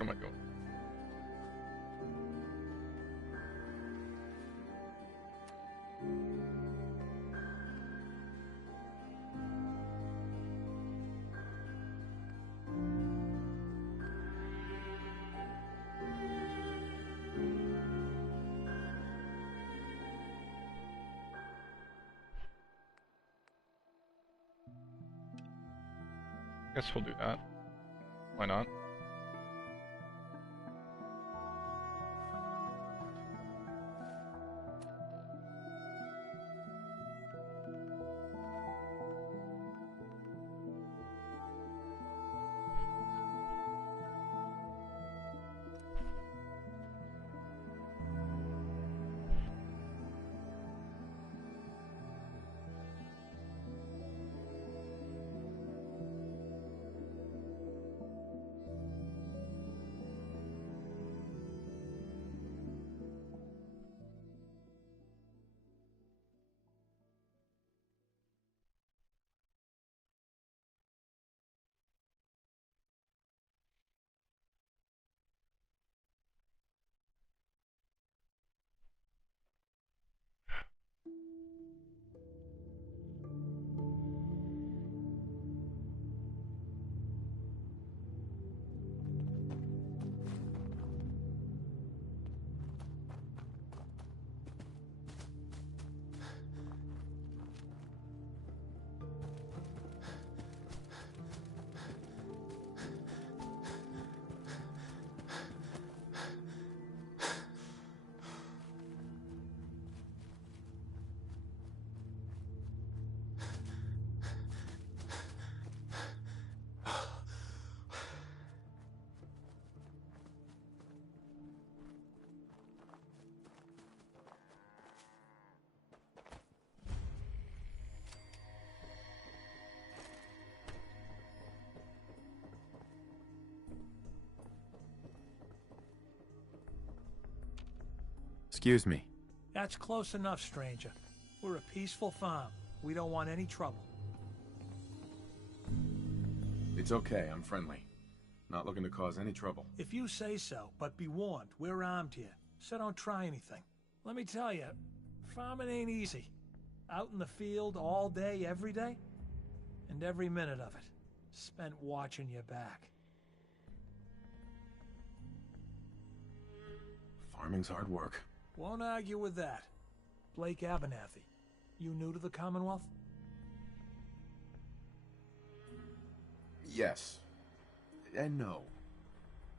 What am I doing? Guess we'll do that. Why not? Excuse me. That's close enough, stranger. We're a peaceful farm. We don't want any trouble. It's okay, I'm friendly. Not looking to cause any trouble. If you say so, but be warned, we're armed here, so don't try anything. Let me tell you, farming ain't easy. Out in the field all day, every day, and every minute of it spent watching your back. Farming's hard work. Won't argue with that. Blake Abernathy, you new to the Commonwealth? Yes. And no.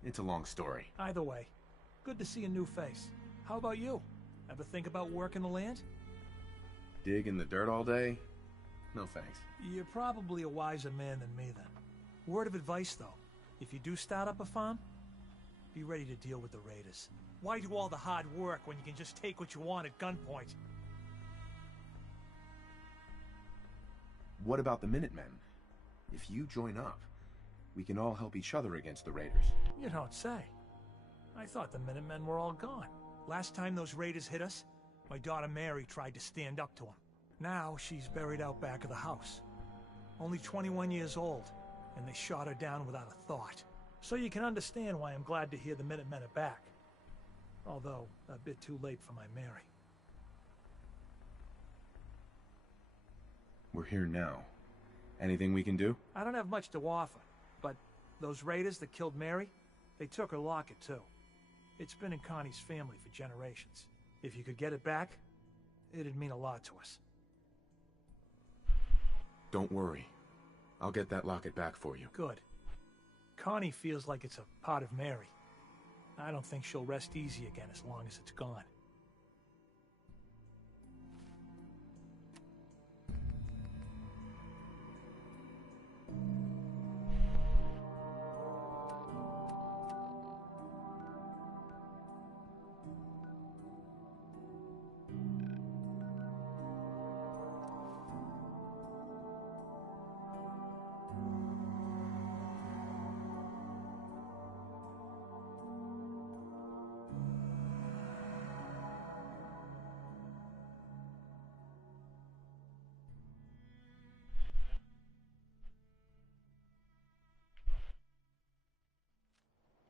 It's a long story. Either way, good to see a new face. How about you? Ever think about working the land? Dig in the dirt all day? No thanks. You're probably a wiser man than me then. Word of advice though, if you do start up a farm, be ready to deal with the raiders. Why do all the hard work when you can just take what you want at gunpoint? What about the Minutemen? If you join up, we can all help each other against the raiders. You don't say. I thought the Minutemen were all gone. Last time those raiders hit us, my daughter Mary tried to stand up to them. Now she's buried out back of the house. Only 21 years old, and they shot her down without a thought. So you can understand why I'm glad to hear the Minutemen are back. Although, a bit too late for my Mary. We're here now. Anything we can do? I don't have much to offer, but those raiders that killed Mary, they took her locket too. It's been in Connie's family for generations. If you could get it back, it'd mean a lot to us. Don't worry. I'll get that locket back for you. Good. Connie feels like it's a part of Mary. I don't think she'll rest easy again as long as it's gone.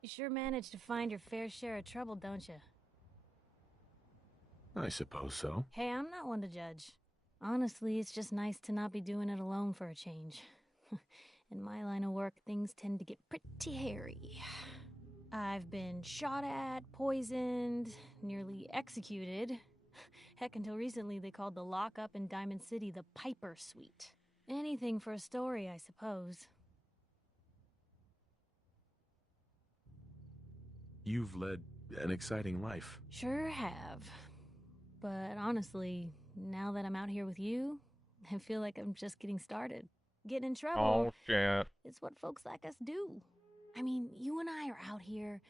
You sure manage to find your fair share of trouble, don't you? I suppose so. Hey, I'm not one to judge. Honestly, it's just nice to not be doing it alone for a change. In my line of work, things tend to get pretty hairy. I've been shot at, poisoned, nearly executed. Heck, until recently they called the lockup in Diamond City the Piper Suite. Anything for a story, I suppose. You've led an exciting life. Sure have. But honestly, now that I'm out here with you, I feel like I'm just getting started. Getting in trouble. Oh, shit. It's what folks like us do. I mean, you and I are out here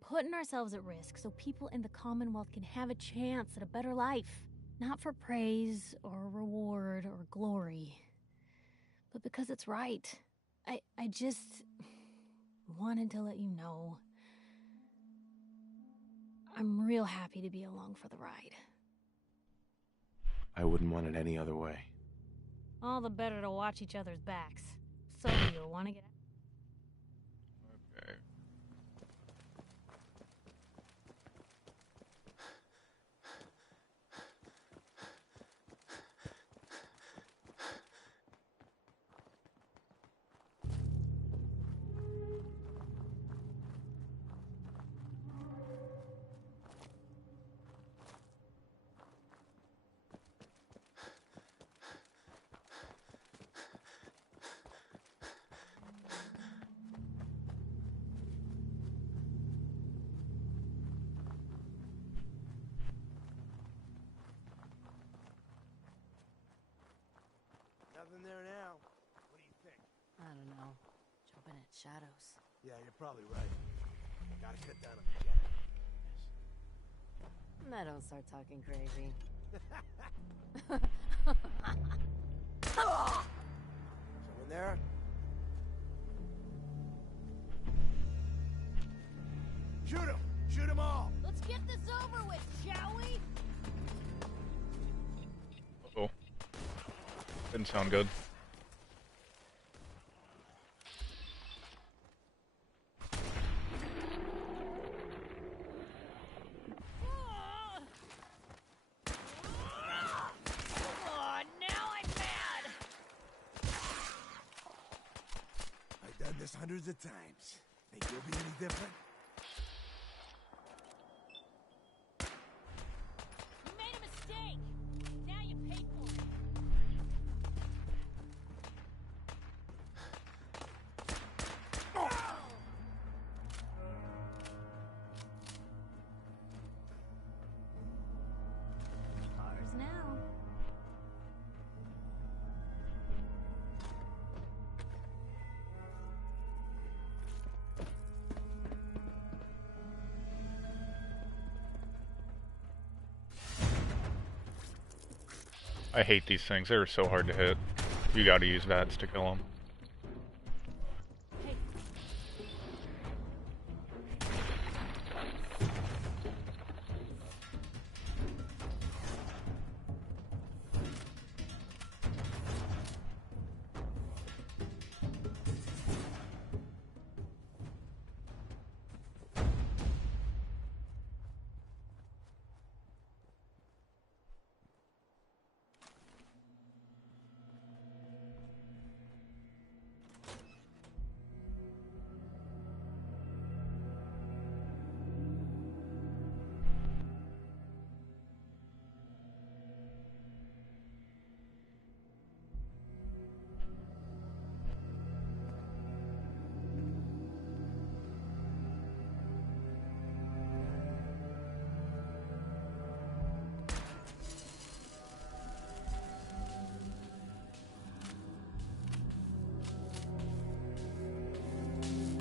putting ourselves at risk so people in the Commonwealth can have a chance at a better life. Not for praise or reward or glory, but because it's right. I just wanted to let you know I'm real happy to be along for the ride. I wouldn't want it any other way. All the better to watch each other's backs. So you want to get out? Okay. Nothing there now. What do you think? I don't know. Jumping at shadows. Yeah, you're probably right. Gotta cut down on the gas. Now don't start talking crazy. Someone there? Shoot him! Shoot them all! Let's get this over with, shall we? Uh-oh. Didn't sound good. I've done this hundreds of times. Think you'll be any different? You made a mistake. Now you pay for it. Ours now. I hate these things. They're so hard to hit. You gotta use VATS to kill them.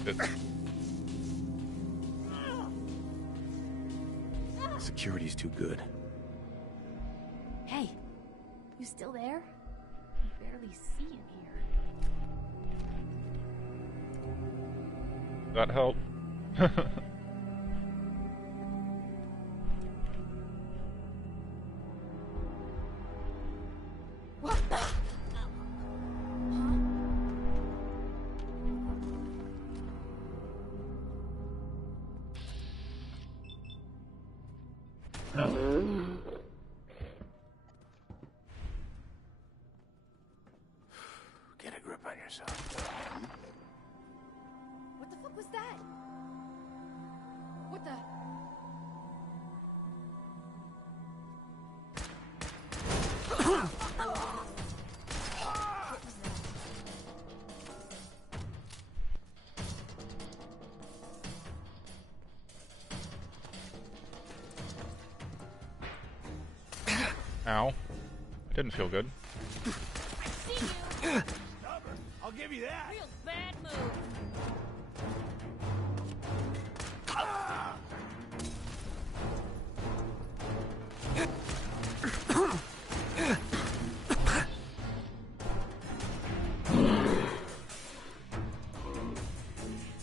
Hey, Security's too good. hey, you still there? I barely see in here. That help? What the? Huh? Get a grip on yourself. What the fuck was that? What the? Ow. It didn't feel good. See you. Stubborn. I'll give you that. Real bad move.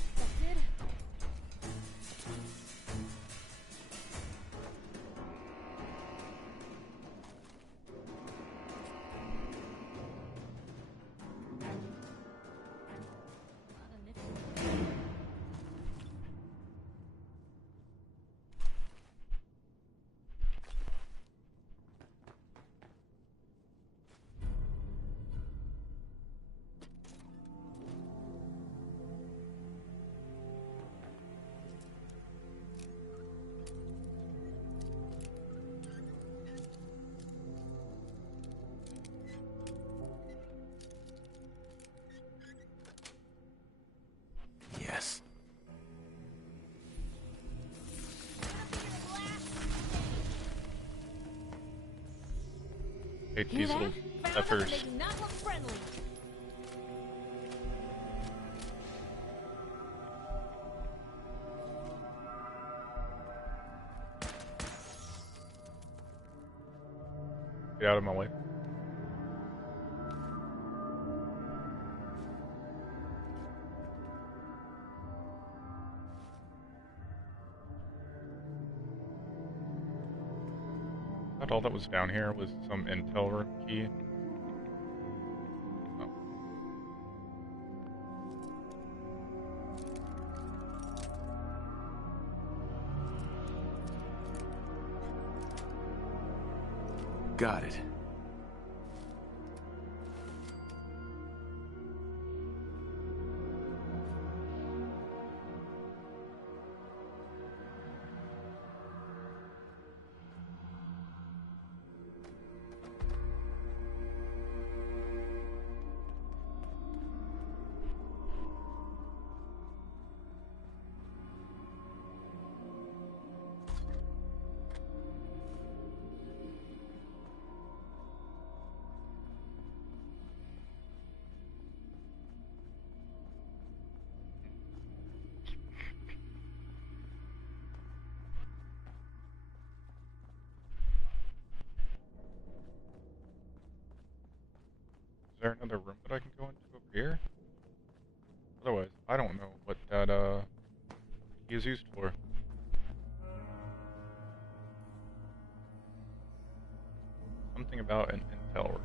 That's it. Yes. Hate Hear these that? little Found them, effers. they do not look friendly. Get out of my way. Thought all that was down here was some intel room key. Oh. Got it. Is there another room that I can go into over here? Otherwise, I don't know what that key is used for. Something about an intel room.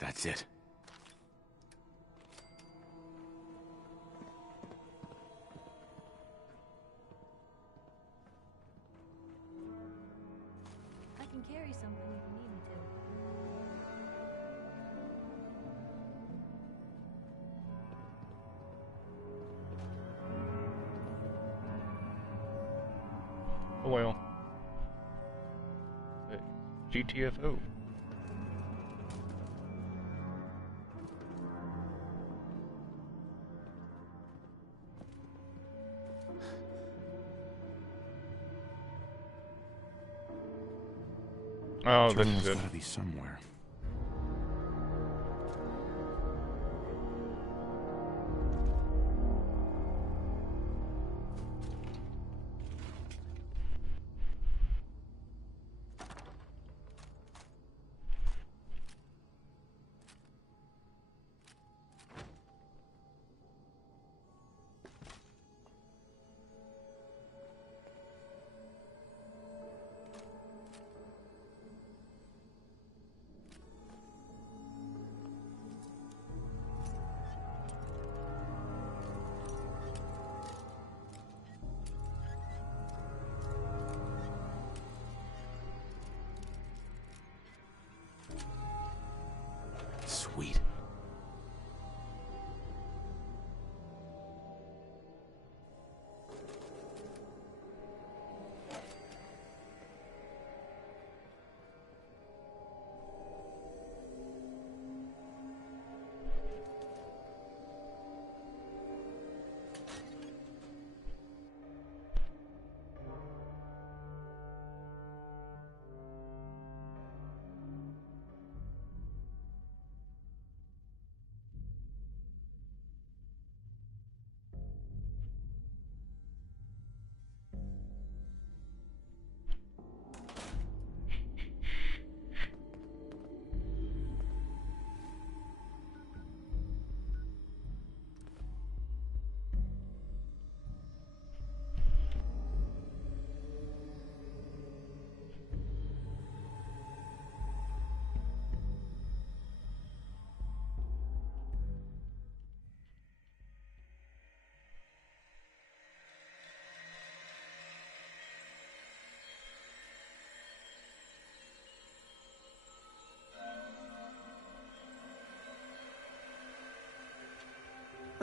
That's it. I can carry something if you need me to. Oh well. GTFO. Oh, this is Terminal's it. gotta be somewhere.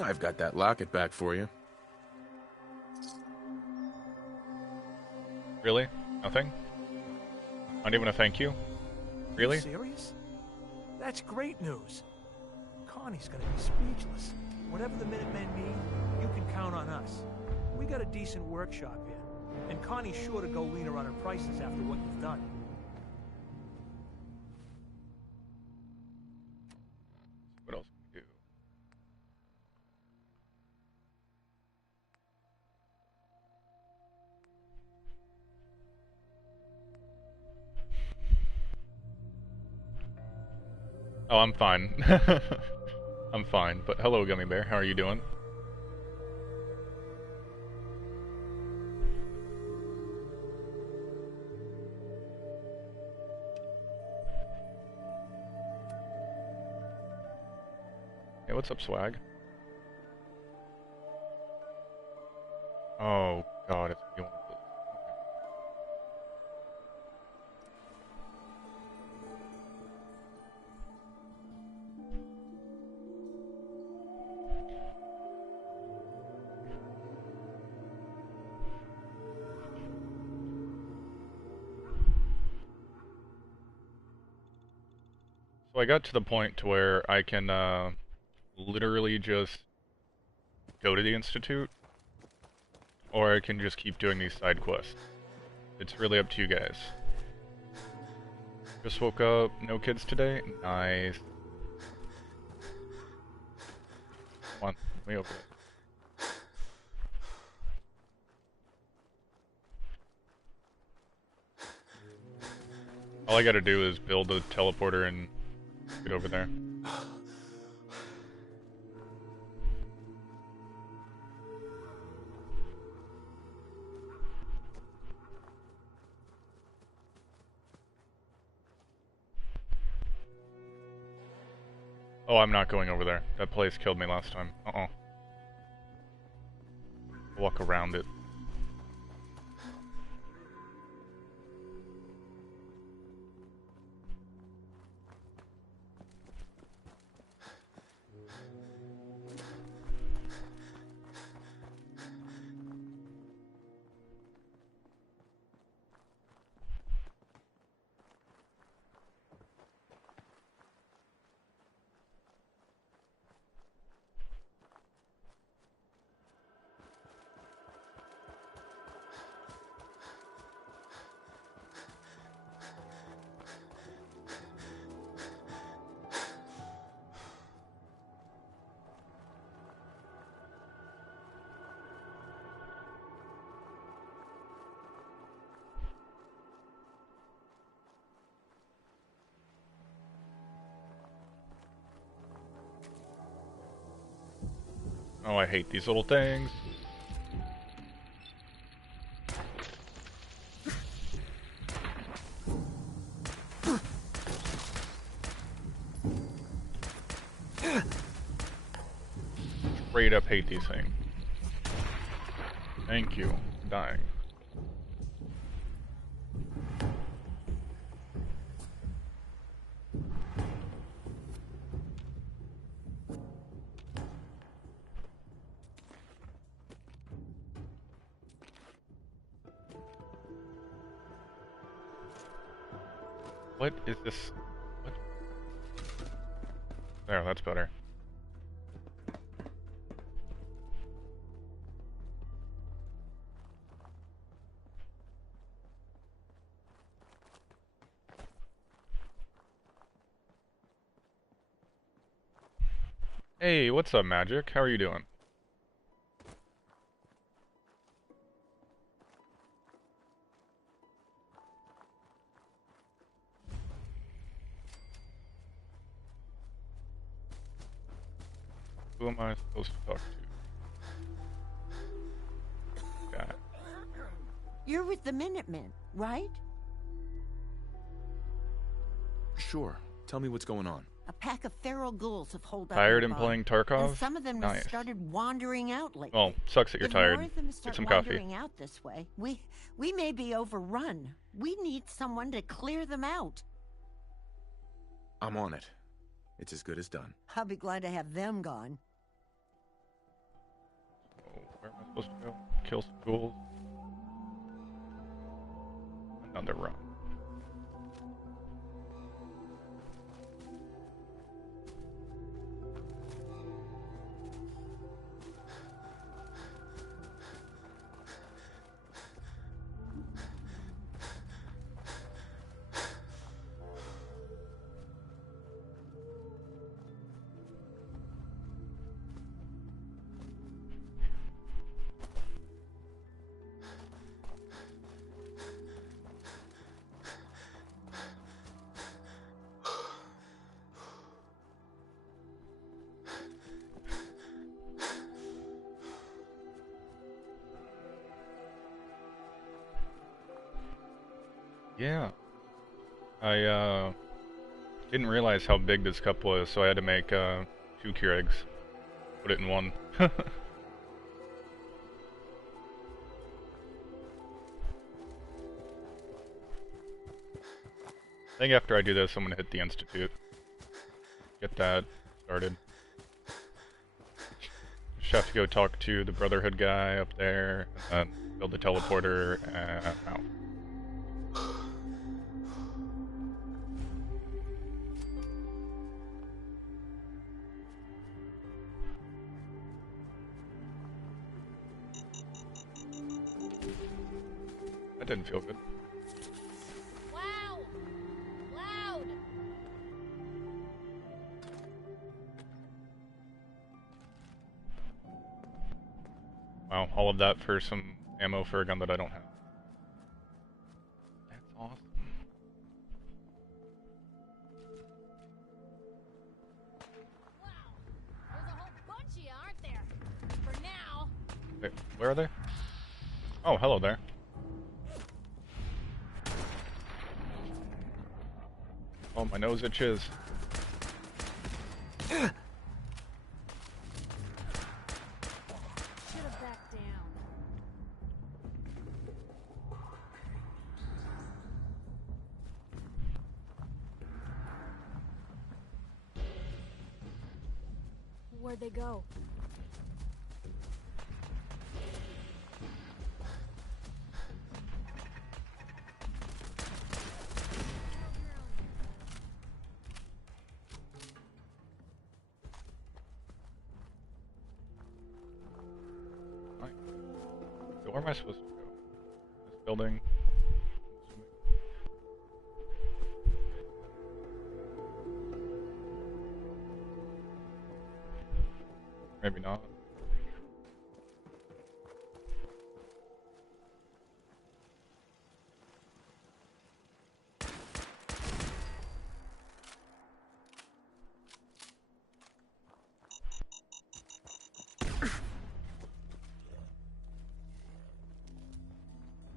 I've got that locket back for you. Really? Nothing? Not even a thank you? Really? You serious? That's great news. Connie's gonna be speechless. Whatever the Minutemen need, you can count on us. We got a decent workshop here, and Connie's sure to go leaner on her prices after what you've done. What else can we do? Oh, I'm fine. I'm fine, but hello, Gummy Bear. How are you doing? Hey, what's up, Swag? Oh, God, it's you one of those. So I got to the point to where I can literally just go to the Institute, or I can just keep doing these side quests. It's really up to you guys. Just woke up, no kids today? Nice. Come on, let me open it. All I gotta do is build a teleporter and get over there. Oh, I'm not going over there. That place killed me last time. Walk around it. Oh, I hate these little things. Straight up hate these things. Thank you. I'm dying. What is this? What? There, that's better. Hey, what's up, Magic? How are you doing? Who am I supposed to talk to? God. You're with the Minutemen, right? Sure. Tell me what's going on. A pack of feral ghouls have holed up. Tired nearby, and playing Tarkov? and some of them Nice. have started wandering out lately. Well, sucks that you're if tired. More of them Get start some coffee. wandering out this way, we may be overrun. We need someone to clear them out. I'm on it. It's as good as done. I'll be glad to have them gone. Supposed to go kill some ghouls. Another run. Yeah. I didn't realize how big this cup was, so I had to make 2 Keurigs. Put it in one. I think after I do this, I'm gonna hit the Institute. Get that started. Just have to go talk to the Brotherhood guy up there, and then build the teleporter, and out. That didn't feel good. Wow! Loud! Wow, all of that for some ammo for a gun that I don't have. That's awesome. Wow! There's a whole bunch of you, aren't there? For now. Wait, where are they? Oh, hello there. Oh, my nose itches. Should have backed down. Where'd they go? Right. So where am I supposed to go? This building? Maybe not.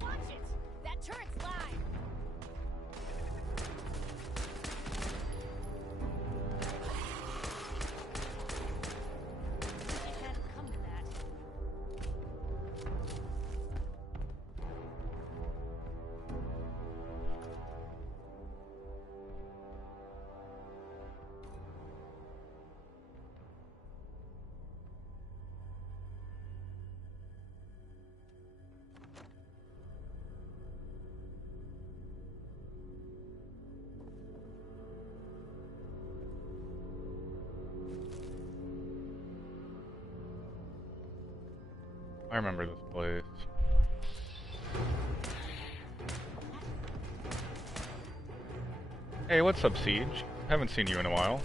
Watch it! That turret's live! It hadn't come to that. I remember this place. Hey, what's up, Siege? Haven't seen you in a while.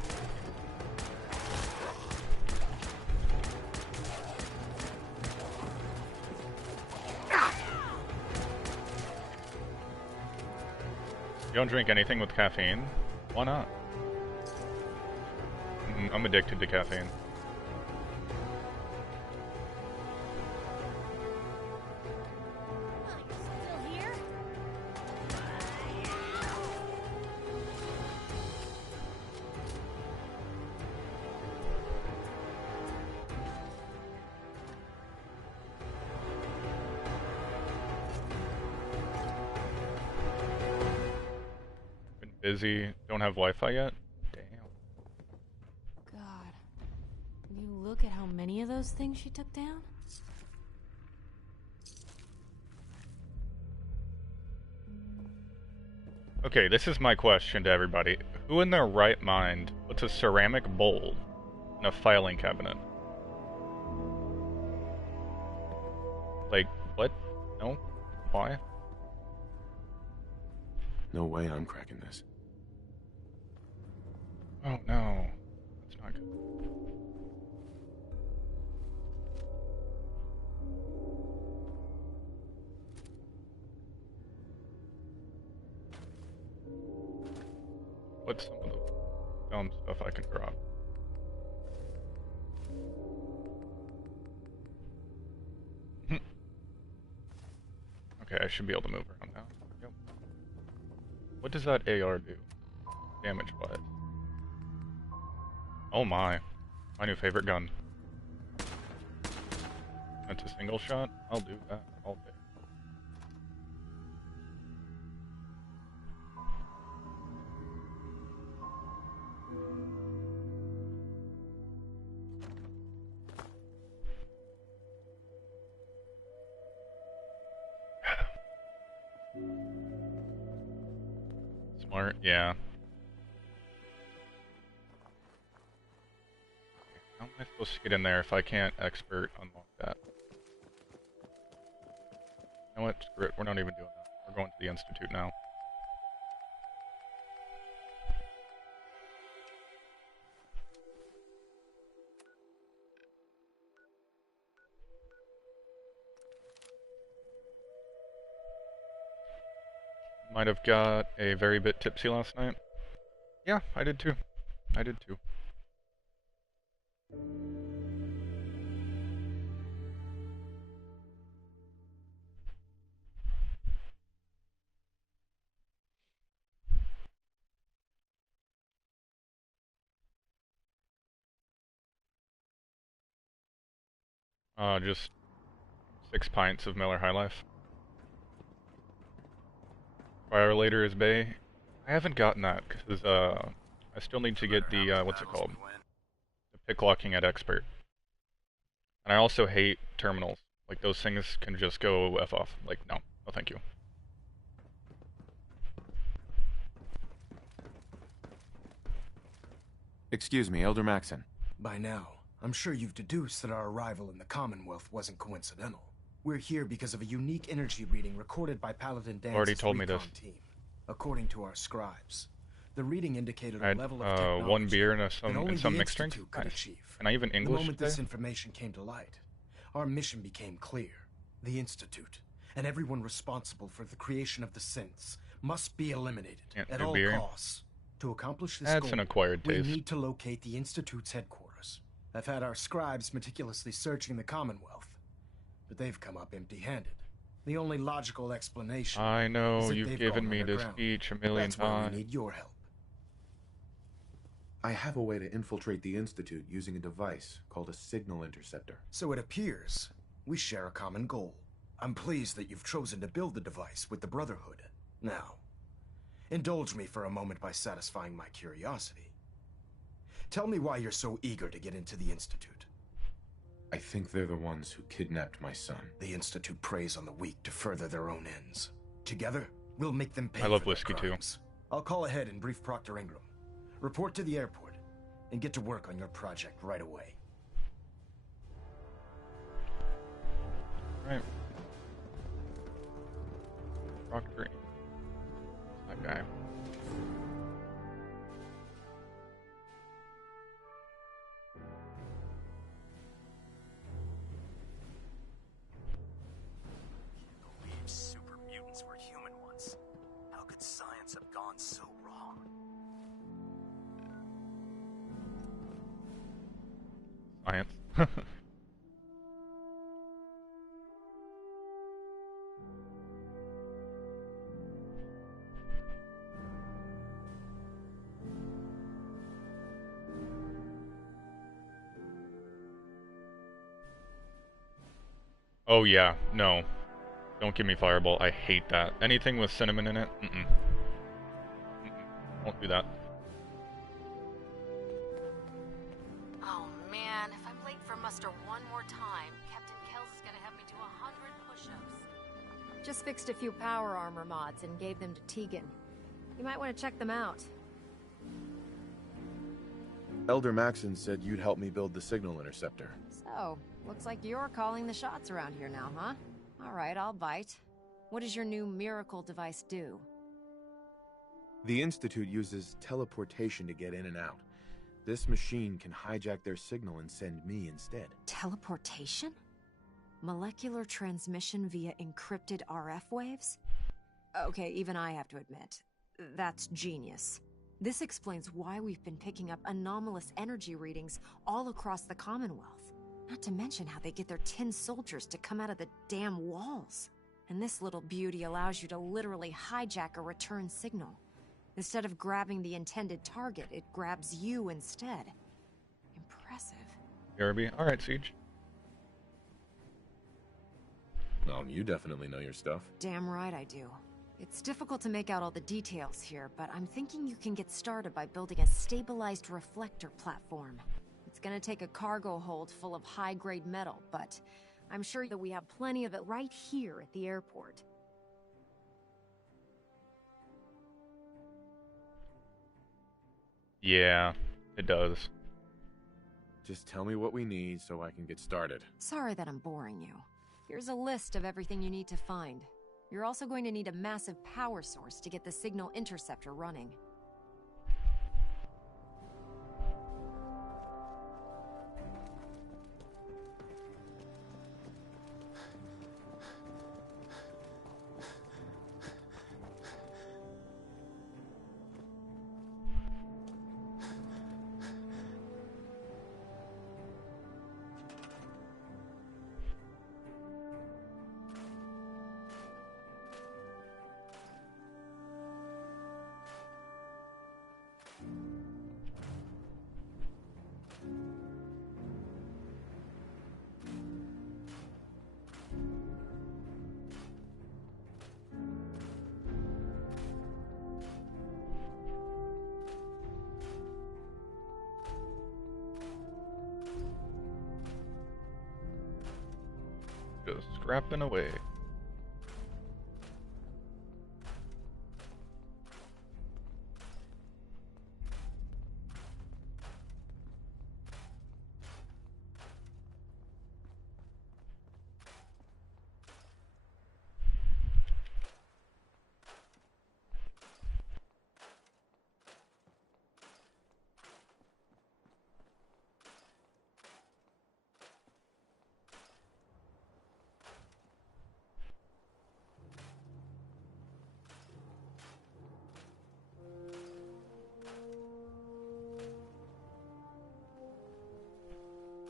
You don't drink anything with caffeine? Why not? I'm addicted to caffeine. Oh, you're still here? Been busy. Don't have Wi-Fi yet? Damn. God. Will you look at how many of those things she took down? Okay, this is my question to everybody. Who in their right mind puts a ceramic bowl in a filing cabinet? Like, what? No? Why? No way I'm cracking this. Oh no. That's not good. What's some of the dumb stuff I can drop? Okay, I should be able to move around now. Yep. What does that AR do? Damage-wise. Oh my. My new favorite gun. That's a single shot? I'll do that all day. Smart, yeah. How am I supposed to get in there if I can't expert unlock that? You know what? Screw it. We're not even doing that. We're going to the Institute now. Might have got a very bit tipsy last night. Yeah, I did too. I did too. Just 6 pints of Miller High Life. Fire later is Bay. I haven't gotten that because I still need to get the what's it called? The pick locking at expert. And I also hate terminals. Like those things can just go F off. Like no, no thank you. Excuse me, Elder Maxon. By now, I'm sure you've deduced that our arrival in the Commonwealth wasn't coincidental. We're here because of a unique energy reading recorded by Paladin Dance's Already told me recon this. team. According to our scribes, the reading indicated a level of I technology had 1 beer and that only some the mixed drink. Institute could Nice. achieve. And I even The English moment today? this information came to light, our mission became clear. The Institute, and everyone responsible for the creation of the synths, must be eliminated Can't at do all beer. costs. To accomplish this That's goal, an acquired we taste. need to locate the Institute's headquarters. I've had our scribes meticulously searching the Commonwealth, but they've come up empty-handed. The only logical explanation I is know, that you've they've given gone me this underground. speech a million That's where times. we need your help. I have a way to infiltrate the Institute using a device called a signal interceptor. So it appears we share a common goal. I'm pleased that you've chosen to build the device with the Brotherhood. Now, indulge me for a moment by satisfying my curiosity. Tell me why you're so eager to get into the Institute. I think they're the ones who kidnapped my son. The Institute preys on the weak to further their own ends. Together, we'll make them pay I love for their whiskey, too. crimes. I'll call ahead and brief Proctor Ingram. Report to the airport, and get to work on your project right away. Right. Proctor. That guy. Believe super mutants were human once. How could science have gone so wrong? Science. Oh yeah, no. Don't give me Fireball. I hate that. Anything with cinnamon in it? Mm-mm. Won't do that. Oh man, if I'm late for muster one more time, Captain Kells is gonna have me do 100 push-ups. Just fixed a few power armor mods and gave them to Tegan. You might want to check them out. Elder Maxon said you'd help me build the signal interceptor. So, looks like you're calling the shots around here now, huh? Alright, I'll bite. What does your new miracle device do? The Institute uses teleportation to get in and out. This machine can hijack their signal and send me instead. Teleportation? Molecular transmission via encrypted RF waves? Okay, even I have to admit, that's genius. This explains why we've been picking up anomalous energy readings all across the Commonwealth. Not to mention how they get their tin soldiers to come out of the damn walls. And this little beauty allows you to literally hijack a return signal. Instead of grabbing the intended target, it grabs you instead. Impressive. Garby. Alright, Siege. Well, you definitely know your stuff. Damn right I do. It's difficult to make out all the details here, but I'm thinking you can get started by building a stabilized reflector platform. It's gonna take a cargo hold full of high-grade metal, but I'm sure that we have plenty of it right here at the airport. Yeah, it does. Just tell me what we need so I can get started. Sorry that I'm boring you. Here's a list of everything you need to find. You're also going to need a massive power source to get the signal interceptor running. Just scrapping away.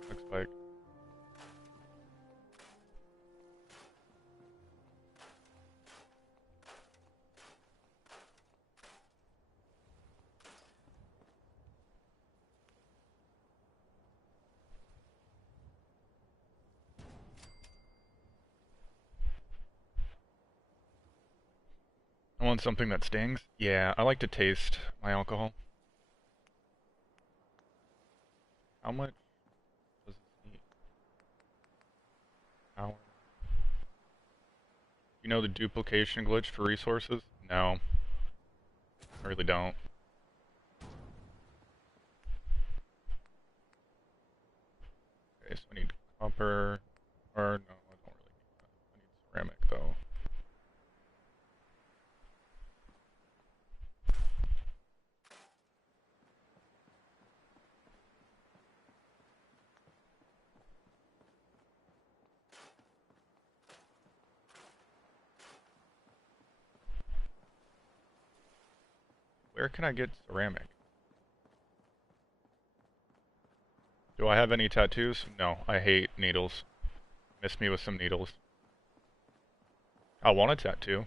Looks like. I want something that stings? Yeah, I like to taste my alcohol. How much does it need? Hour? You know the duplication glitch for resources? No. I really don't. Okay, so I need copper. Or, no, I don't really need that. I need ceramic, though. Where can I get ceramic? Do I have any tattoos? No, I hate needles. Miss me with some needles. I want a tattoo.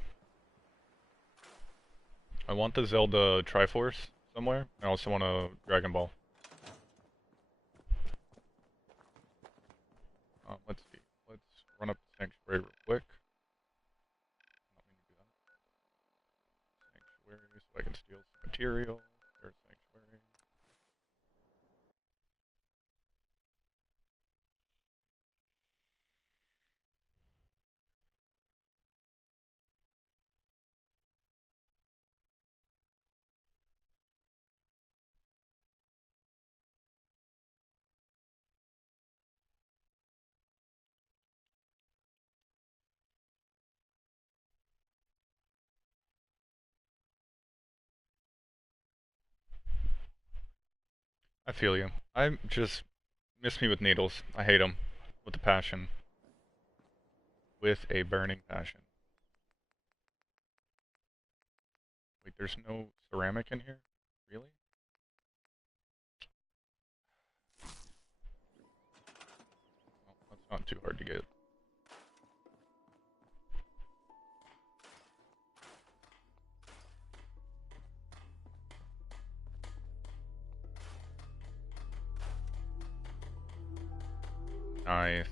I want the Zelda Triforce somewhere. I also want a Dragon Ball. Let's see. Let's run up the sanctuary real quick. Not mean to do that. Sanctuary, so I can steal some material. There's sanctuary. I feel you. I just miss me with needles. I hate them with a passion. With a burning passion. Wait, there's no ceramic in here? Really? Well, that's not too hard to get. Nice.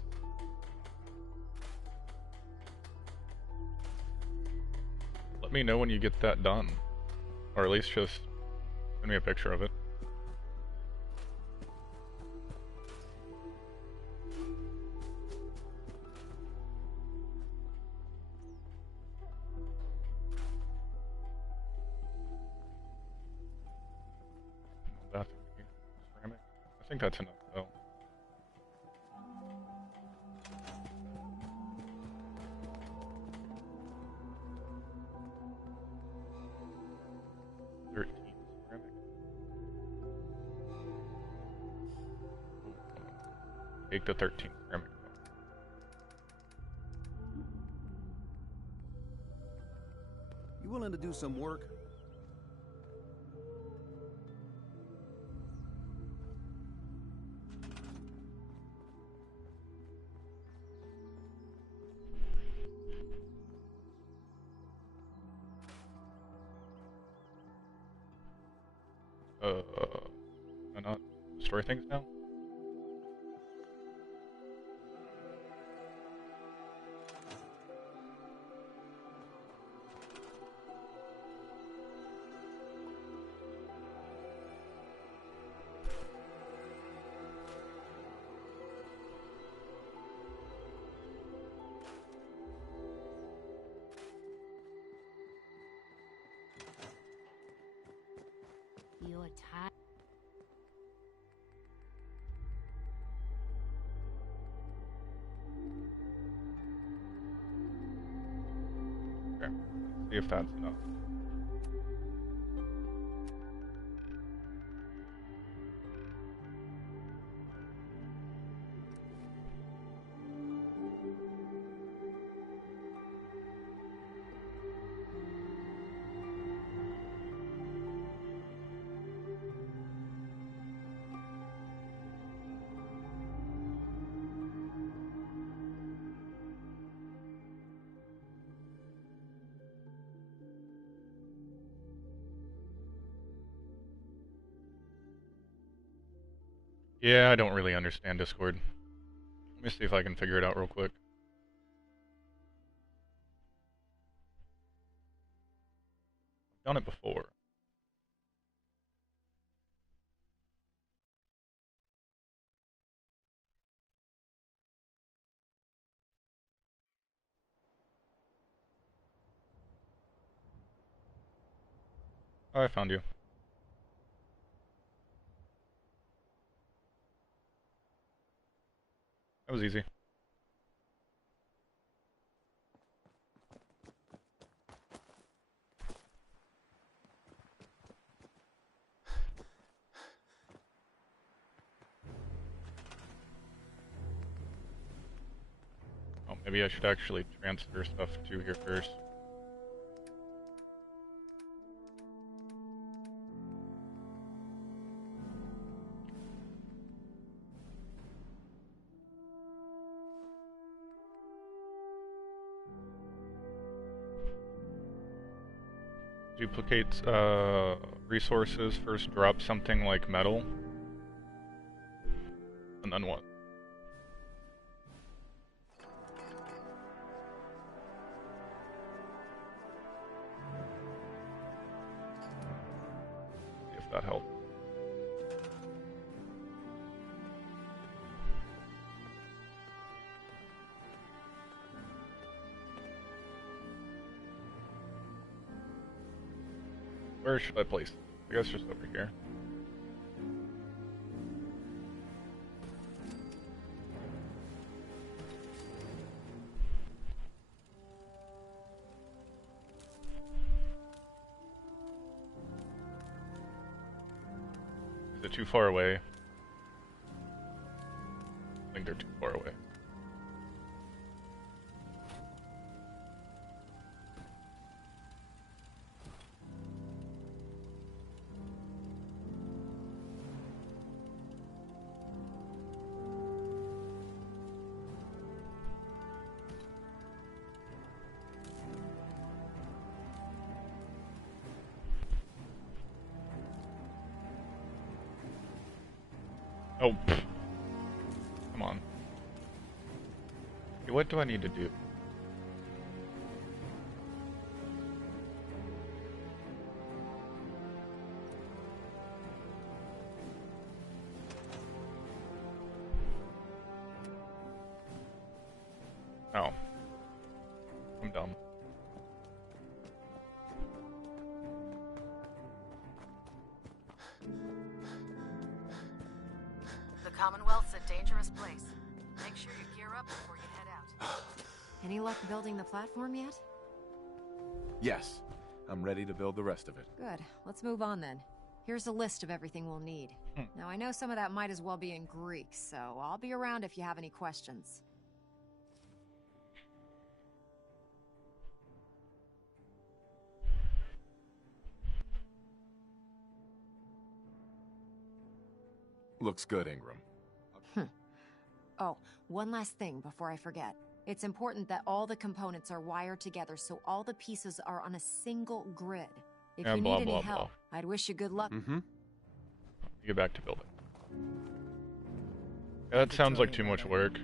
Let me know when you get that done. Or at least just send me a picture of it. Bathroom here. Ceramic. I think that's enough though. Take the 13 ceramic. You willing to do some work? Can I not destroy things now? You're tired. Okay. See if that's enough. Yeah, I don't really understand Discord. Let me see if I can figure it out real quick. I've done it before. Oh, I found you. That was easy. Oh, maybe I should actually transfer stuff to here first. Duplicate resources, first drop something like metal, and then what? See if that helps. Where should I place it? I guess just over here. Is it too far away? I think they're too far away. Oh, pfft. Come on. Okay, what do I need to do? Oh. I'm dumb. The Commonwealth's a dangerous place. Make sure you gear up before you head out. Any luck building the platform yet? Yes. I'm ready to build the rest of it. Good. Let's move on then. Here's a list of everything we'll need. Now, I know some of that might as well be in Greek, so I'll be around if you have any questions. Looks good, Ingram. Oh, one last thing before I forget. It's important that all the components are wired together so all the pieces are on a single grid. If Yeah, you blah, need blah, any help, blah. I'd wish you good luck. Mm-hmm. Get back to building. Yeah, that sounds like too much work.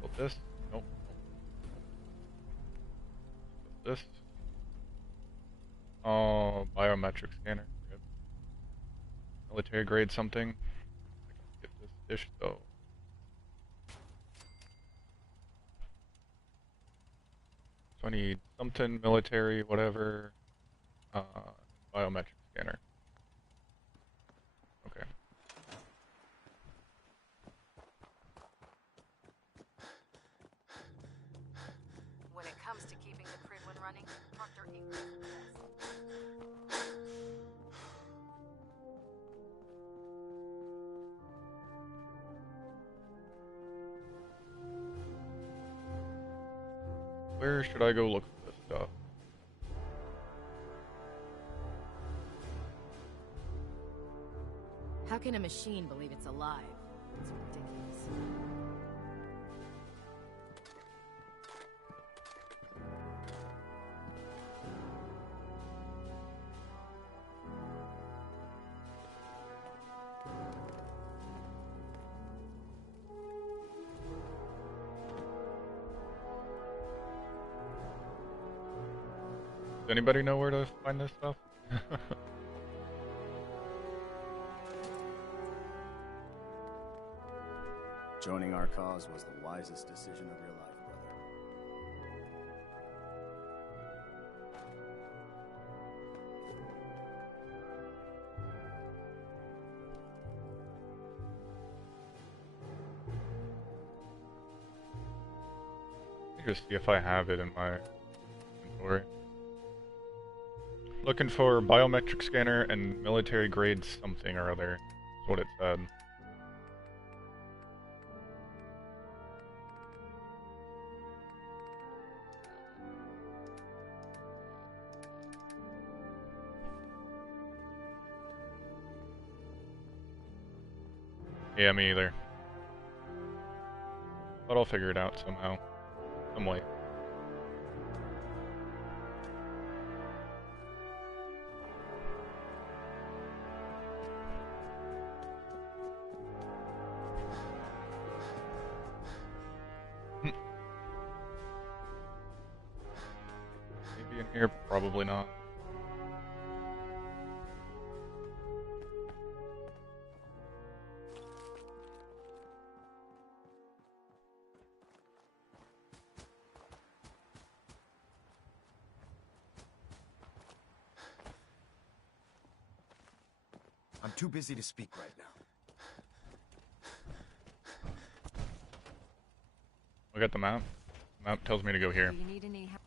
Build this? Nope. Build this. Oh, biometric scanner. Yep. Military grade something. I can get this dish though. So I need something military, whatever. Biometric scanner. Okay. When it comes to keeping the Prydwen running, Proctor Ingram is the best. Where should I go look for this stuff? How can a machine believe it's alive? It's ridiculous. Does anybody know where to find this stuff? Joining our cause was the wisest decision of your life, brother. Let me just see if I have it in my inventory. Looking for biometric scanner and military grade something or other. That's what it said. Yeah, me either. But I'll figure it out somehow. Some way. Maybe in here, probably not. too busy to speak right now. Look at the map. The map tells me to go here. Do you need any help?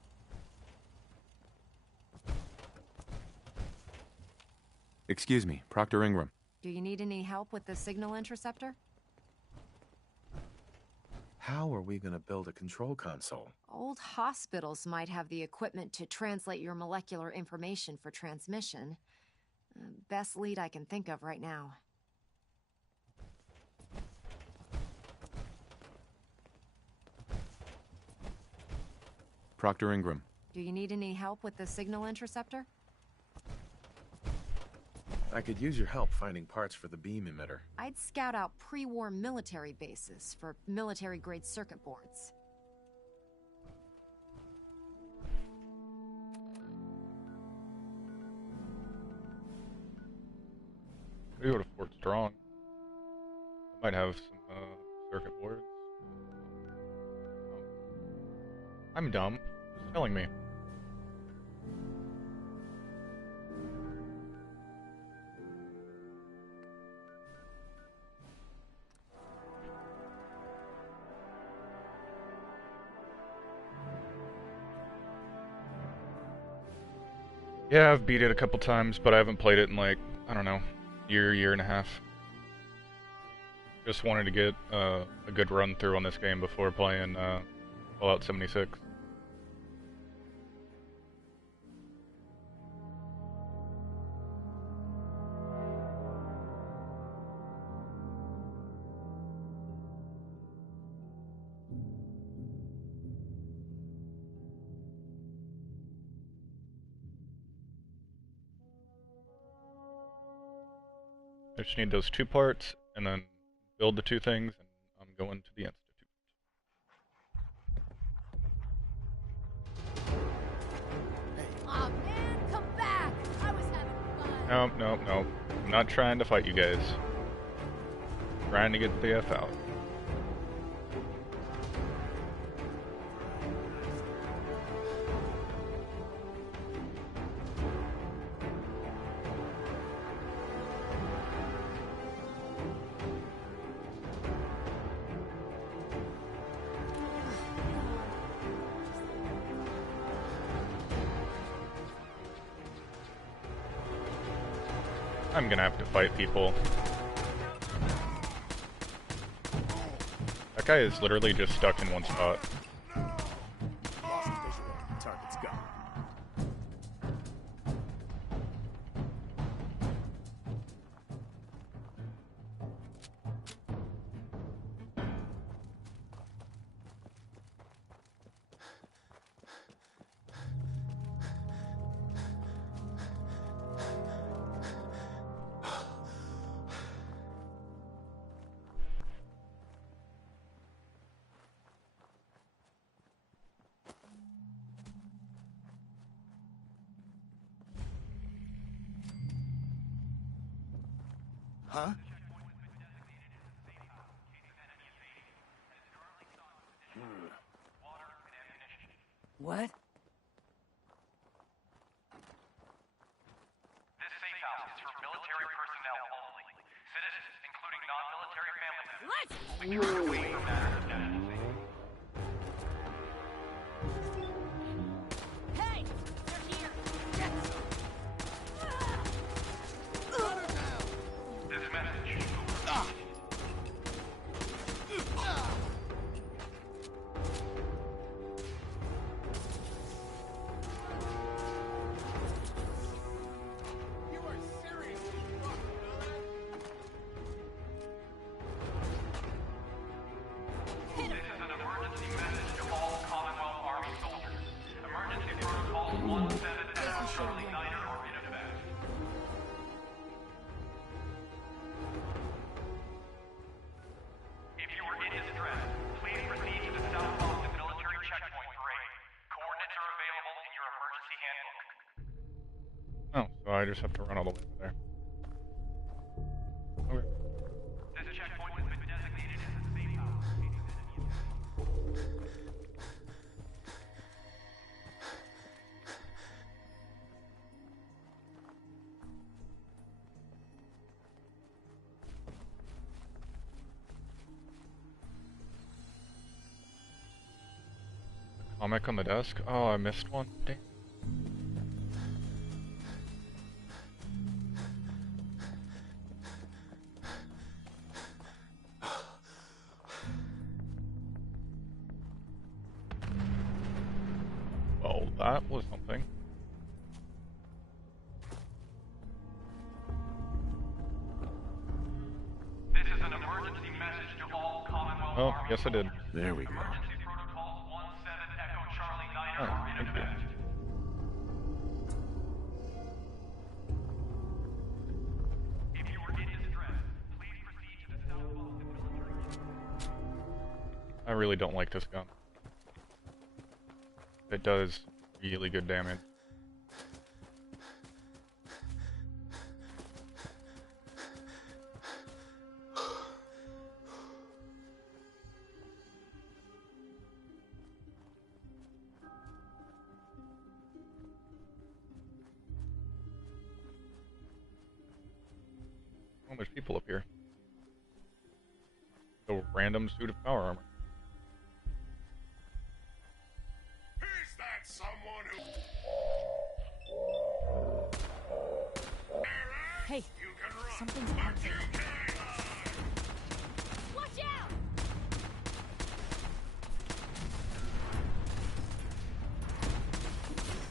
Excuse me, Proctor Ingram. Do you need any help with the signal interceptor? How are we gonna build a control console? Old hospitals might have the equipment to translate your molecular information for transmission. Best lead I can think of right now. Proctor Ingram. Do you need any help with the signal interceptor? I could use your help finding parts for the beam emitter. I'd scout out pre-war military bases for military-grade circuit boards. We go to Fort Strong. I might have some circuit boards. Oh. I'm dumb. Who's telling me? Yeah, I've beat it a couple times, but I haven't played it in like, I don't know, year and a half. Just wanted to get a good run through on this game before playing Fallout 76. I just need those 2 parts, and then build the 2 things, and I'm going to the Institute. Aw, man, come back! I was having fun! No. I'm not trying to fight you guys. I'm trying to get the F out. I'm gonna have to fight people. That guy is literally just stuck in one spot. Lost visual. Target's gone. Huh? What? This safe house is for military personnel only. Citizens, including non-military family members, will be turned away from matters of national safety. Hey! They're here! This message. This is an emergency message to all Commonwealth Army soldiers. Emergency Protocol 17 is currently neither are in effect. If you are in distress, please proceed to the South Boston Military Checkpoint Parade. Coordinates are available in your emergency handbook. Oh, so I just have to run all the way over there. Okay. This checkpoint has been designated as a safe house, meaning that any comic on the desk? Oh, I missed one. Damn. Oh, that was something. This is an emergency message to all Commonwealth Oh, Army yes I did. There we go. Emergency protocols 17 Echo Charlie 9 Oh, are in thank you. effect. If you are in distress, please proceed to the South Boston military. I really don't like this gun. It does really good damage. Oh, there's people up here. A random suit of power armor. Is that someone who... Hey, something's happening. Watch out!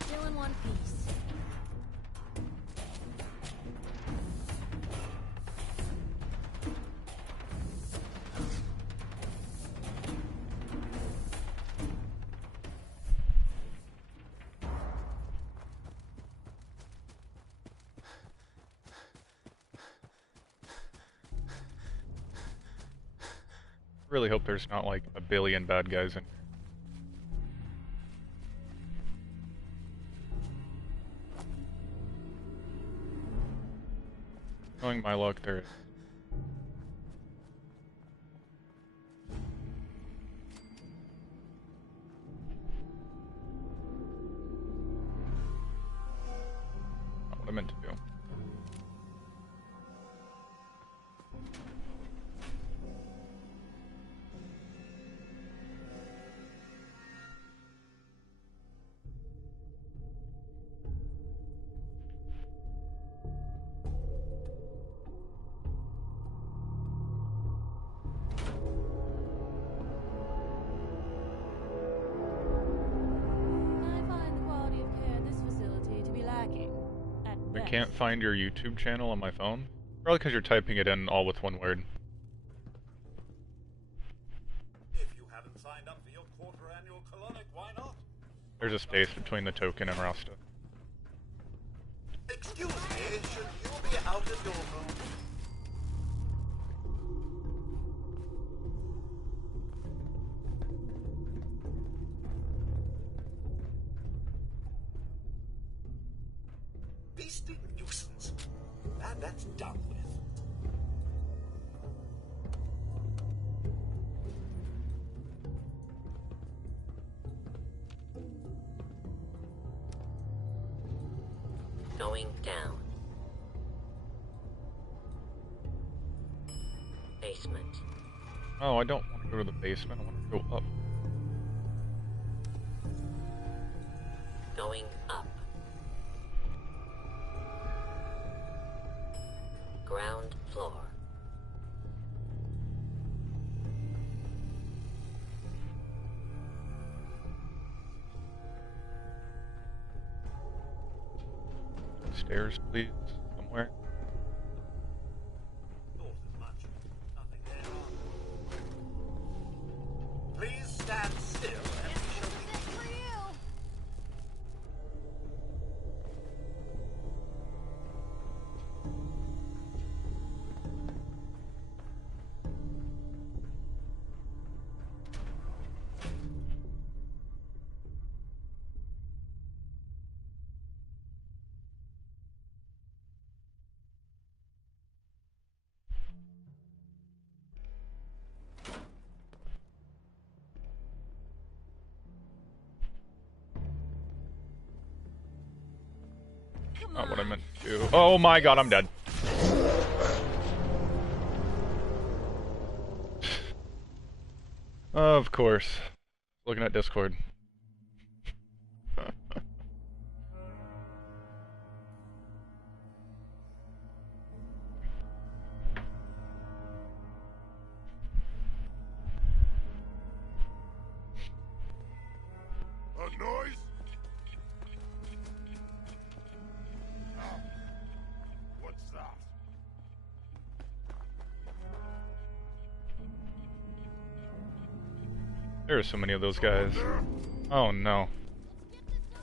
Still in one piece. Really hope there's not like a billion bad guys in here. Knowing my luck, there is. Not what I meant to do. I can't find your YouTube channel on my phone. Probably because you're typing it in all with one word. If you haven't signed up for your quarter-annual colonic, why not? There's a space between the token and Rasta. Excuse me, should you be out of your room? Beastly nuisance. And that's done with. Going down. Basement. Oh, I don't want to go to the basement. I want to go up. Going up. Ground floor. Stairs, please. Somewhere. Thought as much. Nothing there. Please stand still and we shall begin. Not what I meant to do. Oh my god, I'm dead. Of course. Looking at Discord. There are so many of those guys. Oh no.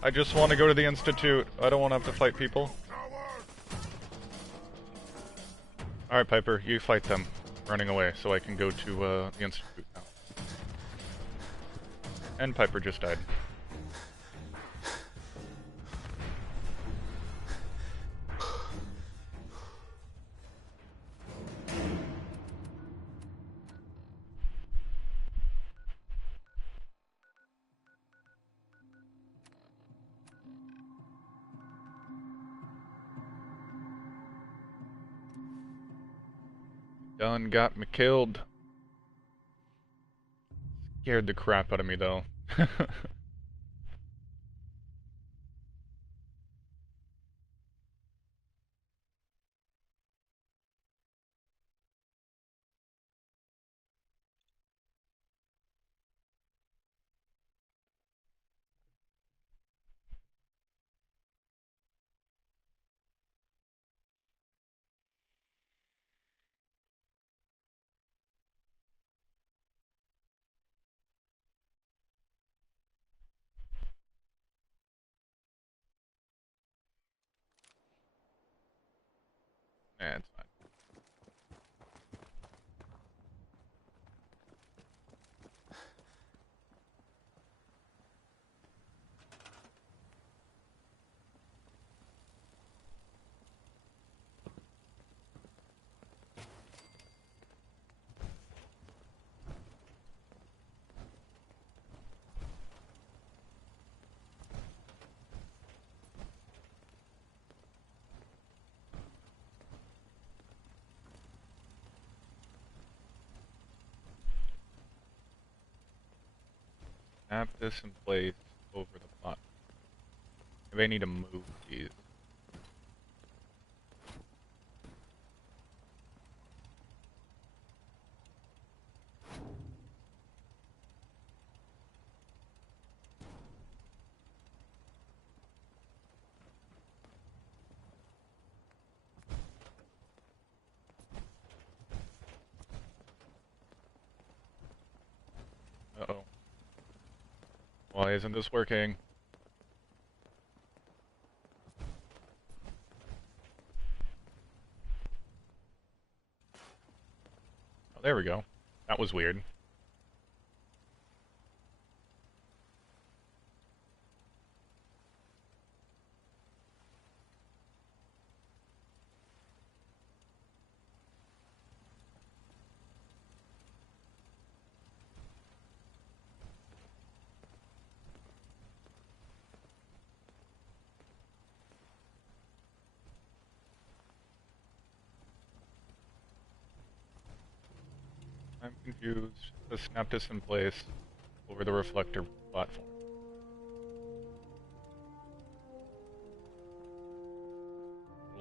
I just want to go to the Institute. I don't want to have to fight people. Alright, Piper, you fight them. Running away, so I can go to the Institute now. And Piper just died. Done got me killed. Scared the crap out of me though. Yeah, it's fine. Snap this in place over the plot. Maybe I need to move these. Uh-oh. Why isn't this working? Oh, there we go. That was weird. I'm confused. Just snap this in place over the reflector platform.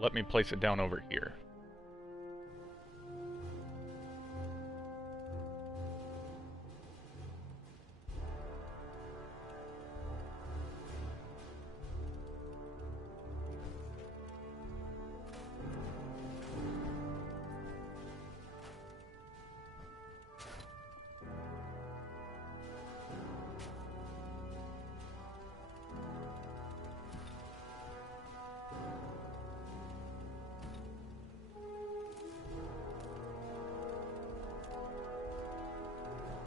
Let me place it down over here.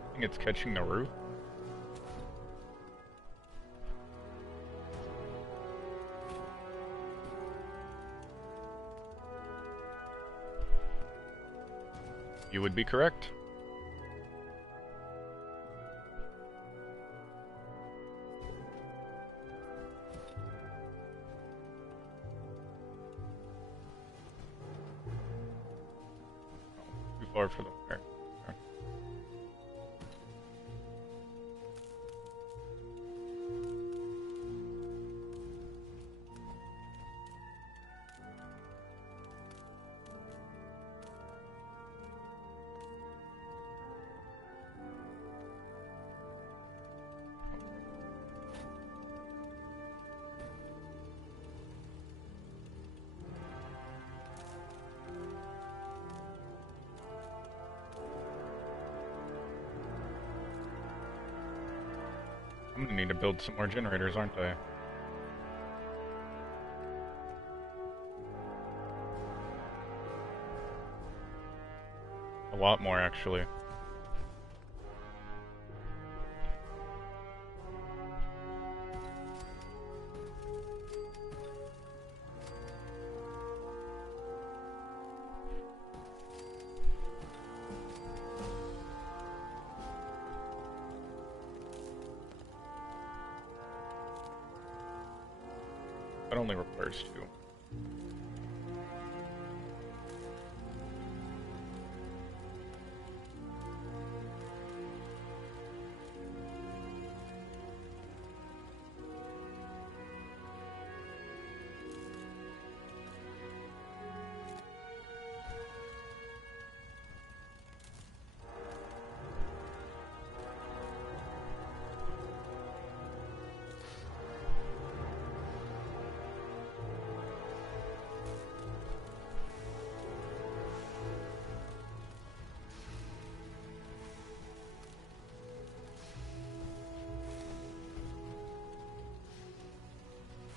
I think it's catching the roof. You would be correct. Oh, too far for the wire. I'm gonna need to build some more generators, aren't I? A lot more, actually. That only requires 2.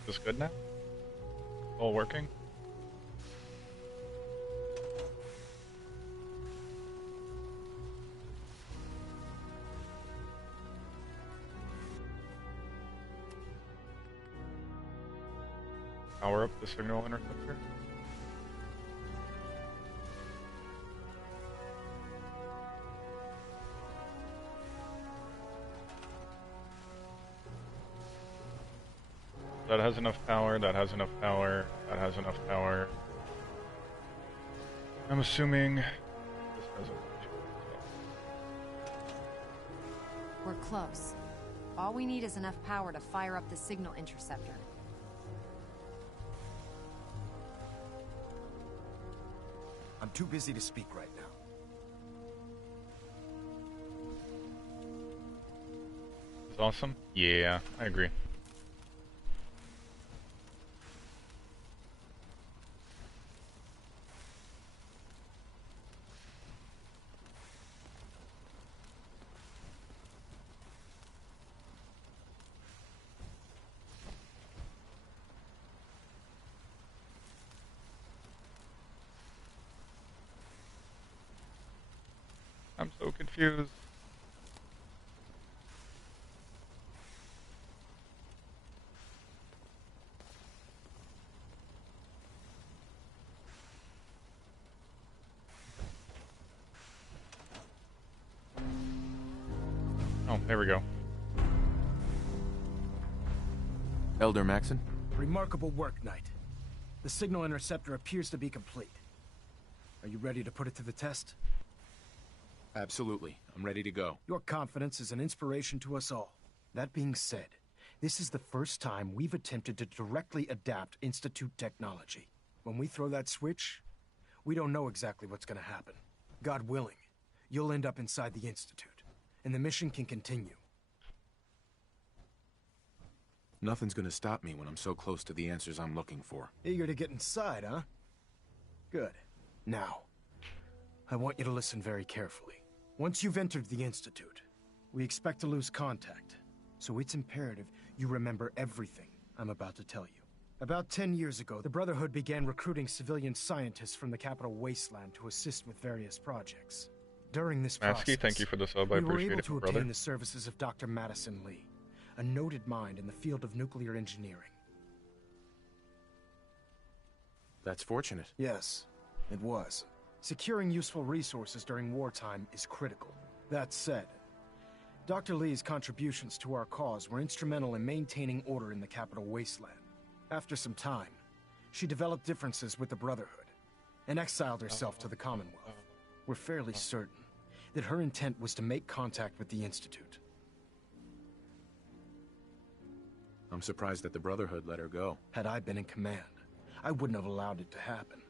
Is this good now? All working? Power up the signal interceptor. That has enough power, that has enough power, that has enough power. I'm assuming this has enough. We're close. All we need is enough power to fire up the signal interceptor. I'm too busy to speak right now. It's awesome? Yeah, I agree. I'm so confused. Oh, there we go. Elder Maxon? Remarkable work, Knight. The signal interceptor appears to be complete. Are you ready to put it to the test? Absolutely. I'm ready to go. Your confidence is an inspiration to us all. That being said, this is the first time we've attempted to directly adapt Institute technology. When we throw that switch, we don't know exactly what's going to happen. God willing, you'll end up inside the Institute, and the mission can continue. Nothing's gonna stop me when I'm so close to the answers I'm looking for. Eager to get inside, huh? Good. Now, I want you to listen very carefully. Once you've entered the Institute, we expect to lose contact, so it's imperative you remember everything I'm about to tell you. About 10 years ago, the Brotherhood began recruiting civilian scientists from the capital Wasteland to assist with various projects. During this process, thank you for the sub. I we were appreciate able it, to brother. obtain the services of Dr. Madison Li, a noted mind in the field of nuclear engineering. That's fortunate. Yes, it was. Securing useful resources during wartime is critical. That said, Dr. Li's contributions to our cause were instrumental in maintaining order in the capital Wasteland. After some time, she developed differences with the Brotherhood and exiled herself to the Commonwealth. We're fairly certain that her intent was to make contact with the Institute. I'm surprised that the Brotherhood let her go. Had I been in command, I wouldn't have allowed it to happen.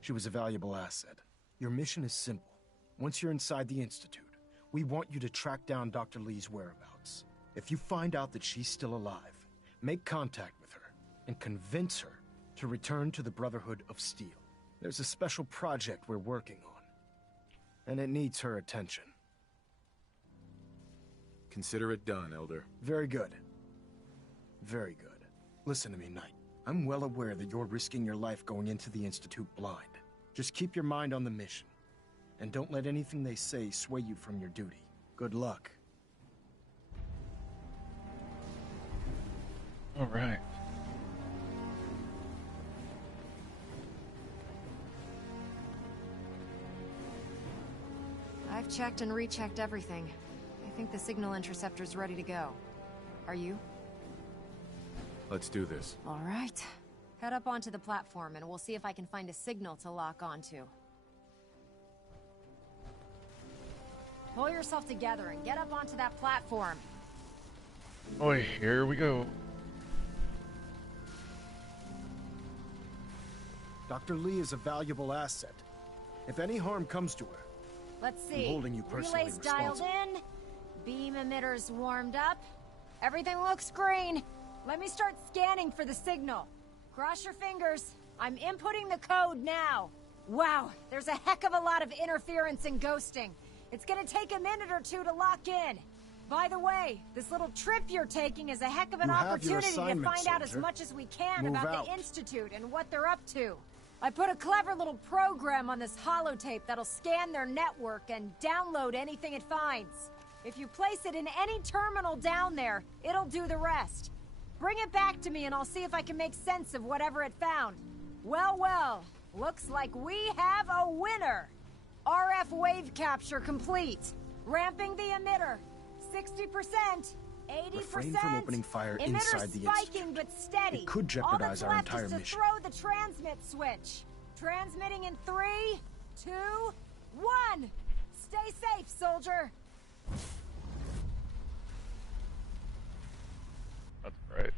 She was a valuable asset. Your mission is simple. Once you're inside the Institute, we want you to track down Dr. Li's whereabouts. If you find out that she's still alive, make contact with her and convince her to return to the Brotherhood of Steel. There's a special project we're working on, and it needs her attention. Consider it done, Elder. Very good. Very good. Listen to me, Knight. I'm well aware that you're risking your life going into the Institute blind. Just keep your mind on the mission. And don't let anything they say sway you from your duty. Good luck. All right. I've checked and rechecked everything. I think the signal interceptor's ready to go. Are you? Let's do this. All right. Head up onto the platform and we'll see if I can find a signal to lock onto. Pull yourself together and get up onto that platform. Boy, here we go. Dr. Lee is a valuable asset. If any harm comes to her, let's see. I'm holding you personally Relays dialed responsible. in. Beam emitters warmed up. Everything looks green. Let me start scanning for the signal. Cross your fingers. I'm inputting the code now. Wow, there's a heck of a lot of interference and ghosting. It's gonna take a minute or two to lock in. By the way, this little trip you're taking is a heck of an opportunity to find out as much as we can about the Institute and what they're up to. I put a clever little program on this holotape that'll scan their network and download anything it finds. If you place it in any terminal down there, it'll do the rest. Bring it back to me and I'll see if I can make sense of whatever it found. Well, well, looks like we have a winner. RF wave capture complete. Ramping the emitter. 60%. 80%. Refrain from opening fire inside the spiking but steady. It could jeopardize our entire mission. mission. Throw the transmit switch. Transmitting in 3, 2, 1. Stay safe, soldier. That's right.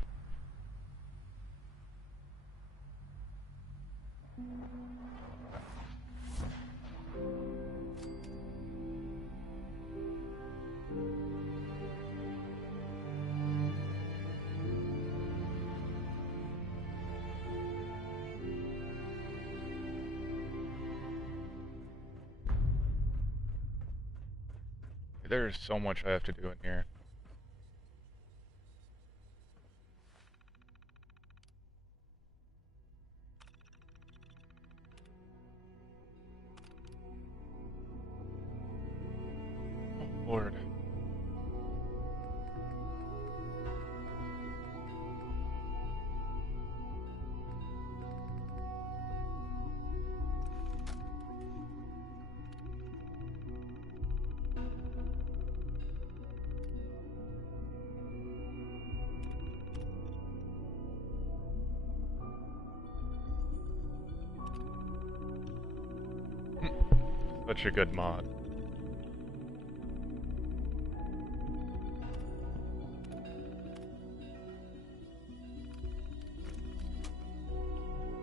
There's so much I have to do in here. Oh, Lord. Such a good mod.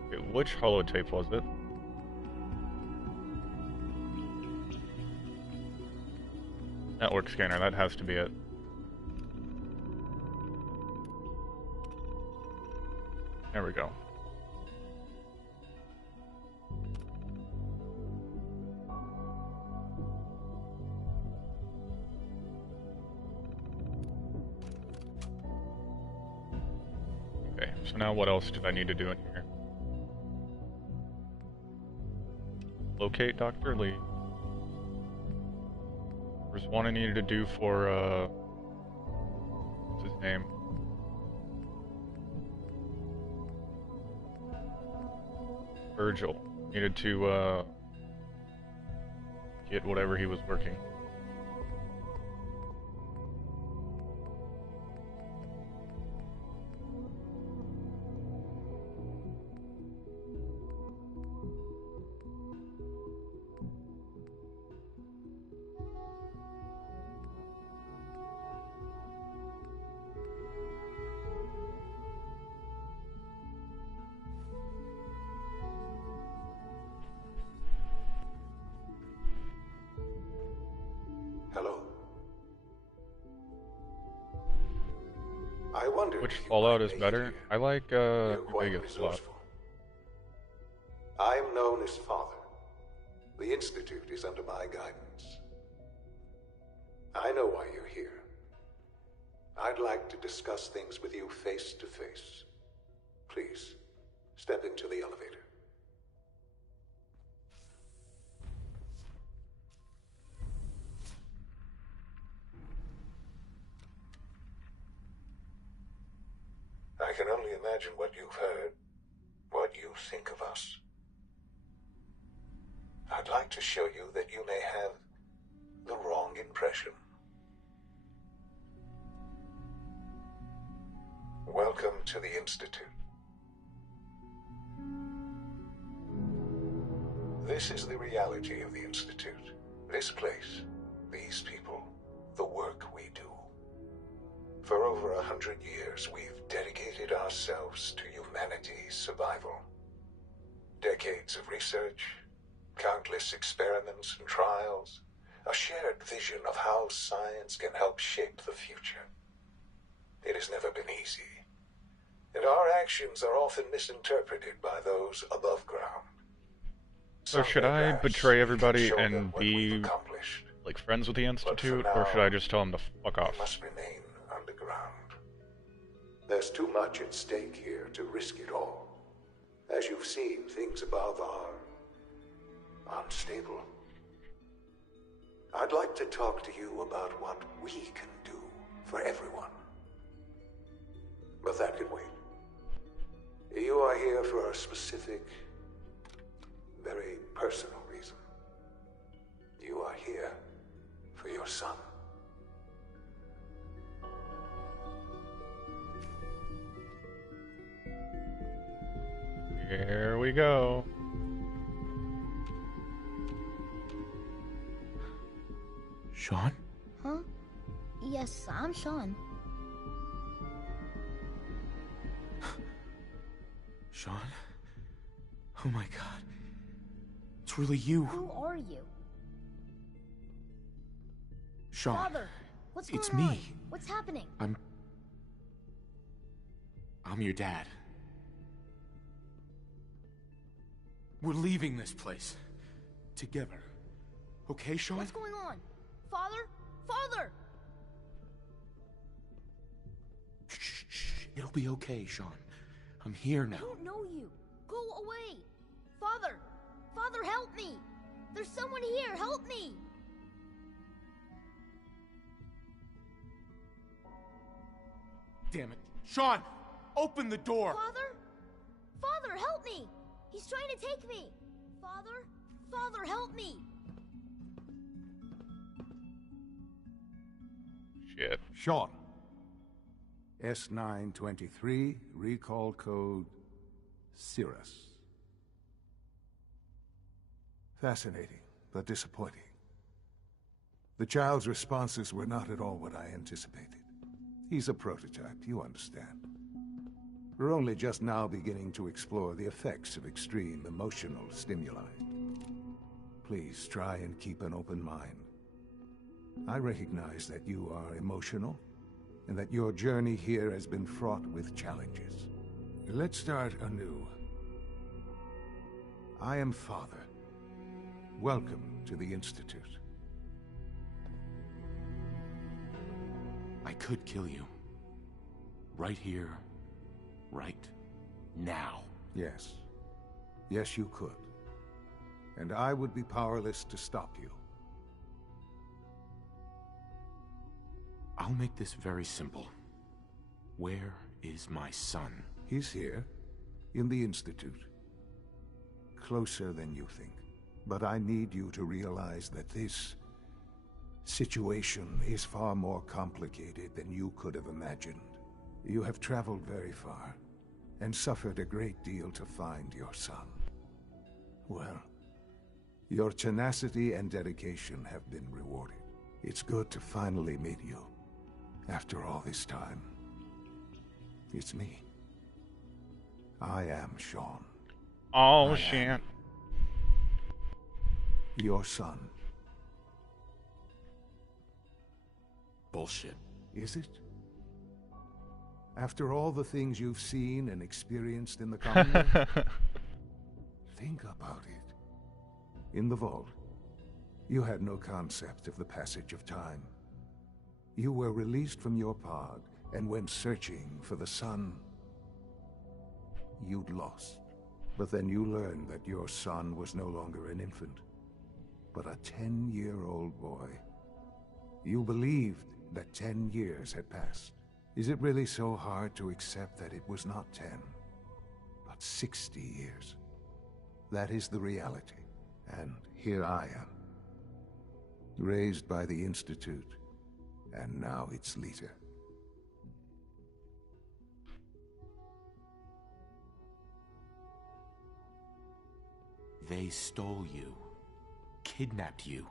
Okay, which holotape was it? Network scanner, that has to be it. There we go. Okay, so now what else did I need to do in here? Locate Dr. Lee. There's one I needed to do for, what's his name? Virgil. Needed to, get whatever he was working. Hello. I wonder Which Fallout is better? I like New Vegas a lot. I am known as Father. The Institute is under my guidance. I know why you're here. I'd like to discuss things with you face to face. Please, step into the elevator. I can only imagine what you've heard, what you think of us. I'd like to show you that you may have the wrong impression. Welcome to the Institute. This is the reality of the Institute. This place, these people, the work we do. For over 100 years, we've dedicated ourselves to humanity's survival. Decades of research, countless experiments and trials, a shared vision of how science can help shape the future. It has never been easy, and our actions are often misinterpreted by those above ground. So should I betray everybody and be, like, friends with the Institute, or should I just tell them to fuck off? We must remain underground. There's too much at stake here to risk it all. As you've seen, things above are unstable. I'd like to talk to you about what we can do for everyone. But that can wait. You are here for a specific, very personal reason. You are here for your son. Here we go. Sean? Huh? Yes, I'm Sean. Sean? Oh my god. It's really you. Who are you? Sean. Father, what's going It's on? me. What's happening? I'm your dad. We're leaving this place. Together. Okay, Sean? What's going on? Father? Father! Shh. It'll be okay, Sean. I'm here now. I don't know you. Go away. Father! Father, help me! There's someone here. Help me! Damn it. Sean! Open the door! Father? Father, help me! He's trying to take me! Father? Father, help me! Shit. Sean. S923, recall code Cirrus. Fascinating, but disappointing. The child's responses were not at all what I anticipated. He's a prototype, you understand. We're only just now beginning to explore the effects of extreme emotional stimuli. Please try and keep an open mind. I recognize that you are emotional, and that your journey here has been fraught with challenges. Let's start anew. I am Father. Welcome to the Institute. I could kill you. Right here, right now. Yes. Yes, you could. And I would be powerless to stop you. I'll make this very simple. Where is my son? He's here, in the Institute. Closer than you think. But I need you to realize that this situation is far more complicated than you could have imagined. You have traveled very far, and suffered a great deal to find your son. Well, your tenacity and dedication have been rewarded. It's good to finally meet you. After all this time, it's me. I am Sean. Oh, shit. Your son. Bullshit. Is it? After all the things you've seen and experienced in the Commonwealth? Think about it. In the vault, you had no concept of the passage of time. You were released from your pod and went searching for the son you'd lost. But then you learned that your son was no longer an infant, but a 10-year-old boy. You believed that 10 years had passed. Is it really so hard to accept that it was not 10, but 60 years? That is the reality, and here I am. Raised by the Institute, and now its leader. They stole you. Kidnapped you.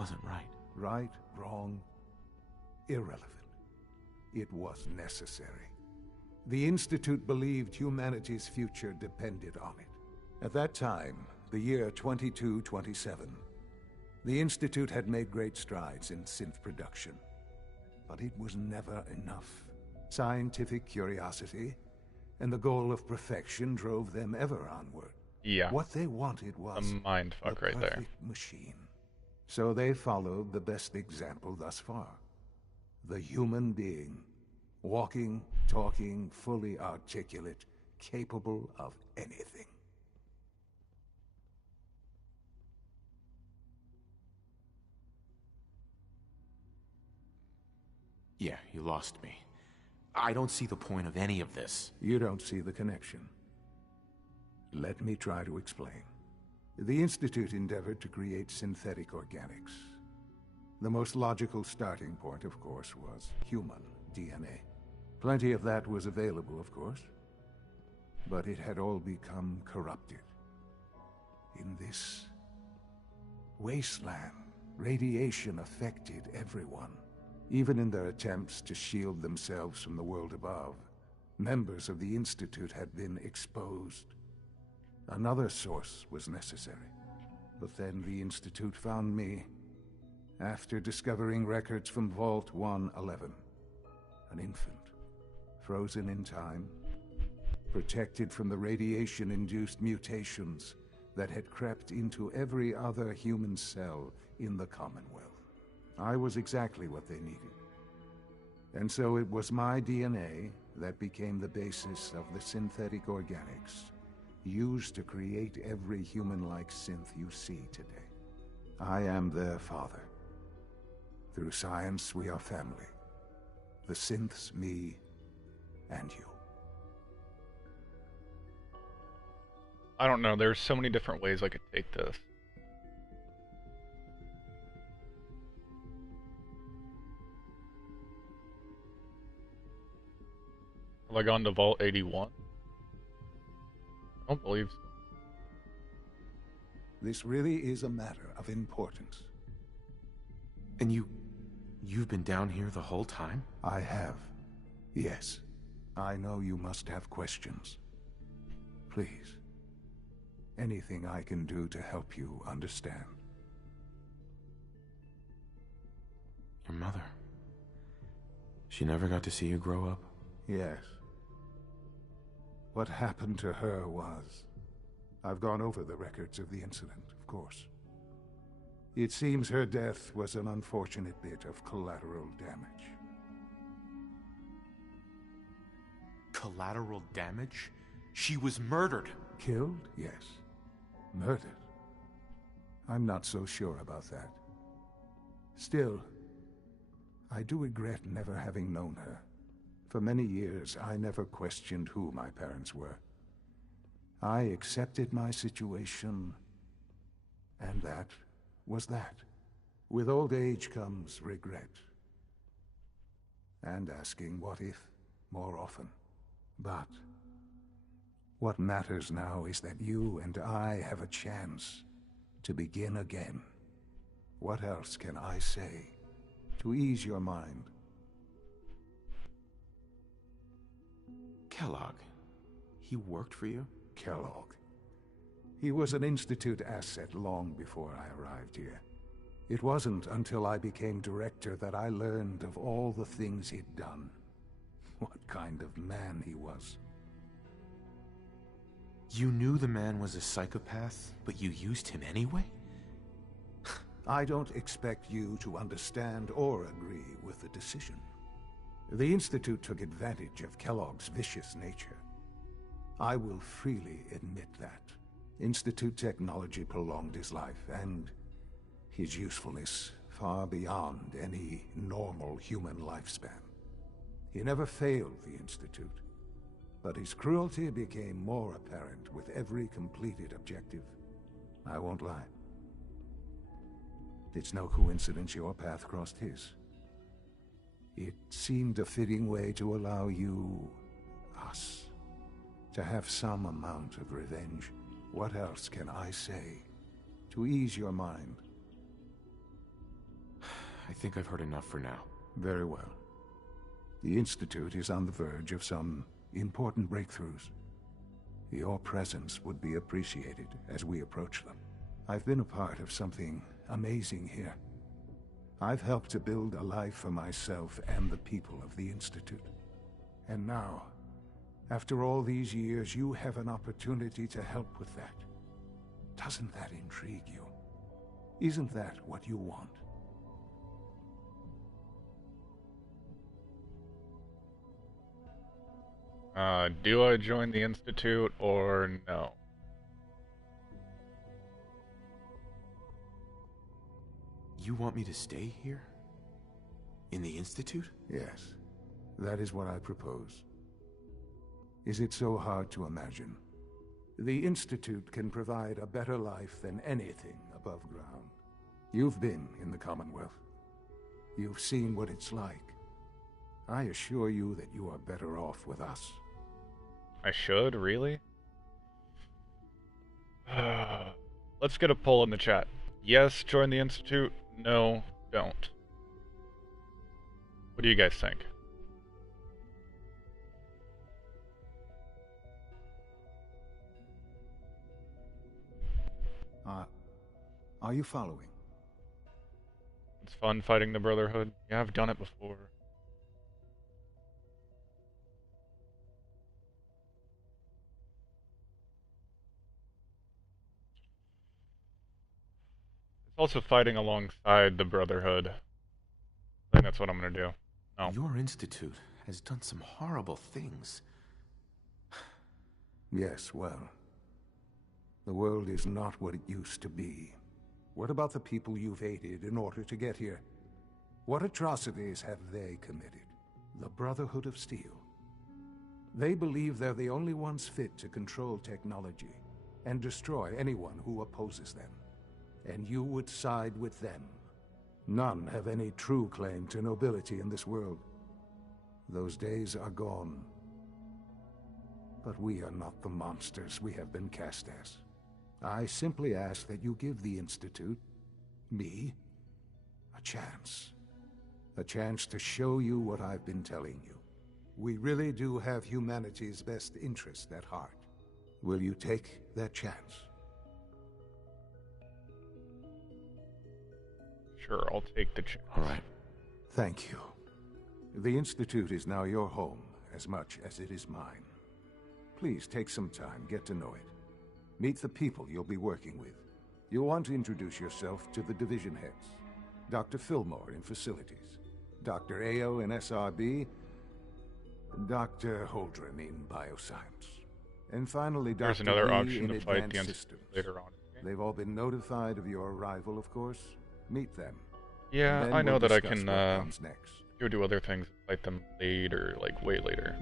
Wasn't right. Right, wrong, irrelevant. It was necessary. The Institute believed humanity's future depended on it. At that time, the year 2227, the Institute had made great strides in synth production. But it was never enough. Scientific curiosity and the goal of perfection drove them ever onward. Yeah. What they wanted was a mindfuck right there. Machine. So they followed the best example thus far. The human being. Walking, talking, fully articulate, capable of anything. Yeah, you lost me. I don't see the point of any of this. You don't see the connection. Let me try to explain. The Institute endeavored to create synthetic organics. The most logical starting point, of course, was human DNA. Plenty of that was available, of course. But it had all become corrupted. In this wasteland, radiation affected everyone. Even in their attempts to shield themselves from the world above, members of the Institute had been exposed. Another source was necessary. But then the Institute found me, after discovering records from Vault 111. An infant, frozen in time, protected from the radiation-induced mutations that had crept into every other human cell in the Commonwealth. I was exactly what they needed. And so it was my DNA that became the basis of the synthetic organics used to create every human-like synth you see today. I am their father. Through science, we are family. The synths, me, and you. I don't know, there's so many different ways I could take this. Have I gone to Vault 81? I don't believe so. This really is a matter of importance. And you've been down here the whole time? I have. Yes. I know you must have questions. Please. Anything I can do to help you understand. Your mother. She never got to see you grow up? Yes. What happened to her was... I've gone over the records of the incident, of course. It seems her death was an unfortunate bit of collateral damage. Collateral damage? She was murdered. Killed? Yes. Murdered? I'm not so sure about that. Still, I do regret never having known her. For many years, I never questioned who my parents were. I accepted my situation, and that was that. With old age comes regret. And asking what if more often. But what matters now is that you and I have a chance to begin again. What else can I say to ease your mind? Kellogg. He worked for you? Kellogg. He was an Institute asset long before I arrived here. It wasn't until I became director that I learned of all the things he'd done. What kind of man he was. You knew the man was a psychopath, but you used him anyway? I don't expect you to understand or agree with the decision. The Institute took advantage of Kellogg's vicious nature. I will freely admit that. Institute technology prolonged his life, and his usefulness far beyond any normal human lifespan. He never failed the Institute, but his cruelty became more apparent with every completed objective. I won't lie. It's no coincidence your path crossed his. It seemed a fitting way to allow you, us, to have some amount of revenge. What else can I say to ease your mind? I think I've heard enough for now. Very well. The Institute is on the verge of some important breakthroughs. Your presence would be appreciated as we approach them. I've been a part of something amazing here. I've helped to build a life for myself and the people of the Institute. And now, after all these years, you have an opportunity to help with that. Doesn't that intrigue you? Isn't that what you want? Do I join the Institute or no? You want me to stay here? In the Institute? Yes. That is what I propose. Is it so hard to imagine? The Institute can provide a better life than anything above ground. You've been in the Commonwealth. You've seen what it's like. I assure you that you are better off with us. I should, really? Let's get a poll in the chat. Yes, join the Institute. No, don't. What do you guys think? Are you following? It's fun fighting the Brotherhood. Yeah, I've done it before. It's also fighting alongside the Brotherhood. I think that's what I'm gonna do. No. Your Institute has done some horrible things. Yes, well, the world is not what it used to be. What about the people you've aided in order to get here? What atrocities have they committed? The Brotherhood of Steel. They believe they're the only ones fit to control technology and destroy anyone who opposes them. And you would side with them. None have any true claim to nobility in this world. Those days are gone. But we are not the monsters we have been cast as. I simply ask that you give the Institute, me, a chance. A chance to show you what I've been telling you. We really do have humanity's best interest at heart. Will you take that chance? Sure, I'll take the chance. All right. Thank you. The Institute is now your home as much as it is mine. Please take some time, get to know it. Meet the people you'll be working with. You'll want to introduce yourself to the division heads. Dr. Fillmore in Facilities, Dr. Ayo in SRB, Dr. Holdren in Bioscience. And finally, Dr. There's another Lee option in to fight the Advanced Institute Systems. later on. They've all been notified of your arrival, of course. Meet them. Yeah, Then I know we'll that I discuss can what comes next. go do other things, fight them later, like way later.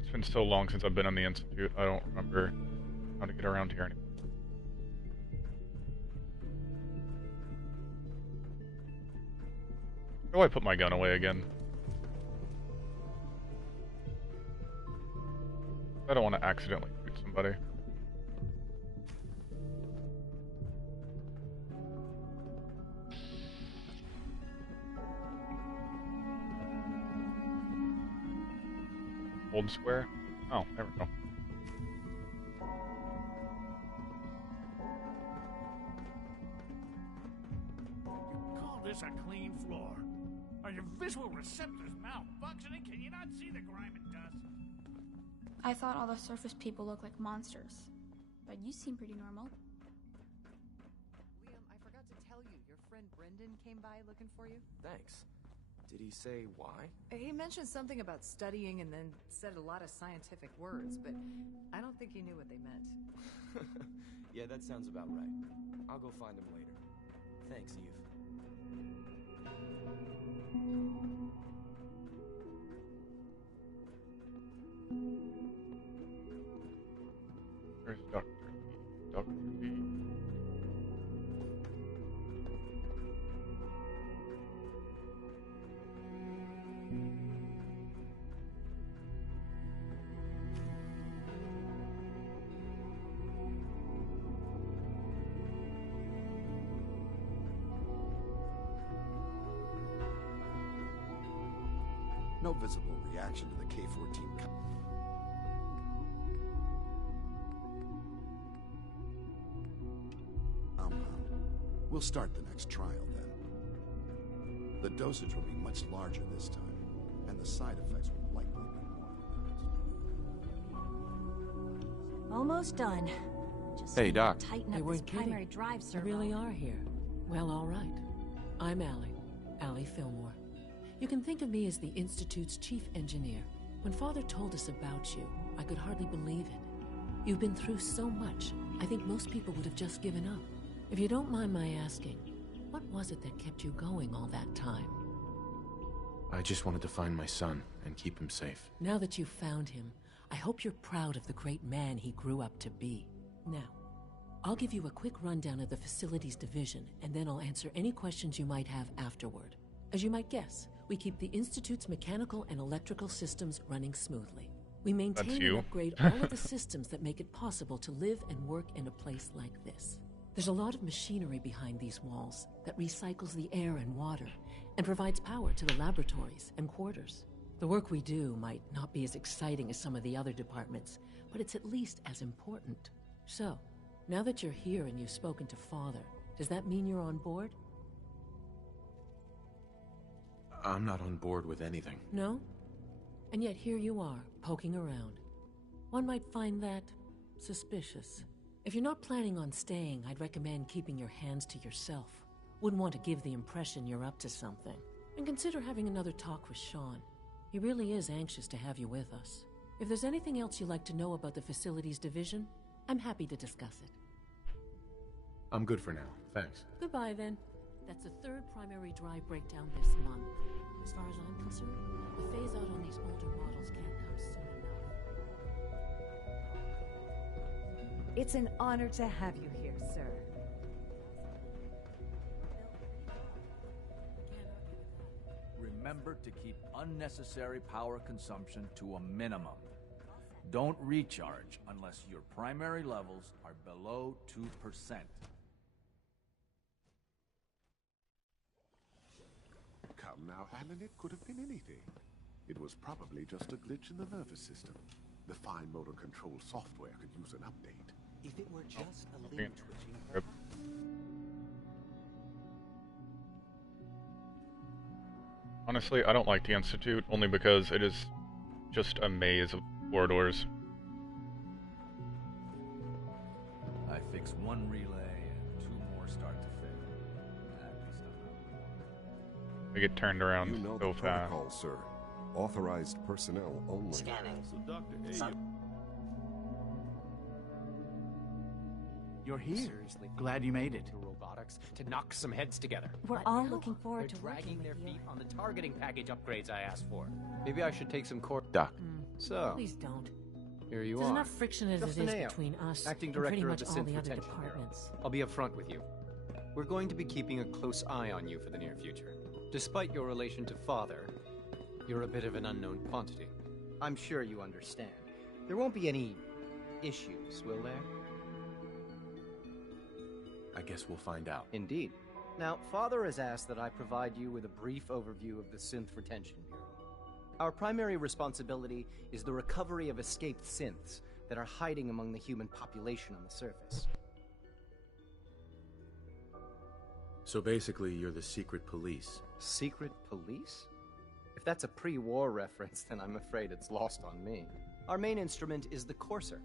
It's been so long since I've been on the Institute, I don't remember how to get around here anymore. Where do I put my gun away again? I don't want to accidentally shoot somebody. Hold square? Oh, there we go. this a clean floor? Are your visual receptors malfunctioning? Can you not see the grime and dust? I thought all the surface people looked like monsters. But you seem pretty normal. Liam, I forgot to tell you, your friend Brendan came by looking for you. Thanks. Did he say why? He mentioned something about studying and then said a lot of scientific words, but I don't think he knew what they meant. Yeah, that sounds about right. I'll go find him later. Thanks, Eve. Where's Dr. V? Dr. V. No visible reaction to the K-14 compound. We'll start the next trial then. The dosage will be much larger this time, and the side effects will likely be more. Almost done. Just Hey, Doc. tighten They up this weren't kidding. primary drive You servo. really are here. Well, all right. I'm Allie Fillmore. You can think of me as the Institute's chief engineer. When Father told us about you, I could hardly believe it. You've been through so much, I think most people would have just given up. If you don't mind my asking, what was it that kept you going all that time? I just wanted to find my son and keep him safe. Now that you've found him, I hope you're proud of the great man he grew up to be. Now, I'll give you a quick rundown of the Facilities Division, and then I'll answer any questions you might have afterward. As you might guess, we keep the Institute's mechanical and electrical systems running smoothly. We maintain That's and you. upgrade all of the systems that make it possible to live and work in a place like this. There's a lot of machinery behind these walls that recycles the air and water and provides power to the laboratories and quarters. The work we do might not be as exciting as some of the other departments, but it's at least as important. So, now that you're here and you've spoken to Father, does that mean you're on board? I'm not on board with anything. No? And yet here you are, poking around. One might find that suspicious. If you're not planning on staying, I'd recommend keeping your hands to yourself. Wouldn't want to give the impression you're up to something. And consider having another talk with Sean. He really is anxious to have you with us. If there's anything else you'd like to know about the Facilities Division, I'm happy to discuss it. I'm good for now, thanks. Goodbye, then. That's the third primary drive breakdown this month. As far as I'm concerned, the phase-out on these older models can't come soon enough. It's an honor to have you here, sir. Remember to keep unnecessary power consumption to a minimum. Don't recharge unless your primary levels are below 2%. Come now, Alan, it could have been anything. It was probably just a glitch in the nervous system. The fine motor control software could use an update. If it were just a limb twitching, Yep. Honestly, I don't like the Institute, only because it is just a maze of corridors. I fix one relay and 2 more start to fail. At least I'm not. I get turned around You know so the fast. protocol, sir. Authorized personnel only. Scanning. So, Dr. A, Some- You're here. Seriously, Glad you made it. to robotics to knock some heads together. We're all looking forward They're to dragging working their with you. feet on the targeting package upgrades I asked for. Maybe I should take some course. Doc. So, Please don't. here you There's are. enough friction as Justin it is Ayo, between us acting and pretty director much of the all Synth the other Retention Bureau. departments. I'll be upfront with you. We're going to be keeping a close eye on you for the near future. Despite your relation to Father, you're a bit of an unknown quantity. I'm sure you understand. There won't be any issues, will there? I guess we'll find out. Indeed. Now, Father has asked that I provide you with a brief overview of the Synth Retention Bureau. Our primary responsibility is the recovery of escaped synths that are hiding among the human population on the surface. So basically, you're the secret police. Secret police? If that's a pre-war reference, then I'm afraid it's lost on me. Our main instrument is the Courser,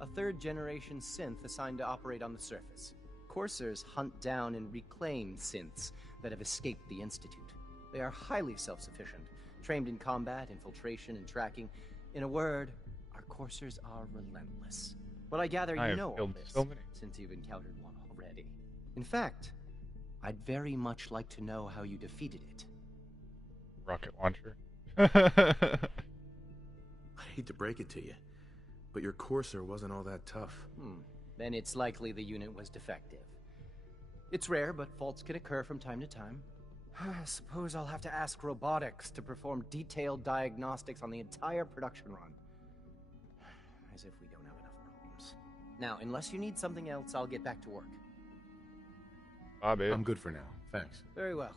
a third-generation synth assigned to operate on the surface. Coursers hunt down and reclaim synths that have escaped the Institute. They are highly self-sufficient, trained in combat, infiltration, and tracking. In a word, our Coursers are relentless. But I gather you know all this, since you've encountered one already. In fact, I'd very much like to know how you defeated it. Rocket launcher. I hate to break it to you, but your Courser wasn't all that tough. Then it's likely the unit was defective. It's rare, but faults can occur from time to time. I suppose I'll have to ask robotics to perform detailed diagnostics on the entire production run. As if we don't have enough problems. Now, unless you need something else, I'll get back to work. Bobby. I'm good for now. Thanks. Very well.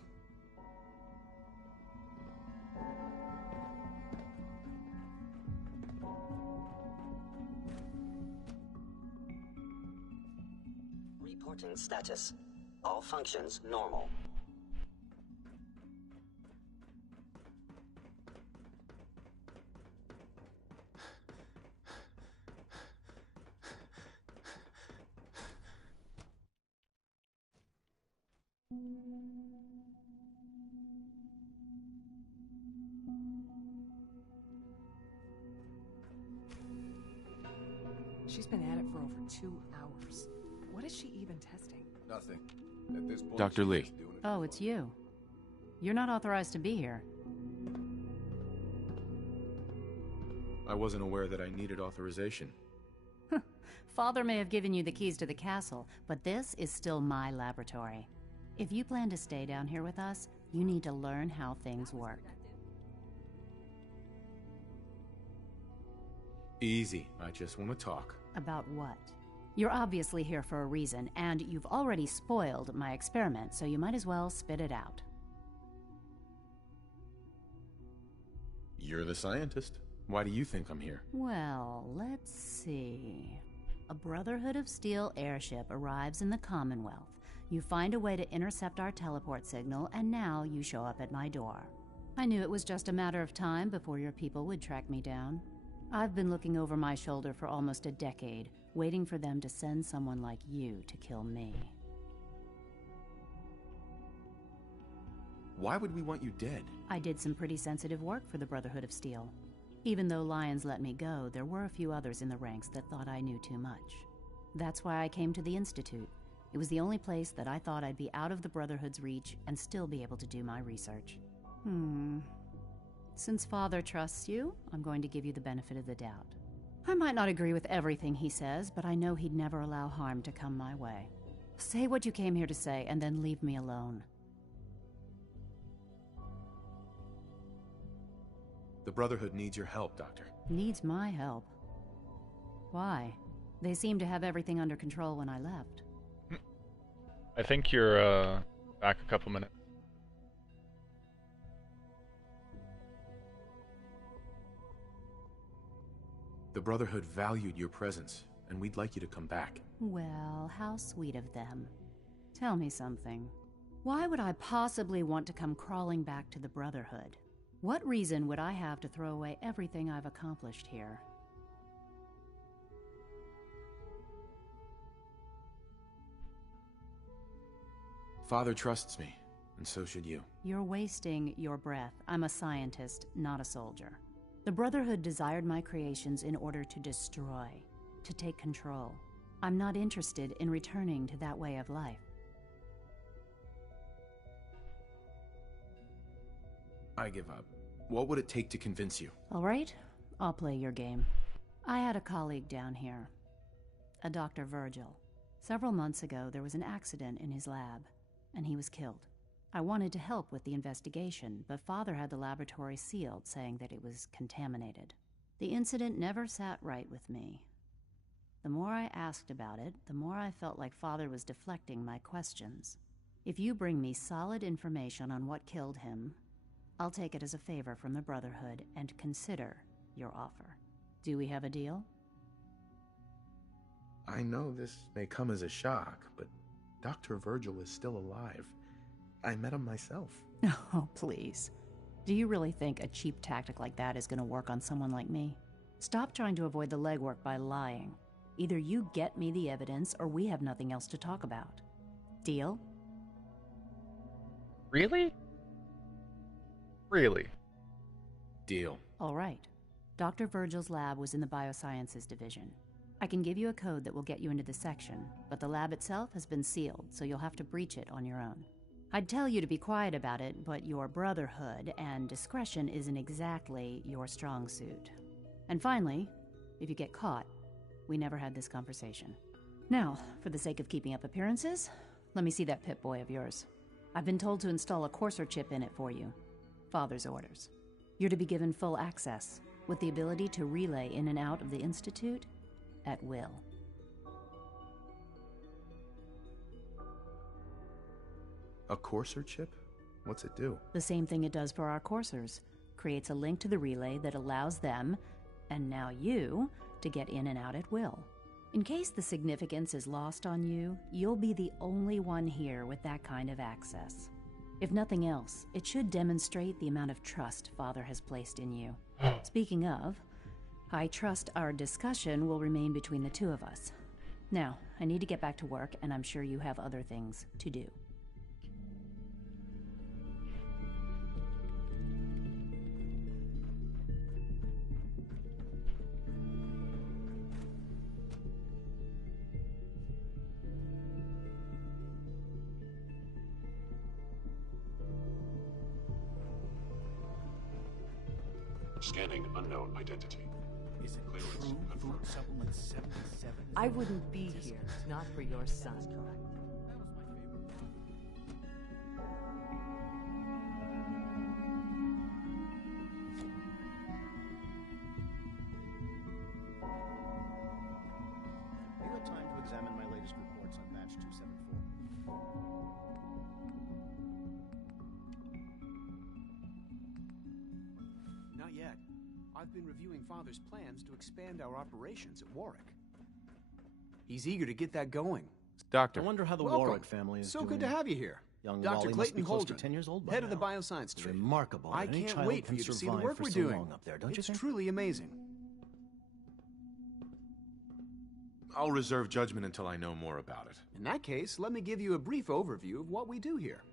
Reporting status. All functions normal. She's been at it for over 2 hours. What is she even testing? Nothing. At this point, Dr. Lee. Oh, it's you. You're not authorized to be here. I wasn't aware that I needed authorization. Father may have given you the keys to the castle, but this is still my laboratory. If you plan to stay down here with us, you need to learn how things work. Easy. I just want to talk. About what? You're obviously here for a reason, and you've already spoiled my experiment, so you might as well spit it out. You're the scientist. Why do you think I'm here? Well, let's see. A Brotherhood of Steel airship arrives in the Commonwealth. You find a way to intercept our teleport signal, and now you show up at my door. I knew it was just a matter of time before your people would track me down. I've been looking over my shoulder for almost a decade, waiting for them to send someone like you to kill me. Why would we want you dead? I did some pretty sensitive work for the Brotherhood of Steel. Even though Lyons let me go, there were a few others in the ranks that thought I knew too much. That's why I came to the Institute. It was the only place that I thought I'd be out of the Brotherhood's reach and still be able to do my research. Since Father trusts you, I'm going to give you the benefit of the doubt. I might not agree with everything he says, but I know he'd never allow harm to come my way. Say what you came here to say, and then leave me alone. The Brotherhood needs your help, Doctor. Needs my help? Why? They seemed to have everything under control when I left. I think you're, back a couple minutes. The Brotherhood valued your presence, and we'd like you to come back. Well, how sweet of them. Tell me something. Why would I possibly want to come crawling back to the Brotherhood? What reason would I have to throw away everything I've accomplished here? Father trusts me, and so should you. You're wasting your breath. I'm a scientist, not a soldier. The Brotherhood desired my creations in order to destroy, to take control. I'm not interested in returning to that way of life. I give up. What would it take to convince you? All right, I'll play your game. I had a colleague down here, a Dr. Virgil. Several months ago, there was an accident in his lab, and he was killed. I wanted to help with the investigation, but Father had the laboratory sealed, saying that it was contaminated. The incident never sat right with me. The more I asked about it, the more I felt like Father was deflecting my questions. If you bring me solid information on what killed him, I'll take it as a favor from the Brotherhood and consider your offer. Do we have a deal? I know this may come as a shock, but Dr. Virgil is still alive. I met him myself. Oh, please. Do you really think a cheap tactic like that is going to work on someone like me? Stop trying to avoid the legwork by lying. Either you get me the evidence, or we have nothing else to talk about. Deal? Really? Really? Deal. All right. Dr. Virgil's lab was in the Biosciences Division. I can give you a code that will get you into the section, but the lab itself has been sealed, so you'll have to breach it on your own. I'd tell you to be quiet about it, but your brotherhood and discretion isn't exactly your strong suit. And finally, if you get caught, we never had this conversation. Now, for the sake of keeping up appearances, let me see that Pip-Boy of yours. I've been told to install a Courser chip in it for you. Father's orders. You're to be given full access, with the ability to relay in and out of the Institute at will. A Courser chip? What's it do? The same thing it does for our coursers. Creates a link to the relay that allows them, and now you, to get in and out at will. In case the significance is lost on you, you'll be the only one here with that kind of access. If nothing else, it should demonstrate the amount of trust Father has placed in you. Speaking of, I trust our discussion will remain between the two of us. Now, I need to get back to work, and I'm sure you have other things to do. Scanning unknown identity. Is it true food supplement 77? I wouldn't be here, not for your son. You had time to examine my latest reports on batch 274. Not yet. I've been reviewing Father's plans to expand our operations at Warwick. He's eager to get that going. Doctor. I wonder how the Welcome. Warwick family is so doing. good to have you here. Young Dr. Wally must Clayton be close to Holdren, 10 years old by head of the now. bioscience It's tree. remarkable I that any can't child wait for can you to see the survive work for we're so doing. long up there, don't you It's think? truly amazing. I'll reserve judgment until I know more about it. In that case, let me give you a brief overview of what we do here.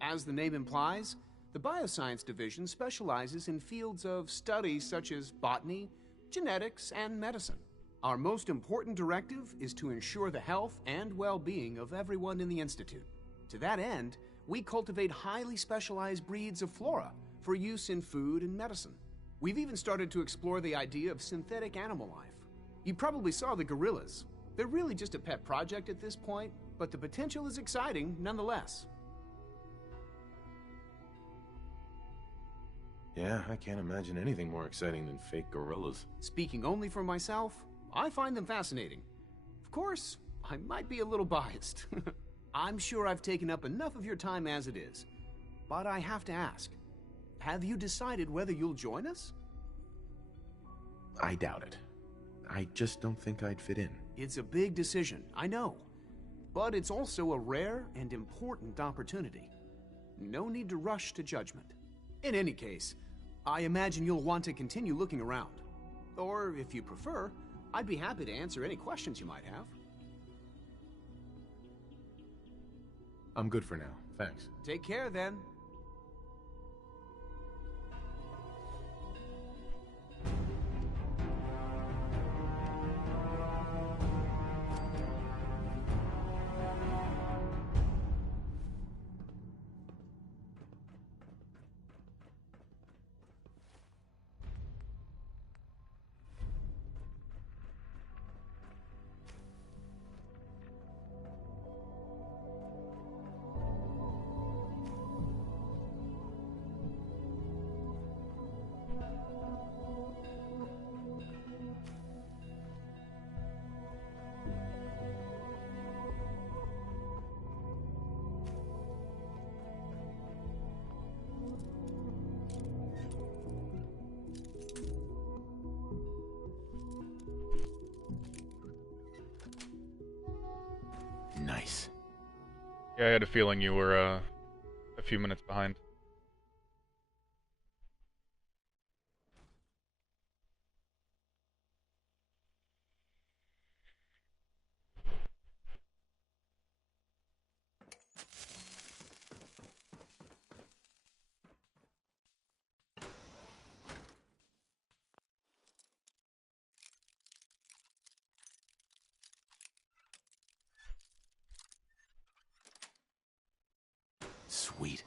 As the name implies, the Bioscience Division specializes in fields of study such as botany, genetics, and medicine. Our most important directive is to ensure the health and well-being of everyone in the Institute. To that end, we cultivate highly specialized breeds of flora for use in food and medicine. We've even started to explore the idea of synthetic animal life. You probably saw the gorillas. They're really just a pet project at this point, but the potential is exciting nonetheless. Yeah, I can't imagine anything more exciting than fake gorillas. Speaking only for myself, I find them fascinating. Of course, I might be a little biased. I'm sure I've taken up enough of your time as it is. But I have to ask, have you decided whether you'll join us? I doubt it. I just don't think I'd fit in. It's a big decision, I know. But it's also a rare and important opportunity. No need to rush to judgment. In any case, I imagine you'll want to continue looking around. Or, if you prefer, I'd be happy to answer any questions you might have. I'm good for now, thanks. Take care, then. Nice. Yeah, I had a feeling you were few minutes behind. Sweet.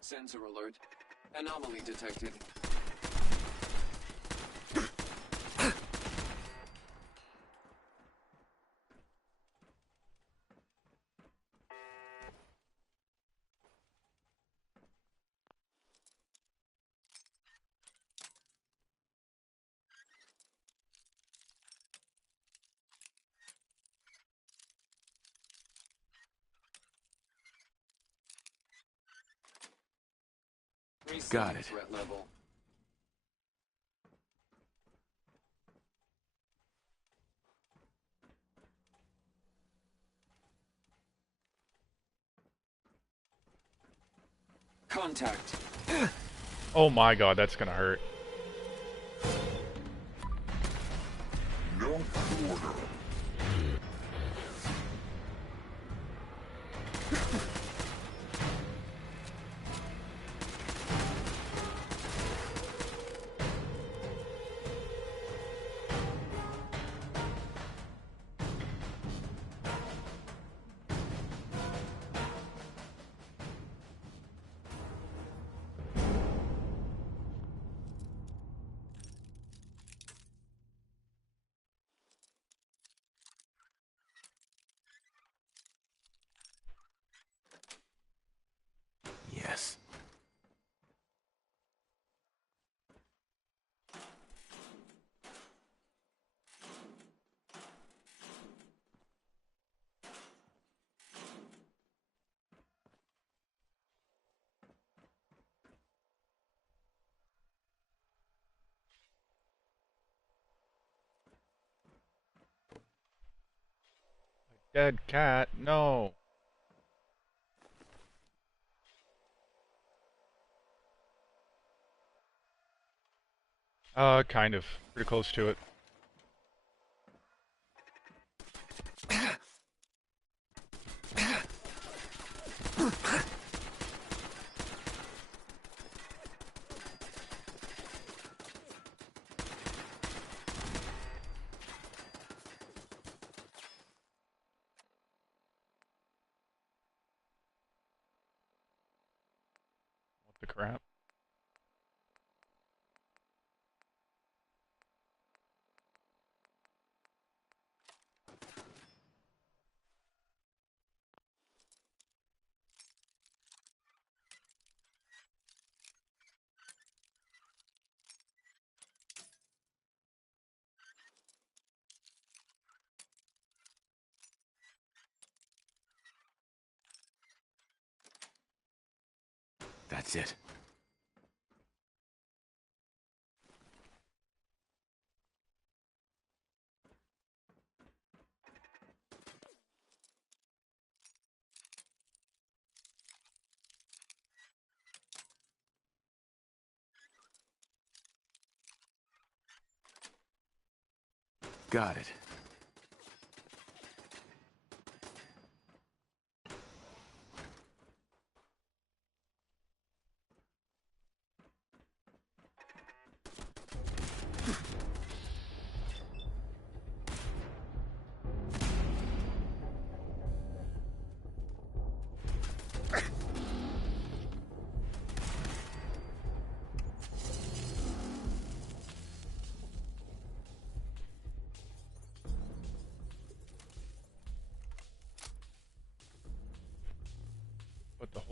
Sensor alert. Anomaly detected. Got it. Threat level. Contact. Oh my god, that's gonna hurt. No order. Yes. Dead cat, no. Kind of. Pretty close to it. What the crap? That's it. Got it.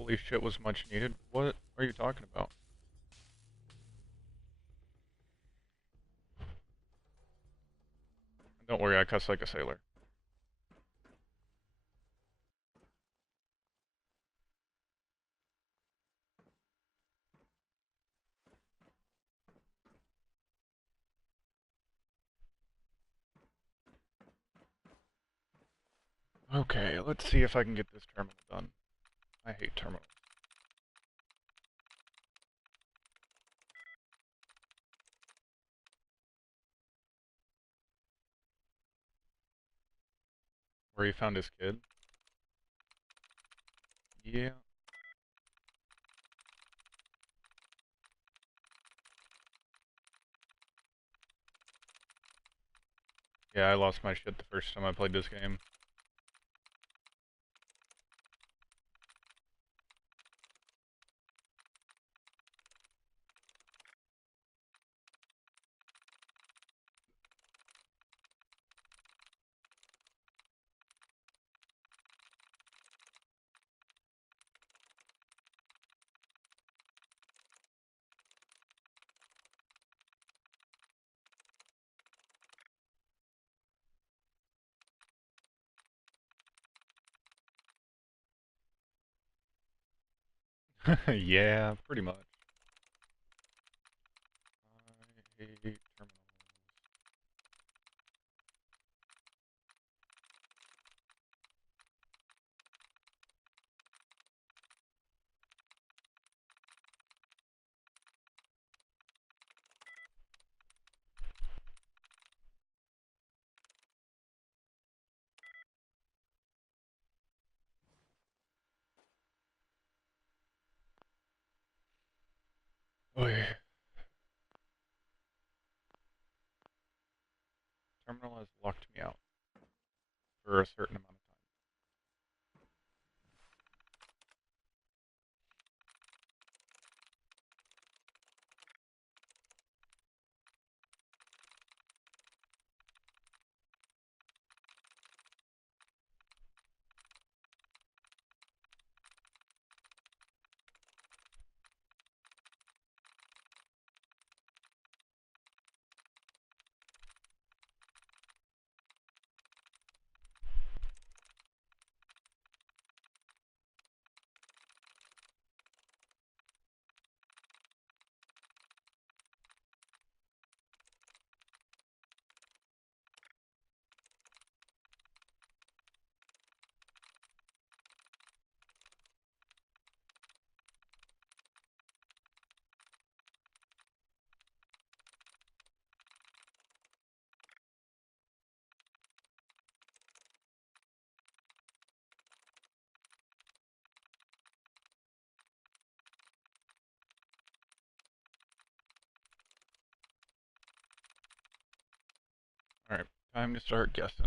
holy shit was much needed. What are you talking about? Don't worry, I cuss like a sailor. Okay, let's see if I can get this terminal done. I hate terminals. Where he found his kid? Yeah. Yeah, I lost my shit the first time I played this game. Yeah, pretty much. I hate terminals. Oy. Terminal has locked me out for a certain amount of time. Alright, time to start guessing.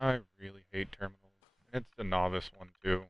I really hate terminals. It's the novice one too.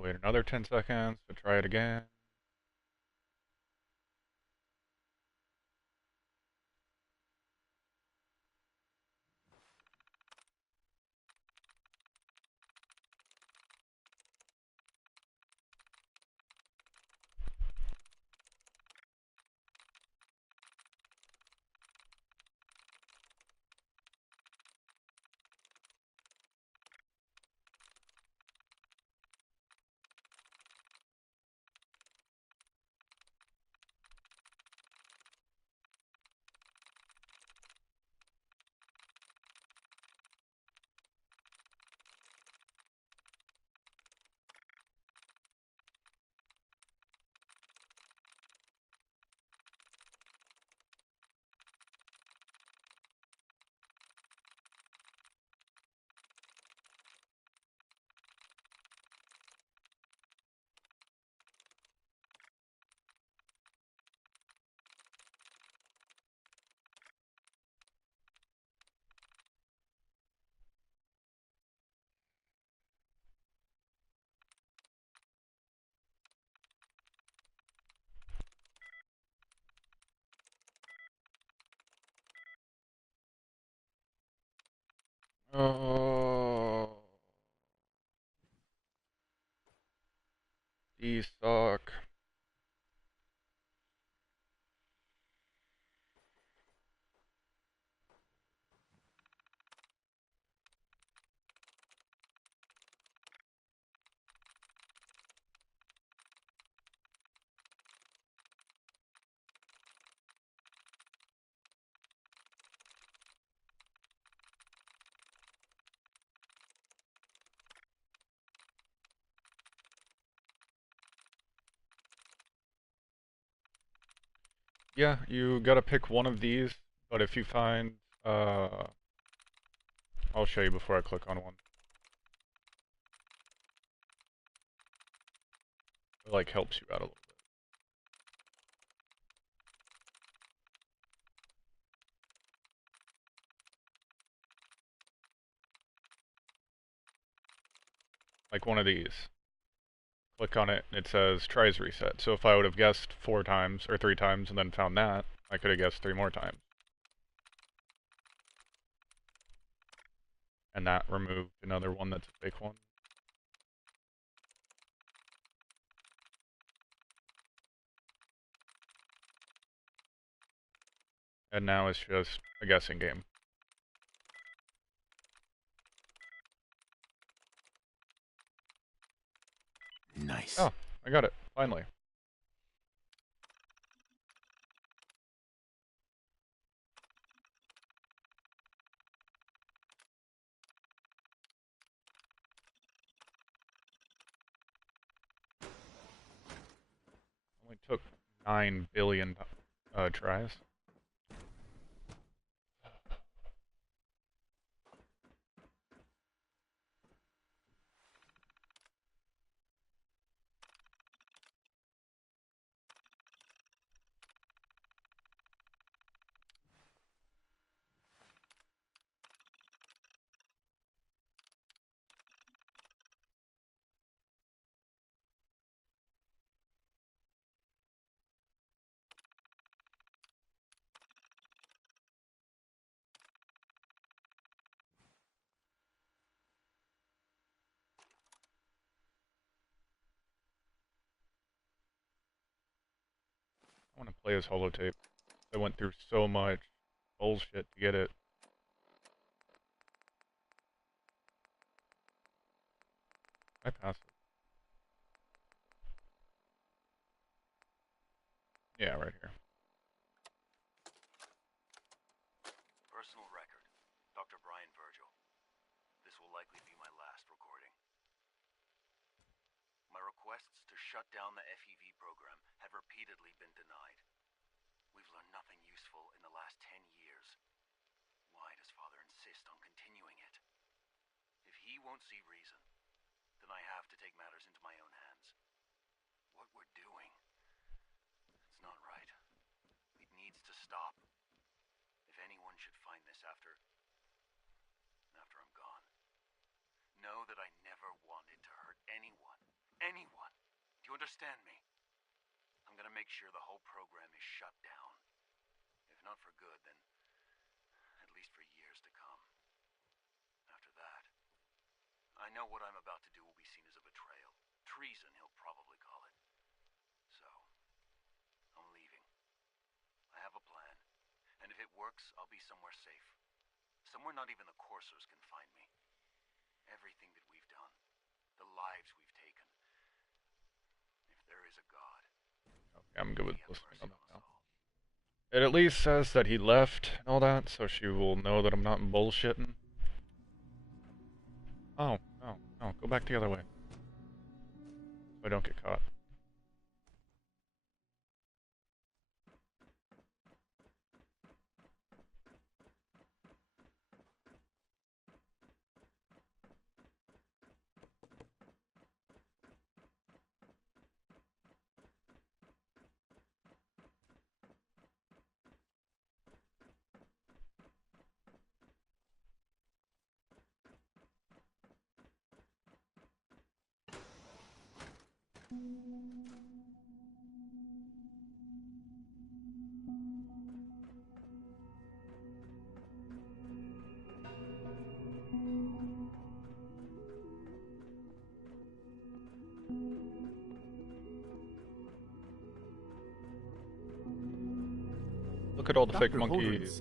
Gotta wait another 10 seconds to try it again. Oh, these suck. Yeah, you gotta pick one of these, but if you find, I'll show you before I click on one. It, like, helps you out a little bit. Like one of these. Click on it, and it says tries reset. So if I would have guessed 4 times, or 3 times, and then found that, I could have guessed 3 more times. And that removed another one that's a fake one. And now it's just a guessing game. Nice. Oh, I got it, finally. Only took 9 billion tries. I want to play as holotape. I went through so much bullshit to get it. I passed it. Yeah, right here. Personal record. Dr. Brian Virgil. This will likely be my last recording. My requests to shut down the FEV program have repeatedly been denied. We've learned nothing useful in the last 10 years. Why does Father insist on continuing it? If he won't see reason, then I have to take matters into my own hands. What we're doing, it's not right. It needs to stop. If anyone should find this after I'm gone, know that I never wanted to hurt anyone. You understand me? I'm gonna make sure the whole program is shut down. If not for good, then at least for years to come. After that, I know what I'm about to do will be seen as a betrayal. Treason, he'll probably call it. So, I'm leaving. I have a plan. And if it works, I'll be somewhere safe. Somewhere not even the coursers can find me. Everything that we've done, the lives we've taken. If there is a God. Okay, I'm good with listening on that now. It at least says that he left and all that, so she will know that I'm not bullshitting. Oh, no, no, go back the other way. So I don't get caught. Look at all the fake monkeys.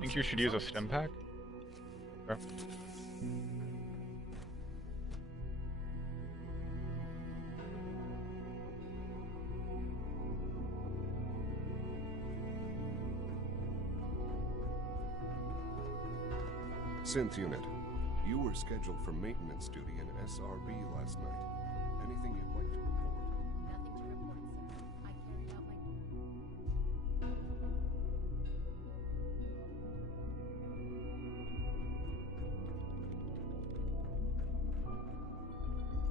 Think you should use a stim pack? Sure. Synth unit, you were scheduled for maintenance duty in SRB last night. Anything you'd like to report? Nothing to report, sir. I carried out my...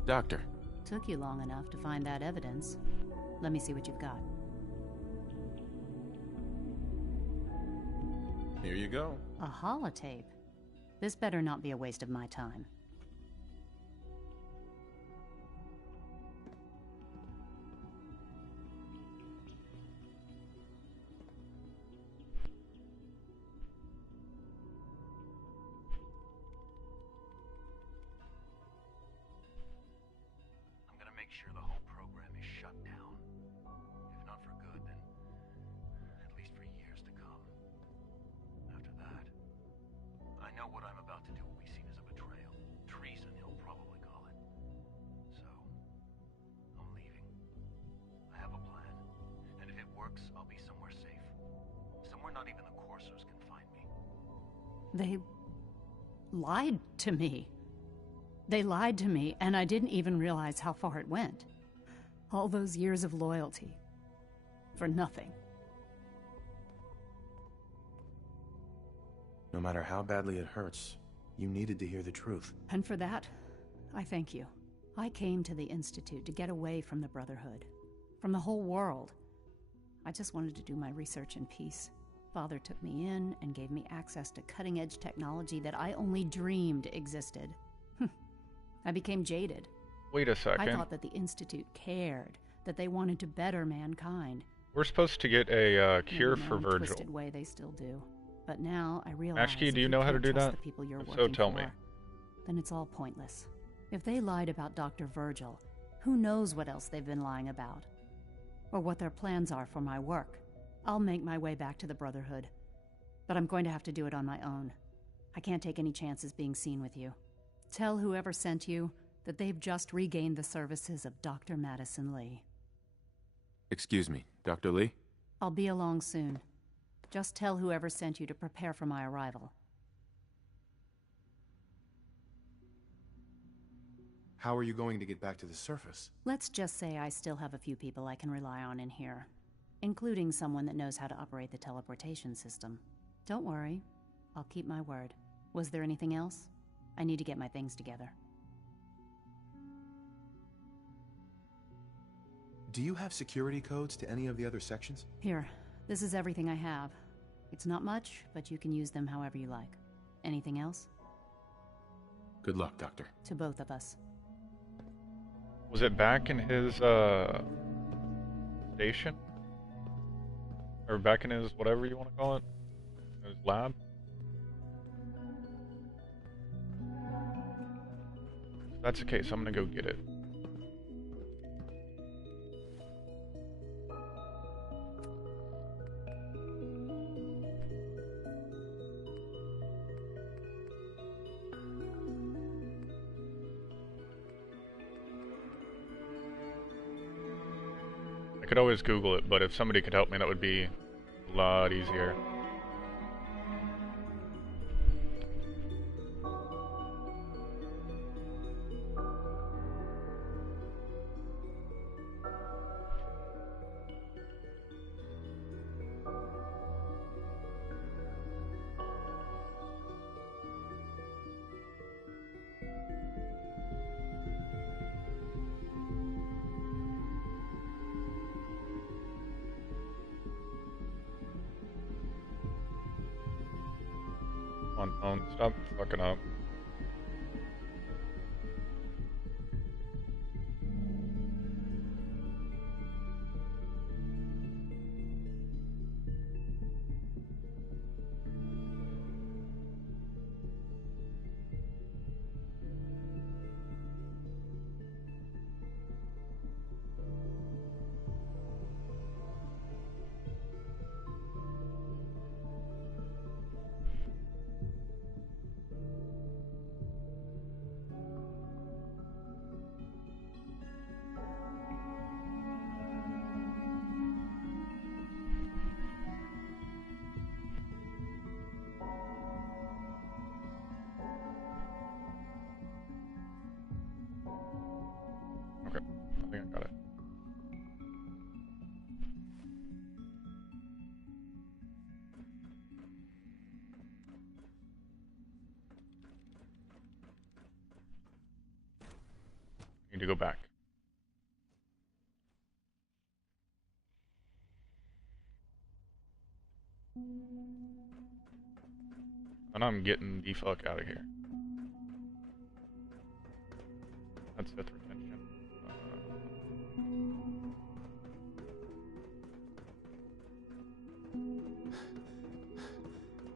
Doctor. Took you long enough to find that evidence. Let me see what you've got. Here you go. A holotape. This better not be a waste of my time. I'm gonna make sure the whole program is shut down. If not for good, then at least for years to come. After that, I know what I'm about to do will be seen as a betrayal. Treason, he'll probably call it. So, I'm leaving. I have a plan. And if it works, I'll be somewhere safe. Somewhere not even the coursers can find me. They lied to me. They lied to me, and I didn't even realize how far it went. All those years of loyalty. For nothing. No matter how badly it hurts, you needed to hear the truth. And for that, I thank you. I came to the Institute to get away from the Brotherhood. From the whole world. I just wanted to do my research in peace. Father took me in and gave me access to cutting-edge technology that I only dreamed existed. I became jaded. Wait a second. I thought that the Institute cared, that they wanted to better mankind. We're supposed to get a cure Maybe for in a Virgil. twisted way they still do. But now I realize Ashki, if do you know how to can't do trust that? the people you're If so, working tell for, me. then it's all pointless. If they lied about Dr. Virgil, who knows what else they've been lying about? Or what their plans are for my work. I'll make my way back to the Brotherhood. But I'm going to have to do it on my own. I can't take any chances being seen with you. Tell whoever sent you that they've just regained the services of Dr. Madison Lee. Excuse me, Dr. Lee? I'll be along soon. Just tell whoever sent you to prepare for my arrival. How are you going to get back to the surface? Let's just say I still have a few people I can rely on in here, including someone that knows how to operate the teleportation system. Don't worry, I'll keep my word. Was there anything else? I need to get my things together. Do you have security codes to any of the other sections? Here, this is everything I have. It's not much, but you can use them however you like. Anything else? Good luck, Doctor. To both of us. Was it back in his station? Or back in his whatever you want to call it? His lab? If that's the case, I'm gonna go get it. I could always Google it, but if somebody could help me, that would be a lot easier. Come on, phone, stop fucking up. Okay, I think I got it. Need to go back. And I'm getting the fuck out of here. That's Sith retention.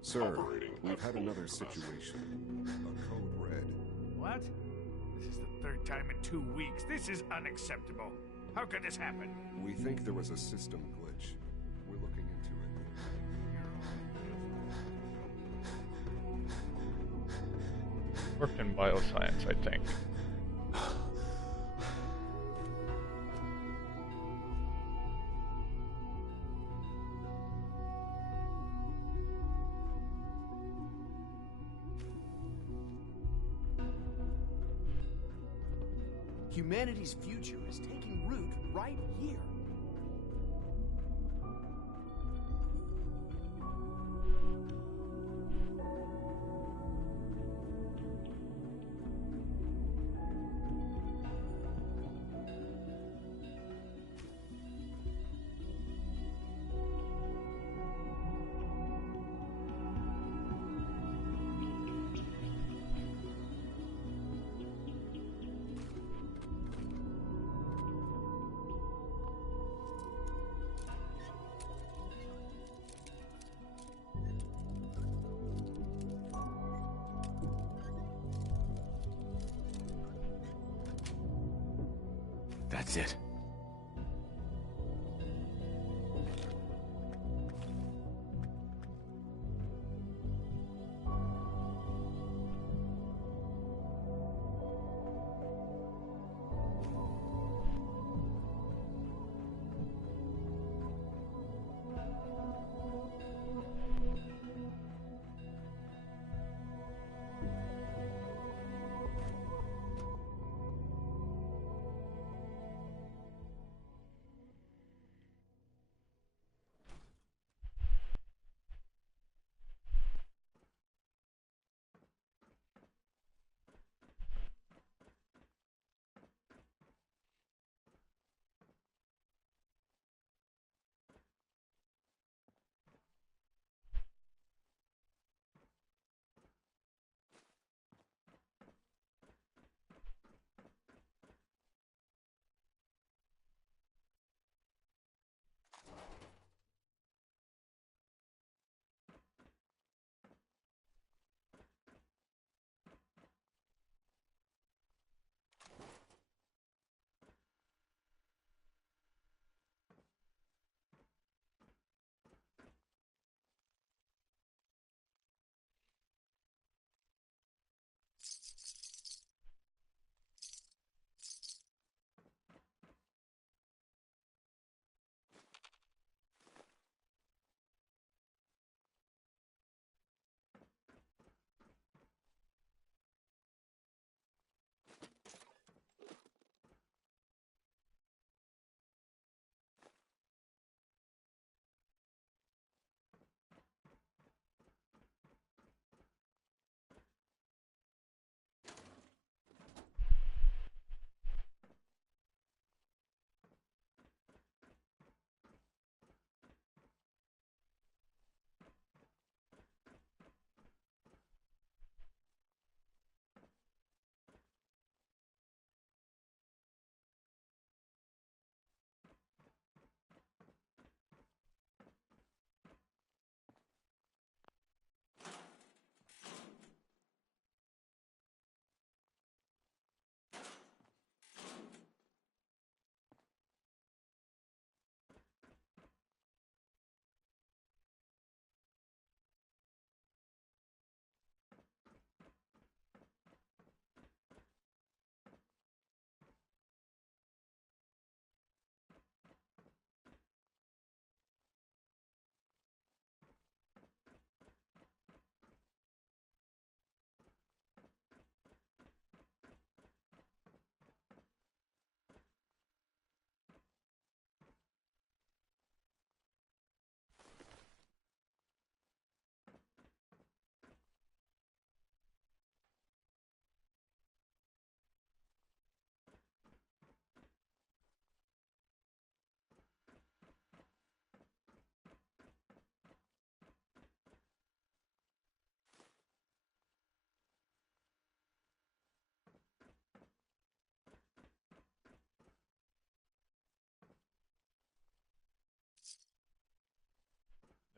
Sir, we've had another situation. A code red. What? This is the third time in 2 weeks. This is unacceptable. How could this happen? We think there was a system glitch. We're looking into it. Worked in bioscience, I think. Humanity's future is taking root right here. That's it.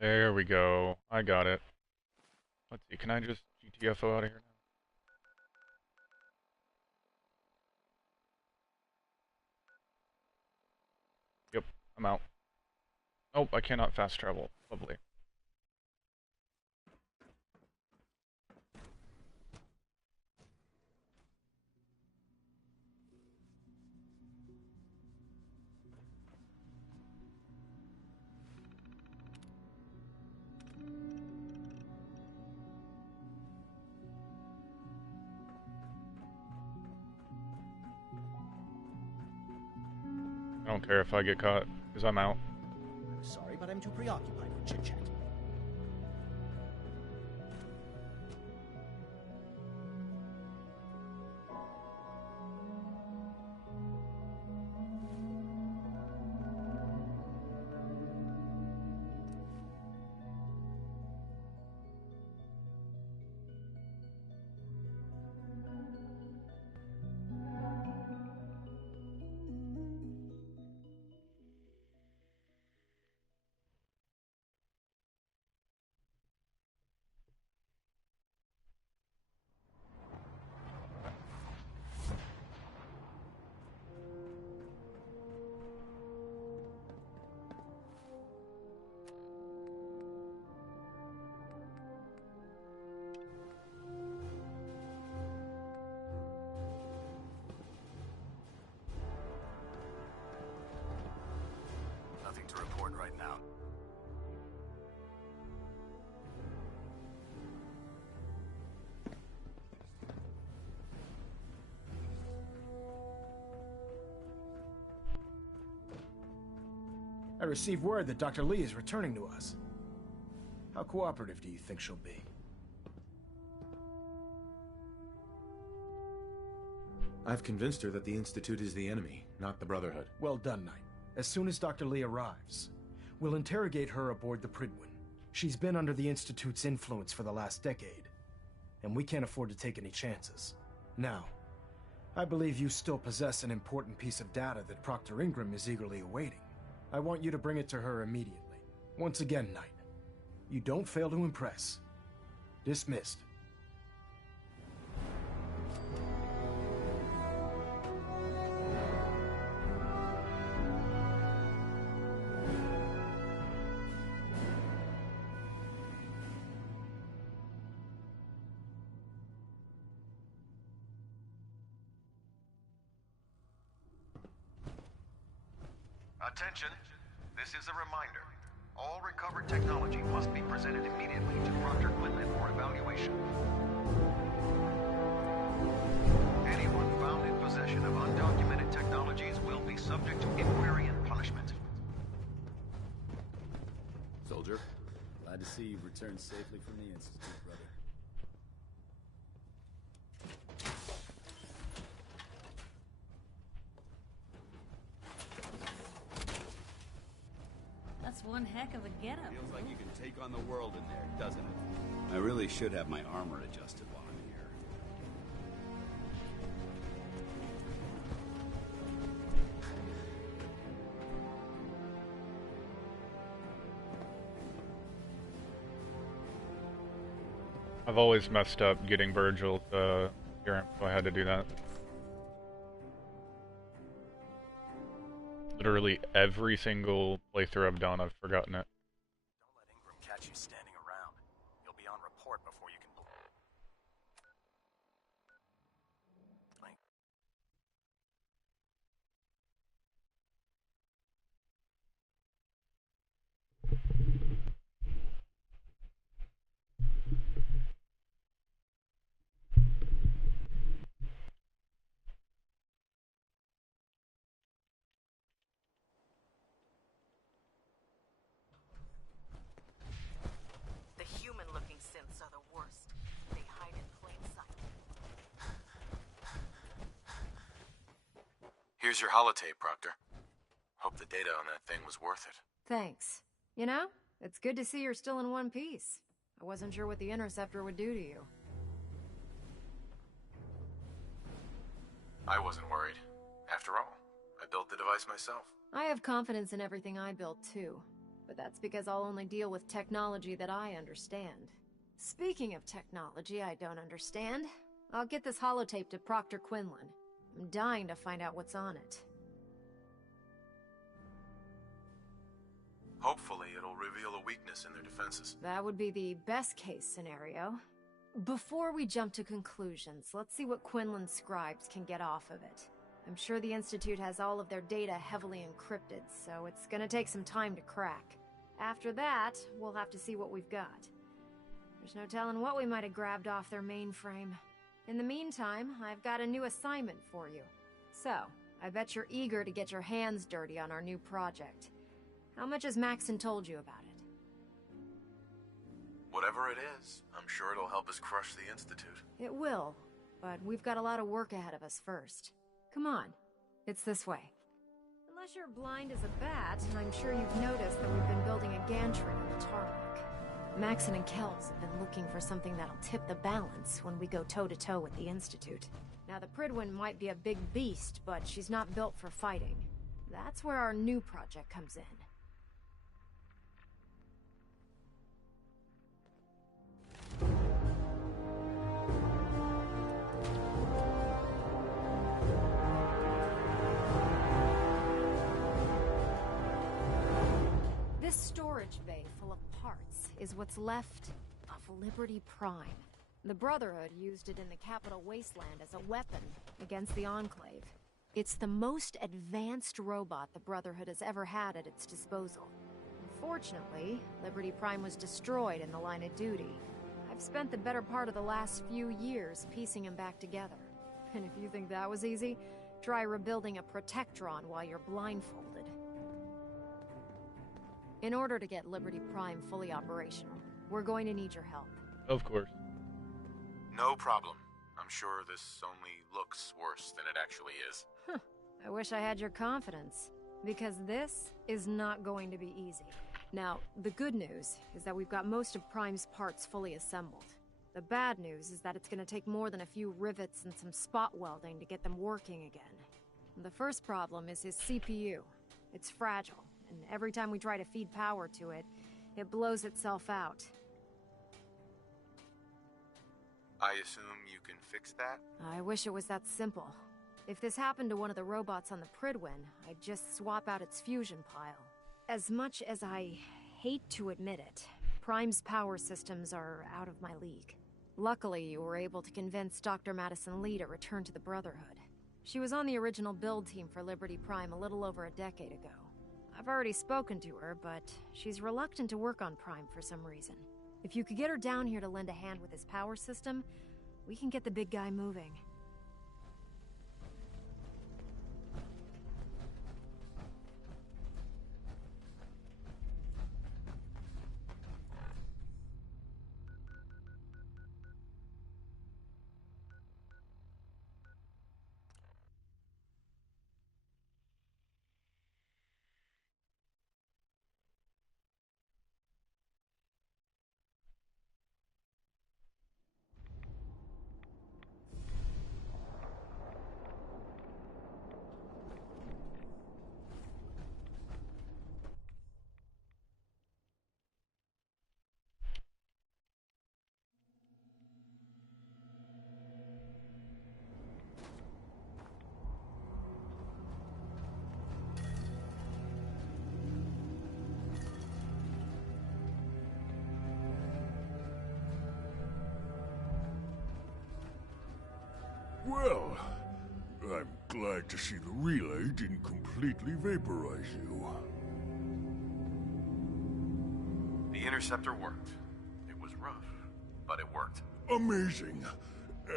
There we go. I got it. Let's see, can I just GTFO out of here now? Yep, I'm out. Oh, I cannot fast travel. Lovely. I don't care if I get caught, because I'm out. I'm sorry, but I'm too preoccupied with chit-chat. Nothing to report right now. I received word that Dr. Lee is returning to us. How cooperative do you think she'll be? I've convinced her that the Institute is the enemy, not the Brotherhood. Well done, Knight. As soon as Dr. Lee arrives, we'll interrogate her aboard the Prydwen. She's been under the Institute's influence for the last decade, and we can't afford to take any chances. Now, I believe you still possess an important piece of data that Proctor Ingram is eagerly awaiting. I want you to bring it to her immediately. Once again, Knight, you don't fail to impress. Dismissed. Attention, this is a reminder. All recovered technology must be presented immediately to Proctor Quinlan for evaluation. Anyone found in possession of undocumented technologies will be subject to inquiry and punishment. Soldier, glad to see you've returned safely from the Institute, brother. That's one heck of a getup. Feels like you can take on the world in there, doesn't it? I really should have my armor adjusted while I'm here. I've always messed up getting Virgil to hear him, so I had to do that. Literally every single playthrough I've done, I've forgotten it. Don't let Ingram catch you standing around. You'll be on report before you can... Here's your holotape, Proctor. Hope the data on that thing was worth it. Thanks. You know, it's good to see you're still in one piece. I wasn't sure what the Interceptor would do to you. I wasn't worried. After all, I built the device myself. I have confidence in everything I built, too. But that's because I'll only deal with technology that I understand. Speaking of technology I don't understand, I'll get this holotape to Proctor Quinlan. I'm dying to find out what's on it. Hopefully, it'll reveal a weakness in their defenses. That would be the best case scenario. Before we jump to conclusions, let's see what Quinlan's scribes can get off of it. I'm sure the Institute has all of their data heavily encrypted, so it's gonna take some time to crack. After that, we'll have to see what we've got. There's no telling what we might have grabbed off their mainframe. In the meantime, I've got a new assignment for you. So, I bet you're eager to get your hands dirty on our new project. How much has Maxon told you about it? Whatever it is, I'm sure it'll help us crush the Institute. It will, but we've got a lot of work ahead of us first. Come on, it's this way. Unless you're blind as a bat, I'm sure you've noticed that we've been building a gantry on the tarmac. Maxon and Kells have been looking for something that'll tip the balance when we go toe-to-toe with the Institute. Now, the Prydwen might be a big beast, but she's not built for fighting. That's where our new project comes in. This storage bay full of parts is what's left of Liberty Prime. The Brotherhood used it in the Capital Wasteland as a weapon against the Enclave. It's the most advanced robot the Brotherhood has ever had at its disposal. Unfortunately, Liberty Prime was destroyed in the line of duty. I've spent the better part of the last few years piecing him back together. And if you think that was easy, try rebuilding a Protectron while you're blindfolded. In order to get Liberty Prime fully operational, we're going to need your help. Of course. No problem. I'm sure this only looks worse than it actually is. Huh. I wish I had your confidence, because this is not going to be easy. Now, the good news is that we've got most of Prime's parts fully assembled. The bad news is that it's going to take more than a few rivets and some spot welding to get them working again. The first problem is his CPU. It's fragile, and every time we try to feed power to it, it blows itself out. I assume you can fix that? I wish it was that simple. If this happened to one of the robots on the Prydwen, I'd just swap out its fusion pile. As much as I hate to admit it, Prime's power systems are out of my league. Luckily, you were able to convince Dr. Madison Lee to return to the Brotherhood. She was on the original build team for Liberty Prime a little over a decade ago. I've already spoken to her, but she's reluctant to work on Prime for some reason. If you could get her down here to lend a hand with his power system, we can get the big guy moving. Well, I'm glad to see the relay didn't completely vaporize you. The interceptor worked. It was rough, but it worked. Amazing.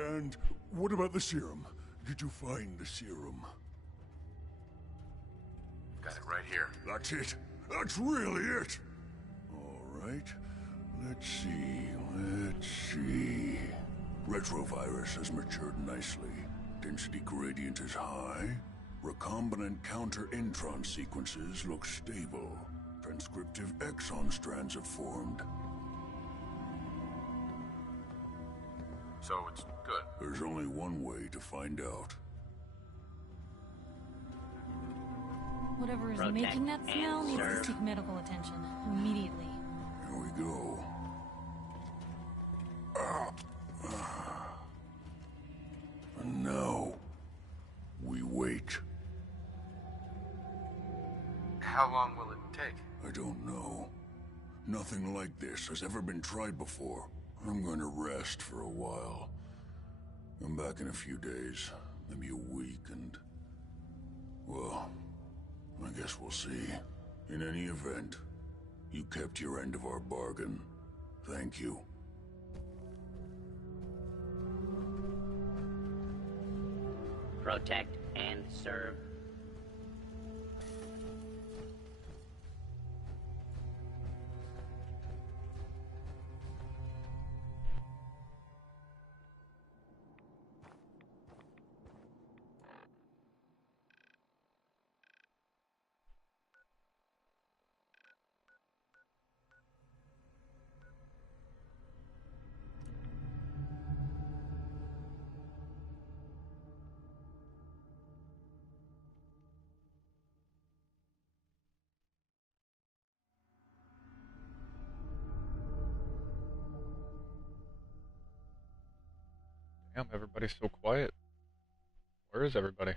And what about the serum? Did you find the serum? Got it right here. That's it. That's really it. All right. Let's see. Retrovirus has matured nicely. Density gradient is high. Recombinant counter-intron sequences look stable. Transcriptive exon strands have formed. So it's good. There's only one way to find out. Whatever is Protect making that smell and needs to serve. seek medical attention. Immediately. Here we go. And now, we wait. How long will it take? I don't know. Nothing like this has ever been tried before. I'm going to rest for a while. I'm back in a few days, maybe a week, and... well, I guess we'll see. In any event, you kept your end of our bargain. Thank you. Protect and serve. Damn, everybody's so quiet. Where is everybody?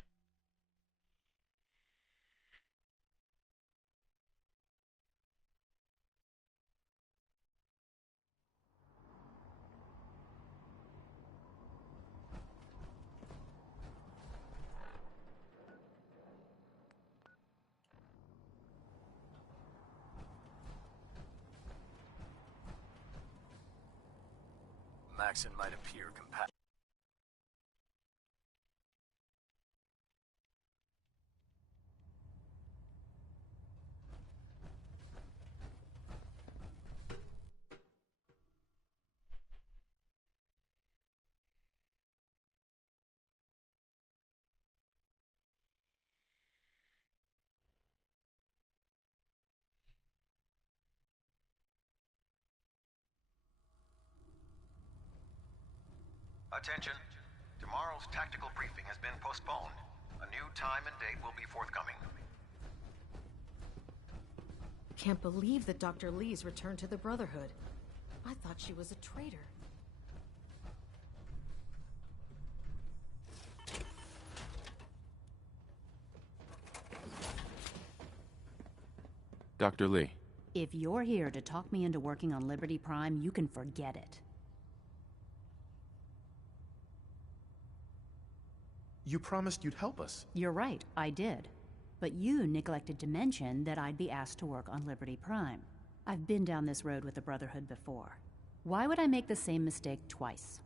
Maxon might appear compatible. Attention. Tomorrow's tactical briefing has been postponed. A new time and date will be forthcoming. Can't believe that Dr. Lee's returned to the Brotherhood. I thought she was a traitor. Dr. Lee. If you're here to talk me into working on Liberty Prime, you can forget it. You promised you'd help us. You're right, I did. But you neglected to mention that I'd be asked to work on Liberty Prime. I've been down this road with the Brotherhood before. Why would I make the same mistake twice?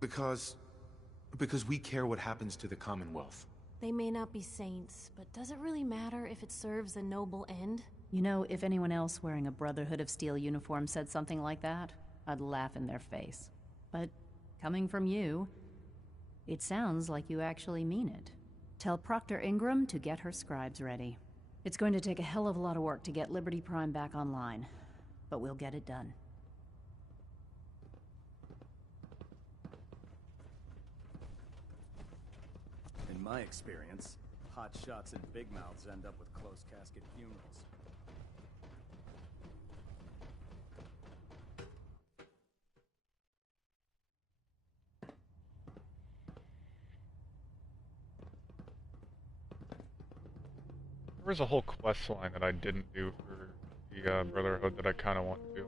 Because we care what happens to the Commonwealth. They may not be saints, but does it really matter if it serves a noble end? You know, if anyone else wearing a Brotherhood of Steel uniform said something like that, I'd laugh in their face. But coming from you, it sounds like you actually mean it. Tell Proctor Ingram to get her scribes ready. It's going to take a hell of a lot of work to get Liberty Prime back online, but we'll get it done. In my experience, hot shots and big mouths end up with closed casket funerals. There was a whole quest line that I didn't do for the Brotherhood that I kind of want to do.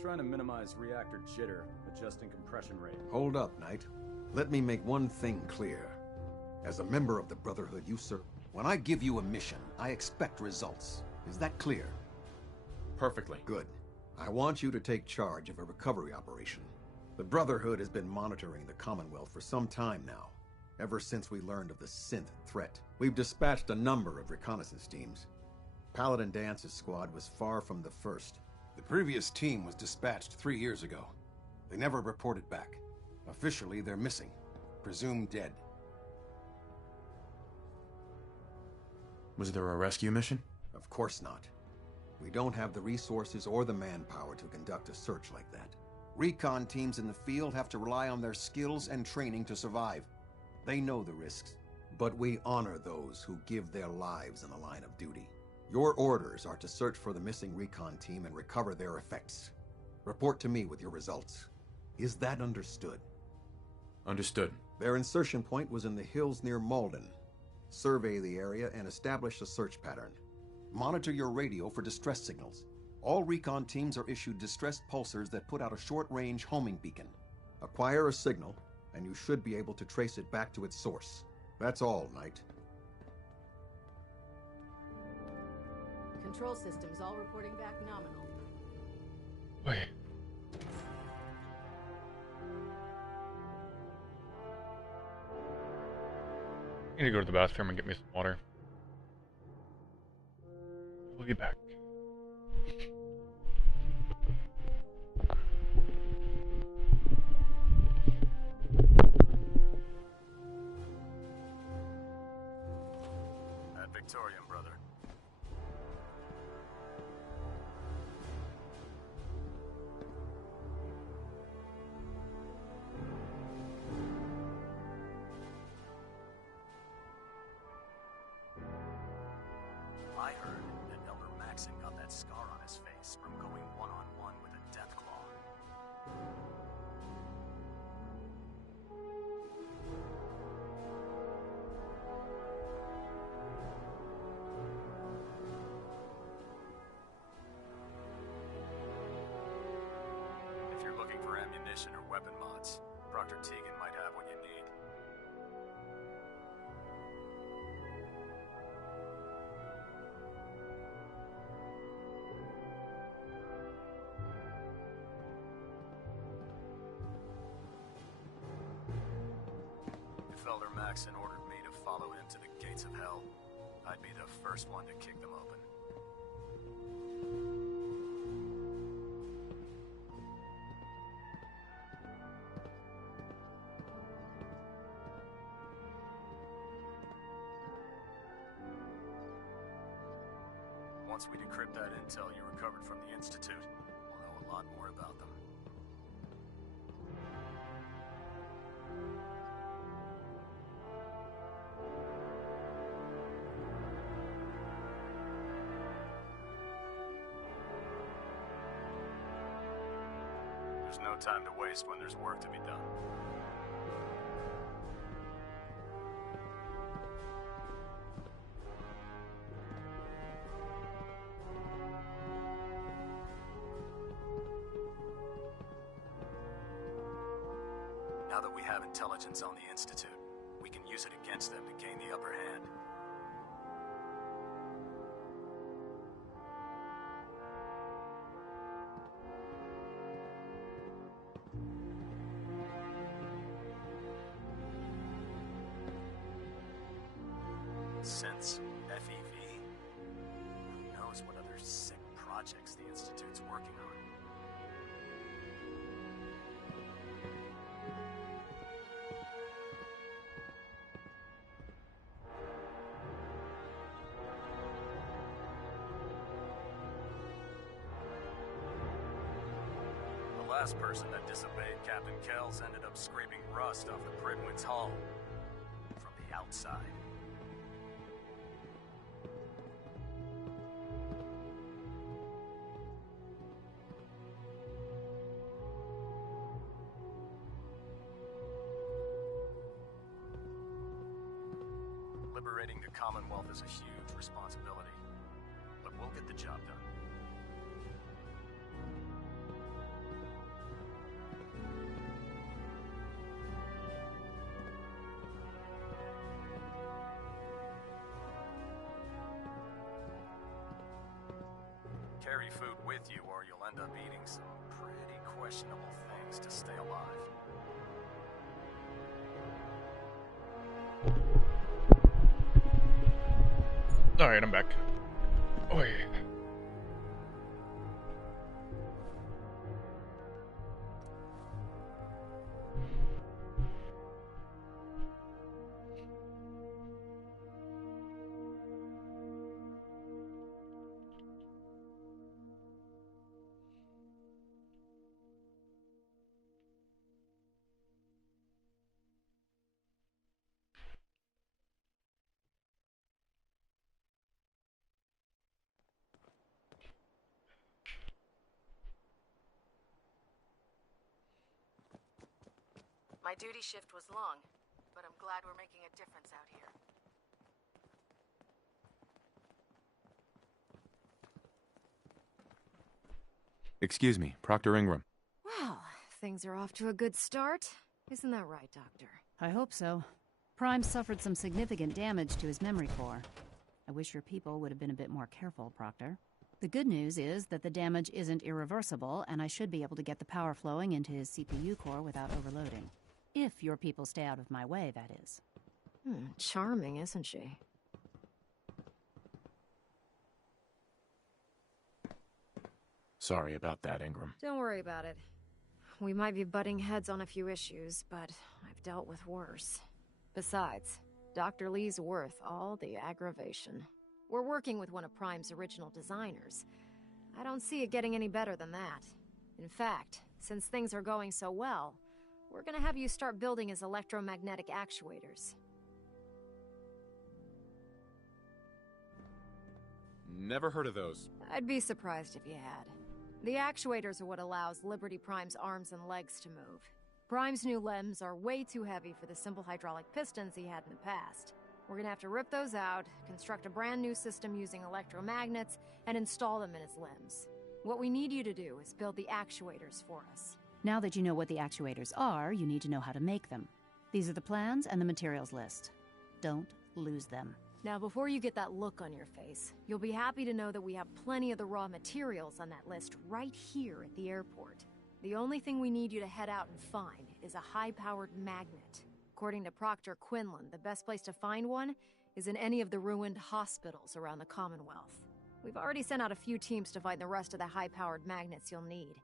Trying to minimize reactor jitter, adjusting compression rate. Hold up, Knight. Let me make one thing clear. As a member of the Brotherhood you serve, when I give you a mission, I expect results. Is that clear? Perfectly. Good. I want you to take charge of a recovery operation. The Brotherhood has been monitoring the Commonwealth for some time now, ever since we learned of the synth threat. We've dispatched a number of reconnaissance teams. Paladin Dance's squad was far from the first. The previous team was dispatched 3 years ago. They never reported back. Officially, they're missing. Presumed dead. Was there a rescue mission? Of course not. We don't have the resources or the manpower to conduct a search like that. Recon teams in the field have to rely on their skills and training to survive. They know the risks, but we honor those who give their lives in the line of duty. Your orders are to search for the missing recon team and recover their effects. Report to me with your results. Is that understood? Understood. Their insertion point was in the hills near Malden. Survey the area and establish a search pattern. Monitor your radio for distress signals. All recon teams are issued distress pulsars that put out a short-range homing beacon. Acquire a signal, and you should be able to trace it back to its source. That's all, Knight. Control systems all reporting back nominal. Wait. I need to go to the bathroom and get me some water. We'll be back. At Victorian, brother. I heard that Elder Maxon got that scar on his face from going one-on-one with a Deathclaw. If you're looking for ammunition or weapon mods, Proctor Tegan might have what you need. If Elder Maxon ordered me to follow him to the gates of hell, I'd be the first one to kick them open. Once we decrypt that intel you recovered from the Institute, we'll know a lot more about them. There's no time to waste when there's work to be done. Now that we have intelligence on the Institute, we can use it against them to gain the upper hand. Since FEV? Who knows what other sick projects the Institute's working on? The last person that disobeyed Captain Kells ended up scraping rust off the Pridwin's hull from the outside. Liberating the Commonwealth is a huge responsibility, but we'll get the job done. Carry food with you or you'll end up eating some pretty questionable things to stay alive. Alright, I'm back. Oh, yeah. My duty shift was long, but I'm glad we're making a difference out here. Excuse me, Proctor Ingram. Well, things are off to a good start. Isn't that right, Doctor? I hope so. Prime suffered some significant damage to his memory core. I wish your people would have been a bit more careful, Proctor. The good news is that the damage isn't irreversible, and I should be able to get the power flowing into his CPU core without overloading. If your people stay out of my way, that is. Charming, isn't she? Sorry about that, Ingram. Don't worry about it. We might be butting heads on a few issues, but I've dealt with worse. Besides, Dr. Lee's worth all the aggravation. We're working with one of Prime's original designers. I don't see it getting any better than that. In fact, since things are going so well, we're gonna have you start building his electromagnetic actuators. Never heard of those. I'd be surprised if you had. The actuators are what allows Liberty Prime's arms and legs to move. Prime's new limbs are way too heavy for the simple hydraulic pistons he had in the past. We're gonna have to rip those out, construct a brand new system using electromagnets, and install them in his limbs. What we need you to do is build the actuators for us. Now that you know what the actuators are, you need to know how to make them. These are the plans and the materials list. Don't lose them. Now, before you get that look on your face, you'll be happy to know that we have plenty of the raw materials on that list right here at the airport. The only thing we need you to head out and find is a high-powered magnet. According to Proctor Quinlan, the best place to find one is in any of the ruined hospitals around the Commonwealth. We've already sent out a few teams to find the rest of the high-powered magnets you'll need.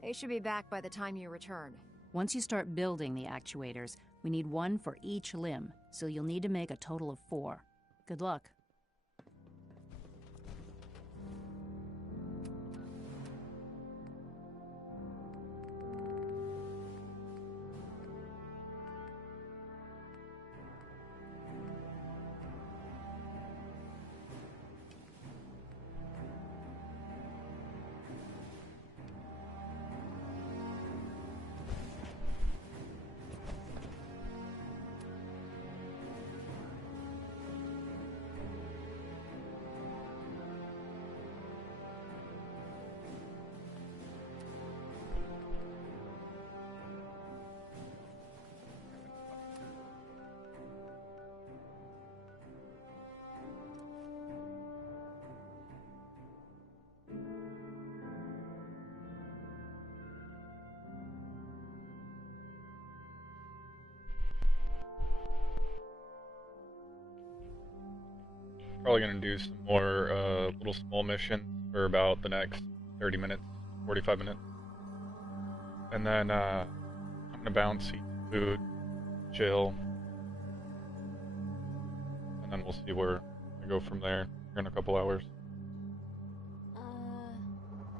They should be back by the time you return. Once you start building the actuators, we need one for each limb, so you'll need to make a total of 4. Good luck. Probably gonna do some more little small missions for about the next 30 minutes, 45 minutes. And then I'm gonna bounce, eat some food, chill. And then we'll see where I go from there in a couple hours.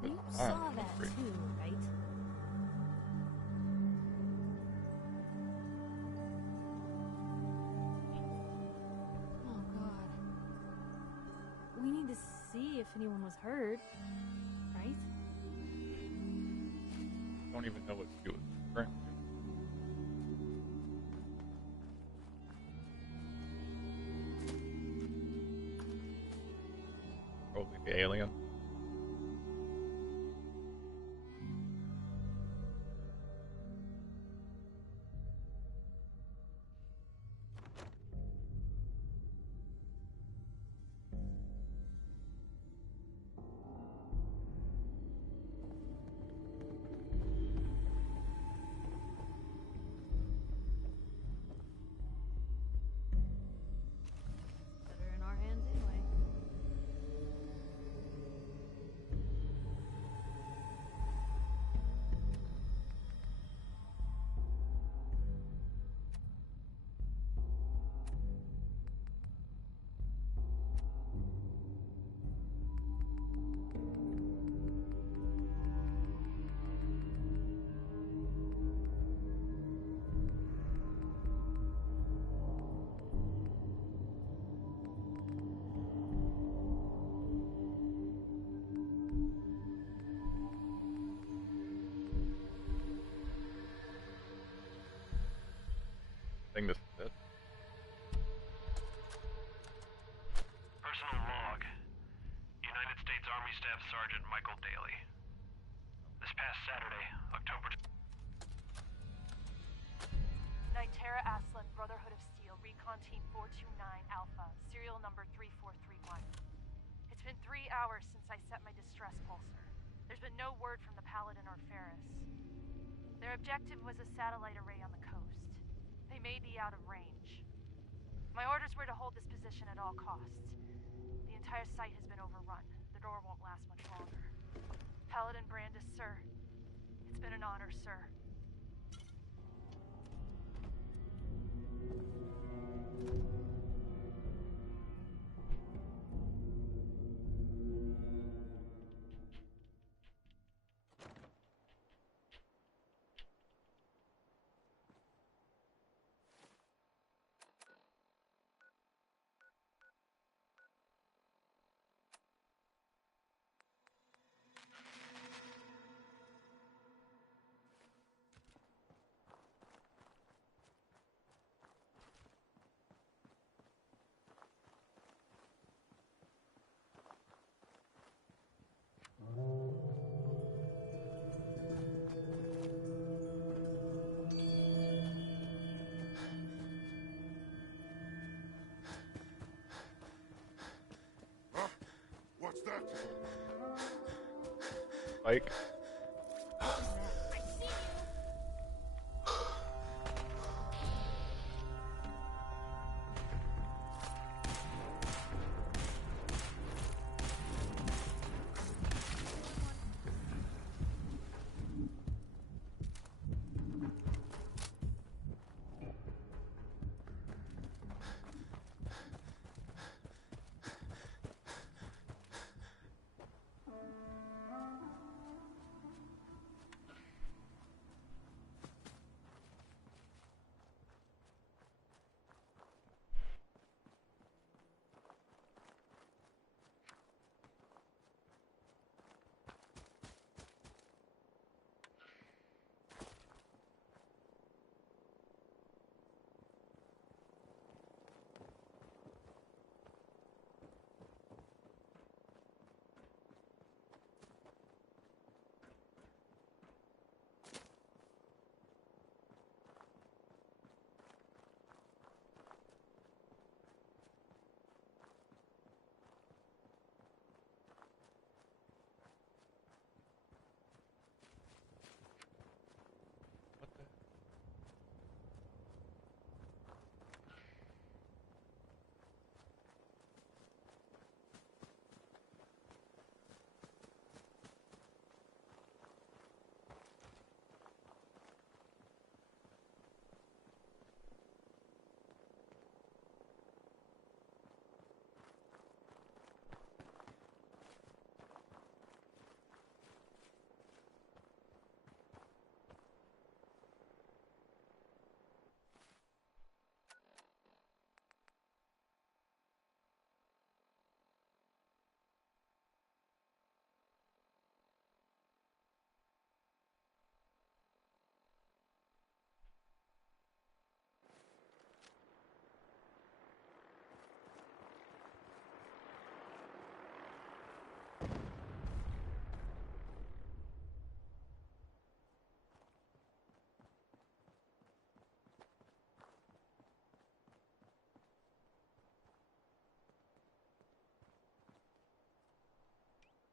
You saw that too, right? We need to see if anyone was hurt, right? Don't even know what to do with it. Probably the alien. Better in our hands anyway. thing to sit. Personal log. United States Army Staff Sergeant Michael Daly. This past Saturday, October... Nitera Aslan, Brotherhood of Steel, Recon Team 429 Alpha, serial number 3431. It's been 3 hours since I set my distress pulsar. There's been no word from the Paladin or Ferris. Their objective was a satellite array on the coast. They may be out of range. My orders were to hold this position at all costs. The entire site has been overrun. The door won't last much longer. Paladin Brandis, sir. It's been an honor, sir. What's that? Like.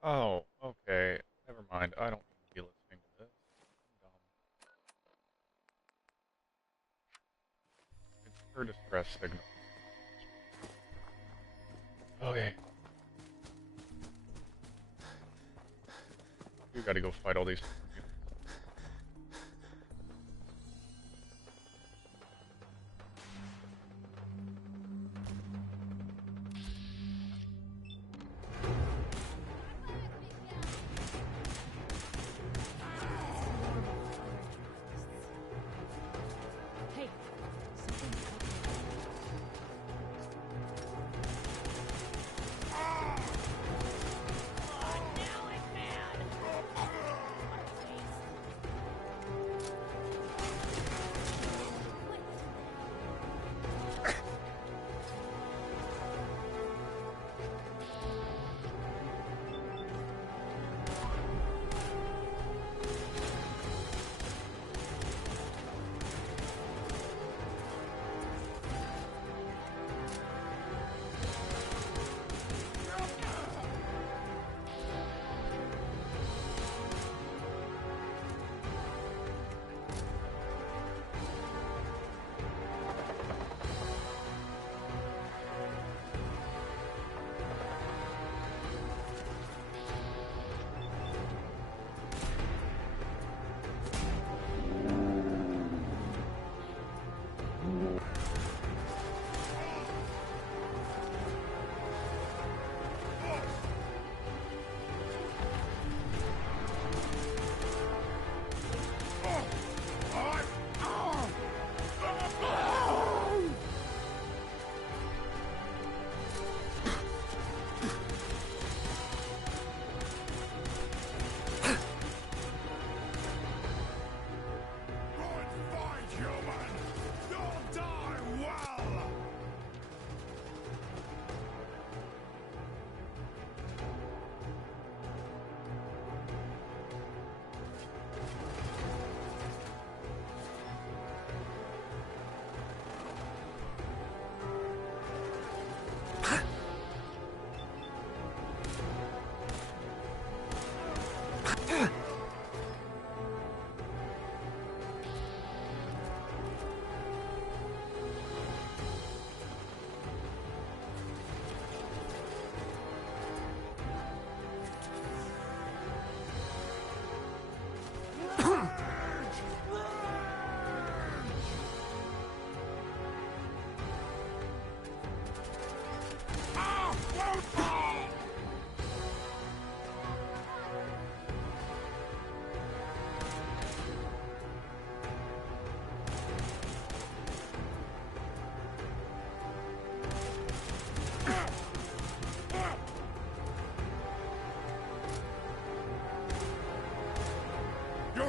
Oh, okay. Never mind. I don't need to be listening to this. I'm dumb. It's her distress signal. Okay. You gotta go fight all these.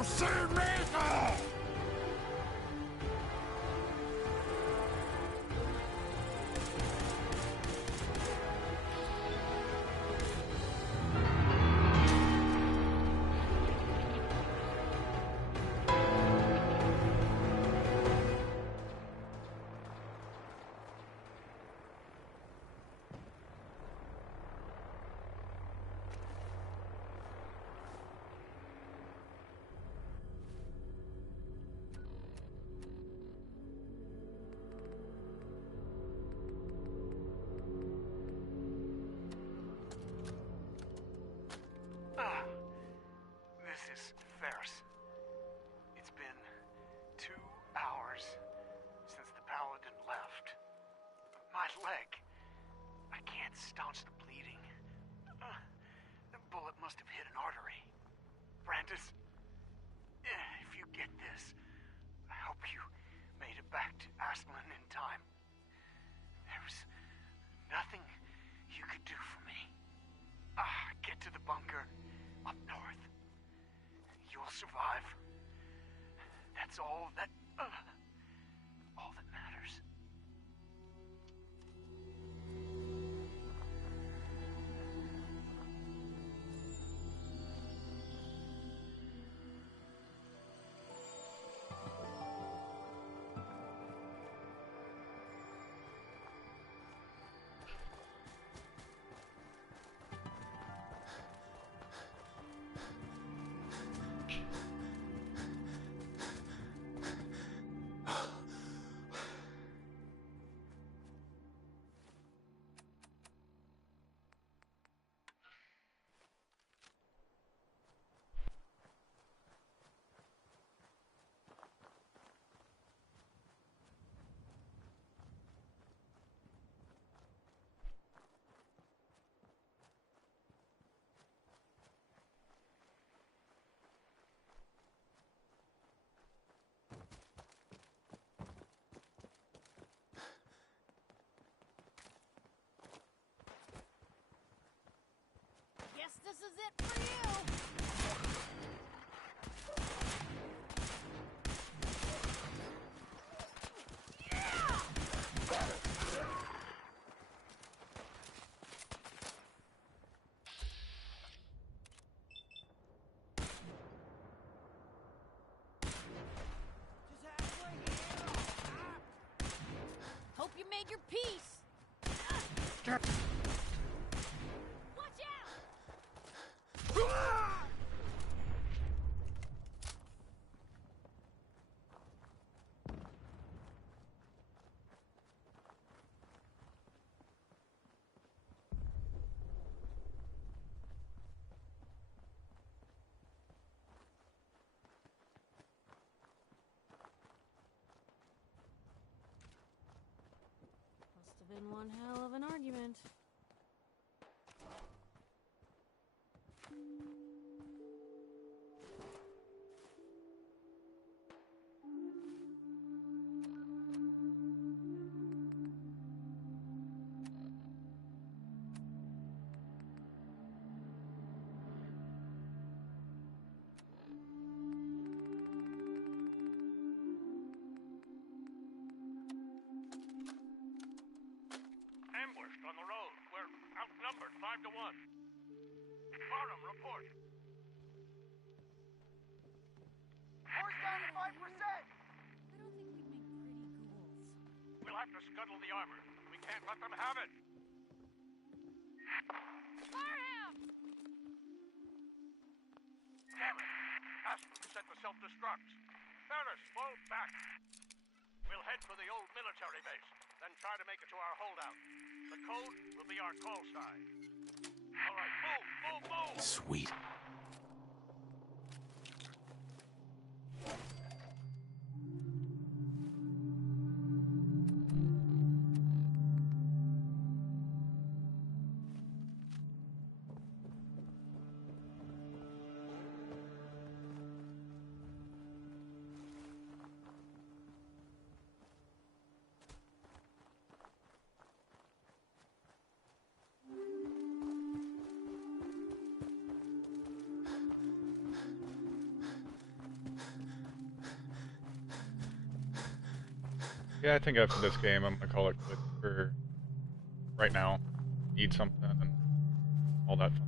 You see me? This is Ferris. It's been 2 hours since the Paladin left. My leg. I can't staunch the bleeding. The bullet must have hit an artery. Brandis, if you get this, I hope you made it back to Aslan in time. There was nothing you could do for me. Get to the bunker up north. You'll survive. That's all that matters. Guess this is it for you! Hope you made your peace! Watch out! Must have been one hell of an argument. Ambushed on the road. We're outnumbered 5 to 1. Barnum, report. Force down to 5%! I don't think we'd make pretty ghouls. We'll have to scuttle the armor. We can't let them have it. Fire him! Damn it! Aspen set the self-destruct. Ferris, fall back. We'll head for the old military base, then try to make it to our holdout. The code will be our call sign. All right, move, move, move! Sweet. Yeah, I think after this game, I'm gonna call it quits for right now. Eat something and all that fun.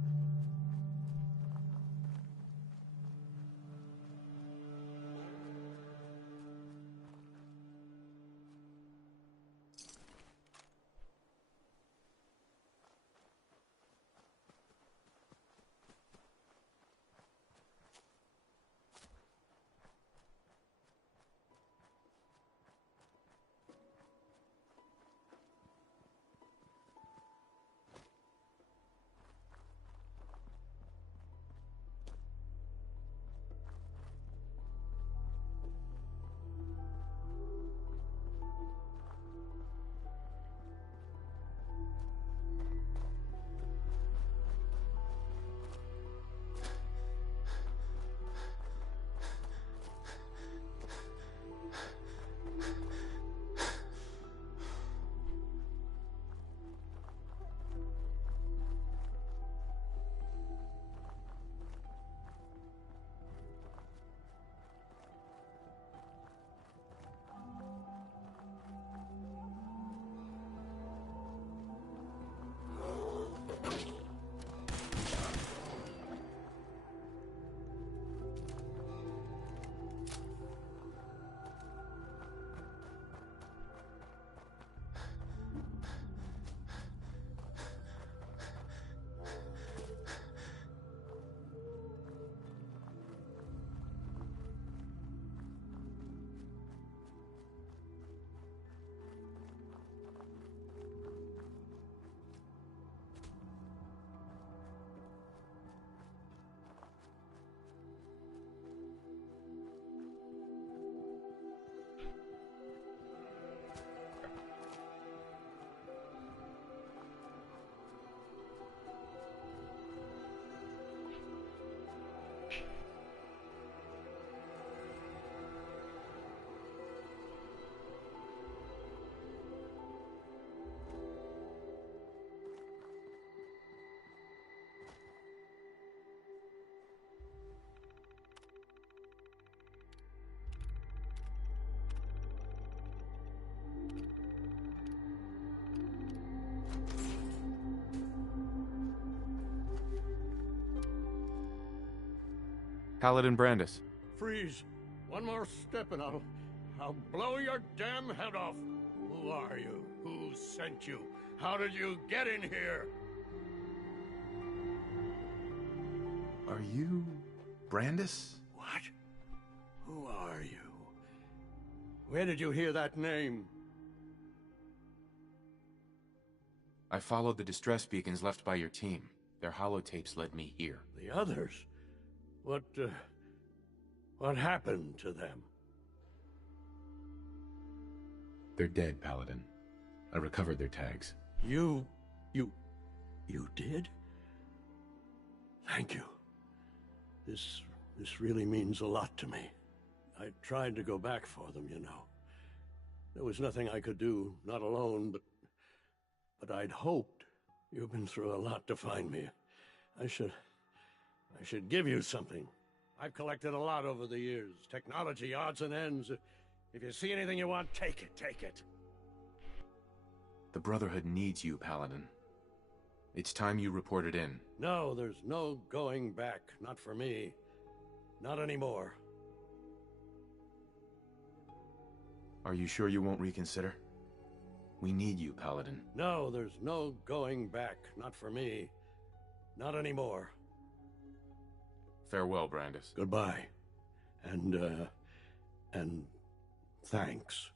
Paladin Brandis. Freeze. One more step and I'll blow your damn head off. Who are you? Who sent you? How did you get in here? Are you Brandis? What? Who are you? Where did you hear that name? I followed the distress beacons left by your team. Their holotapes led me here. The others? What happened to them? They're dead, Paladin. I recovered their tags. You did? Thank you. This really means a lot to me. I tried to go back for them, you know. There was nothing I could do, not alone, but I'd hoped. You've been through a lot to find me. I should give you something. I've collected a lot over the years. Technology, odds and ends. If you see anything you want, take it, take it. The Brotherhood needs you, Paladin. It's time you reported in. No, there's no going back. Not for me. Not anymore. Are you sure you won't reconsider? We need you, Paladin. No, there's no going back. Not for me. Not anymore. Farewell, Brandis. Goodbye. And thanks.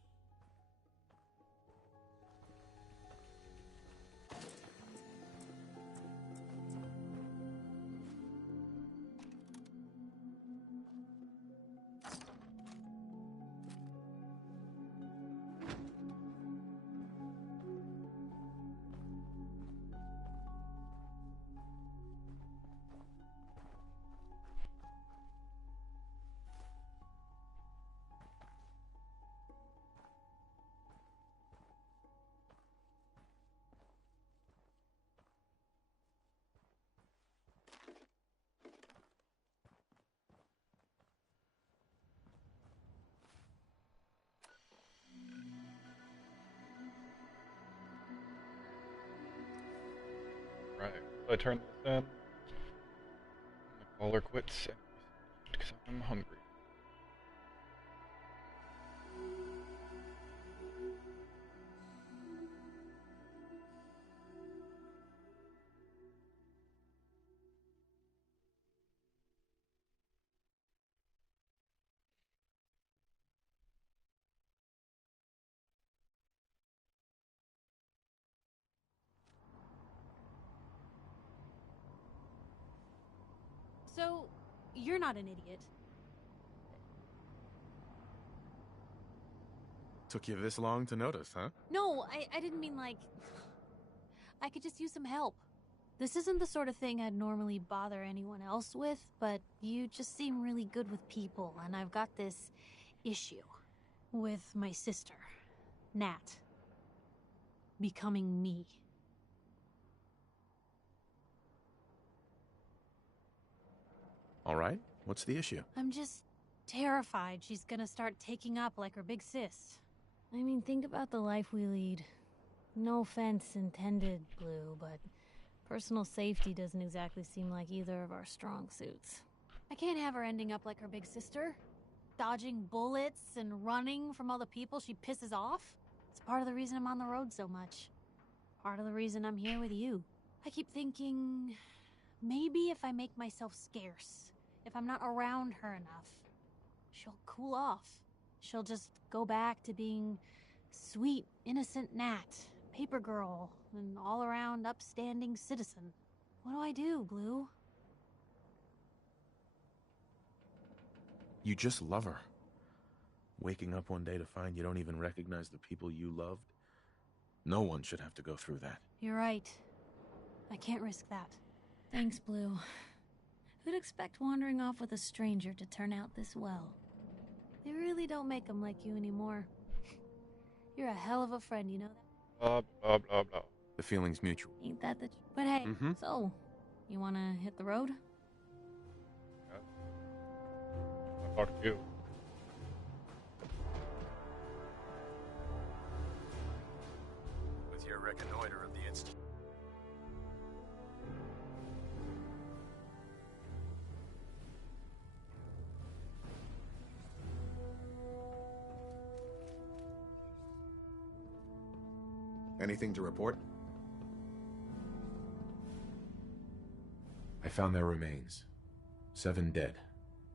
I turn this in. Call her quits because I'm hungry. So, you're not an idiot. Took you this long to notice, huh? No, I didn't mean like... I could just use some help. This isn't the sort of thing I'd normally bother anyone else with, but you just seem really good with people, and I've got this issue with my sister, Nat, becoming me. All right, what's the issue? I'm just terrified she's gonna start taking up like her big sis. I mean, think about the life we lead. No offense intended, Blue, but personal safety doesn't exactly seem like either of our strong suits. I can't have her ending up like her big sister, dodging bullets and running from all the people she pisses off. It's part of the reason I'm on the road so much. Part of the reason I'm here with you. I keep thinking, maybe if I make myself scarce, if I'm not around her enough, she'll cool off. She'll just go back to being sweet, innocent Nat, paper girl, an all-around upstanding citizen. What do I do, Blue? You just love her. Waking up one day to find you don't even recognize the people you loved. No one should have to go through that. You're right. I can't risk that. Thanks, Blue. Who'd expect wandering off with a stranger to turn out this well? They really don't make them like you anymore. You're a hell of a friend, you know that? Blah, blah, blah, blah. The feeling's mutual. Ain't that the... But hey, so, you wanna hit the road? Yeah. I'll talk to you. With your reconnoiter of the Institute. Anything to report? I found their remains. 7 dead.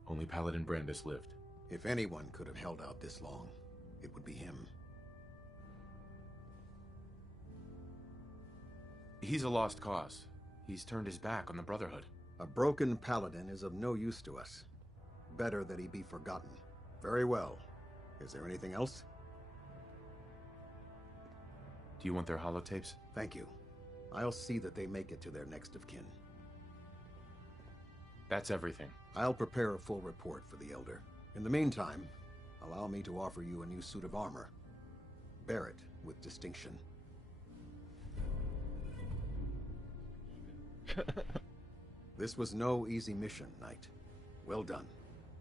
Only Paladin Brandis lived. If anyone could have held out this long, it would be him. He's a lost cause. He's turned his back on the Brotherhood. A broken Paladin is of no use to us. Better that he be forgotten. Very well. Is there anything else? Do you want their holotapes? Thank you. I'll see that they make it to their next of kin. That's everything. I'll prepare a full report for the Elder. In the meantime, allow me to offer you a new suit of armor. Bear it with distinction. This was no easy mission, Knight. Well done.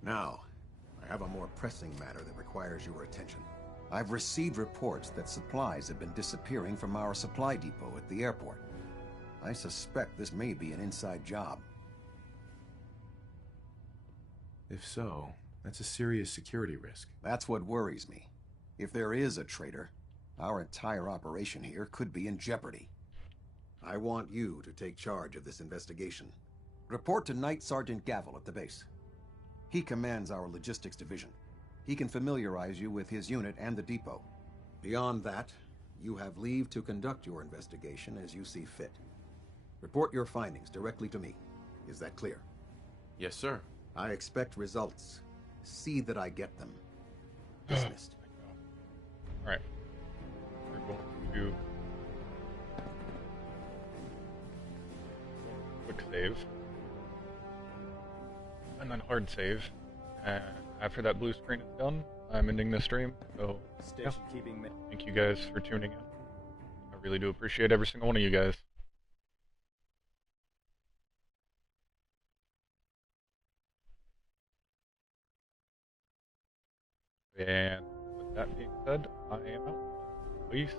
Now, I have a more pressing matter that requires your attention. I've received reports that supplies have been disappearing from our supply depot at the airport. I suspect this may be an inside job. If so, that's a serious security risk. That's what worries me. If there is a traitor, our entire operation here could be in jeopardy. I want you to take charge of this investigation. Report to Knight Sergeant Gavel at the base. He commands our logistics division. He can familiarize you with his unit and the depot. Beyond that, you have leave to conduct your investigation as you see fit. Report your findings directly to me. Is that clear? Yes, sir. I expect results. See that I get them. Dismissed. Alright. We're going to... quick save. And then hard save. And after that blue screen is done, I'm ending the stream. So, Station keeping me. Thank you guys for tuning in. I really do appreciate every single one of you guys. And with that being said, I am out. Peace.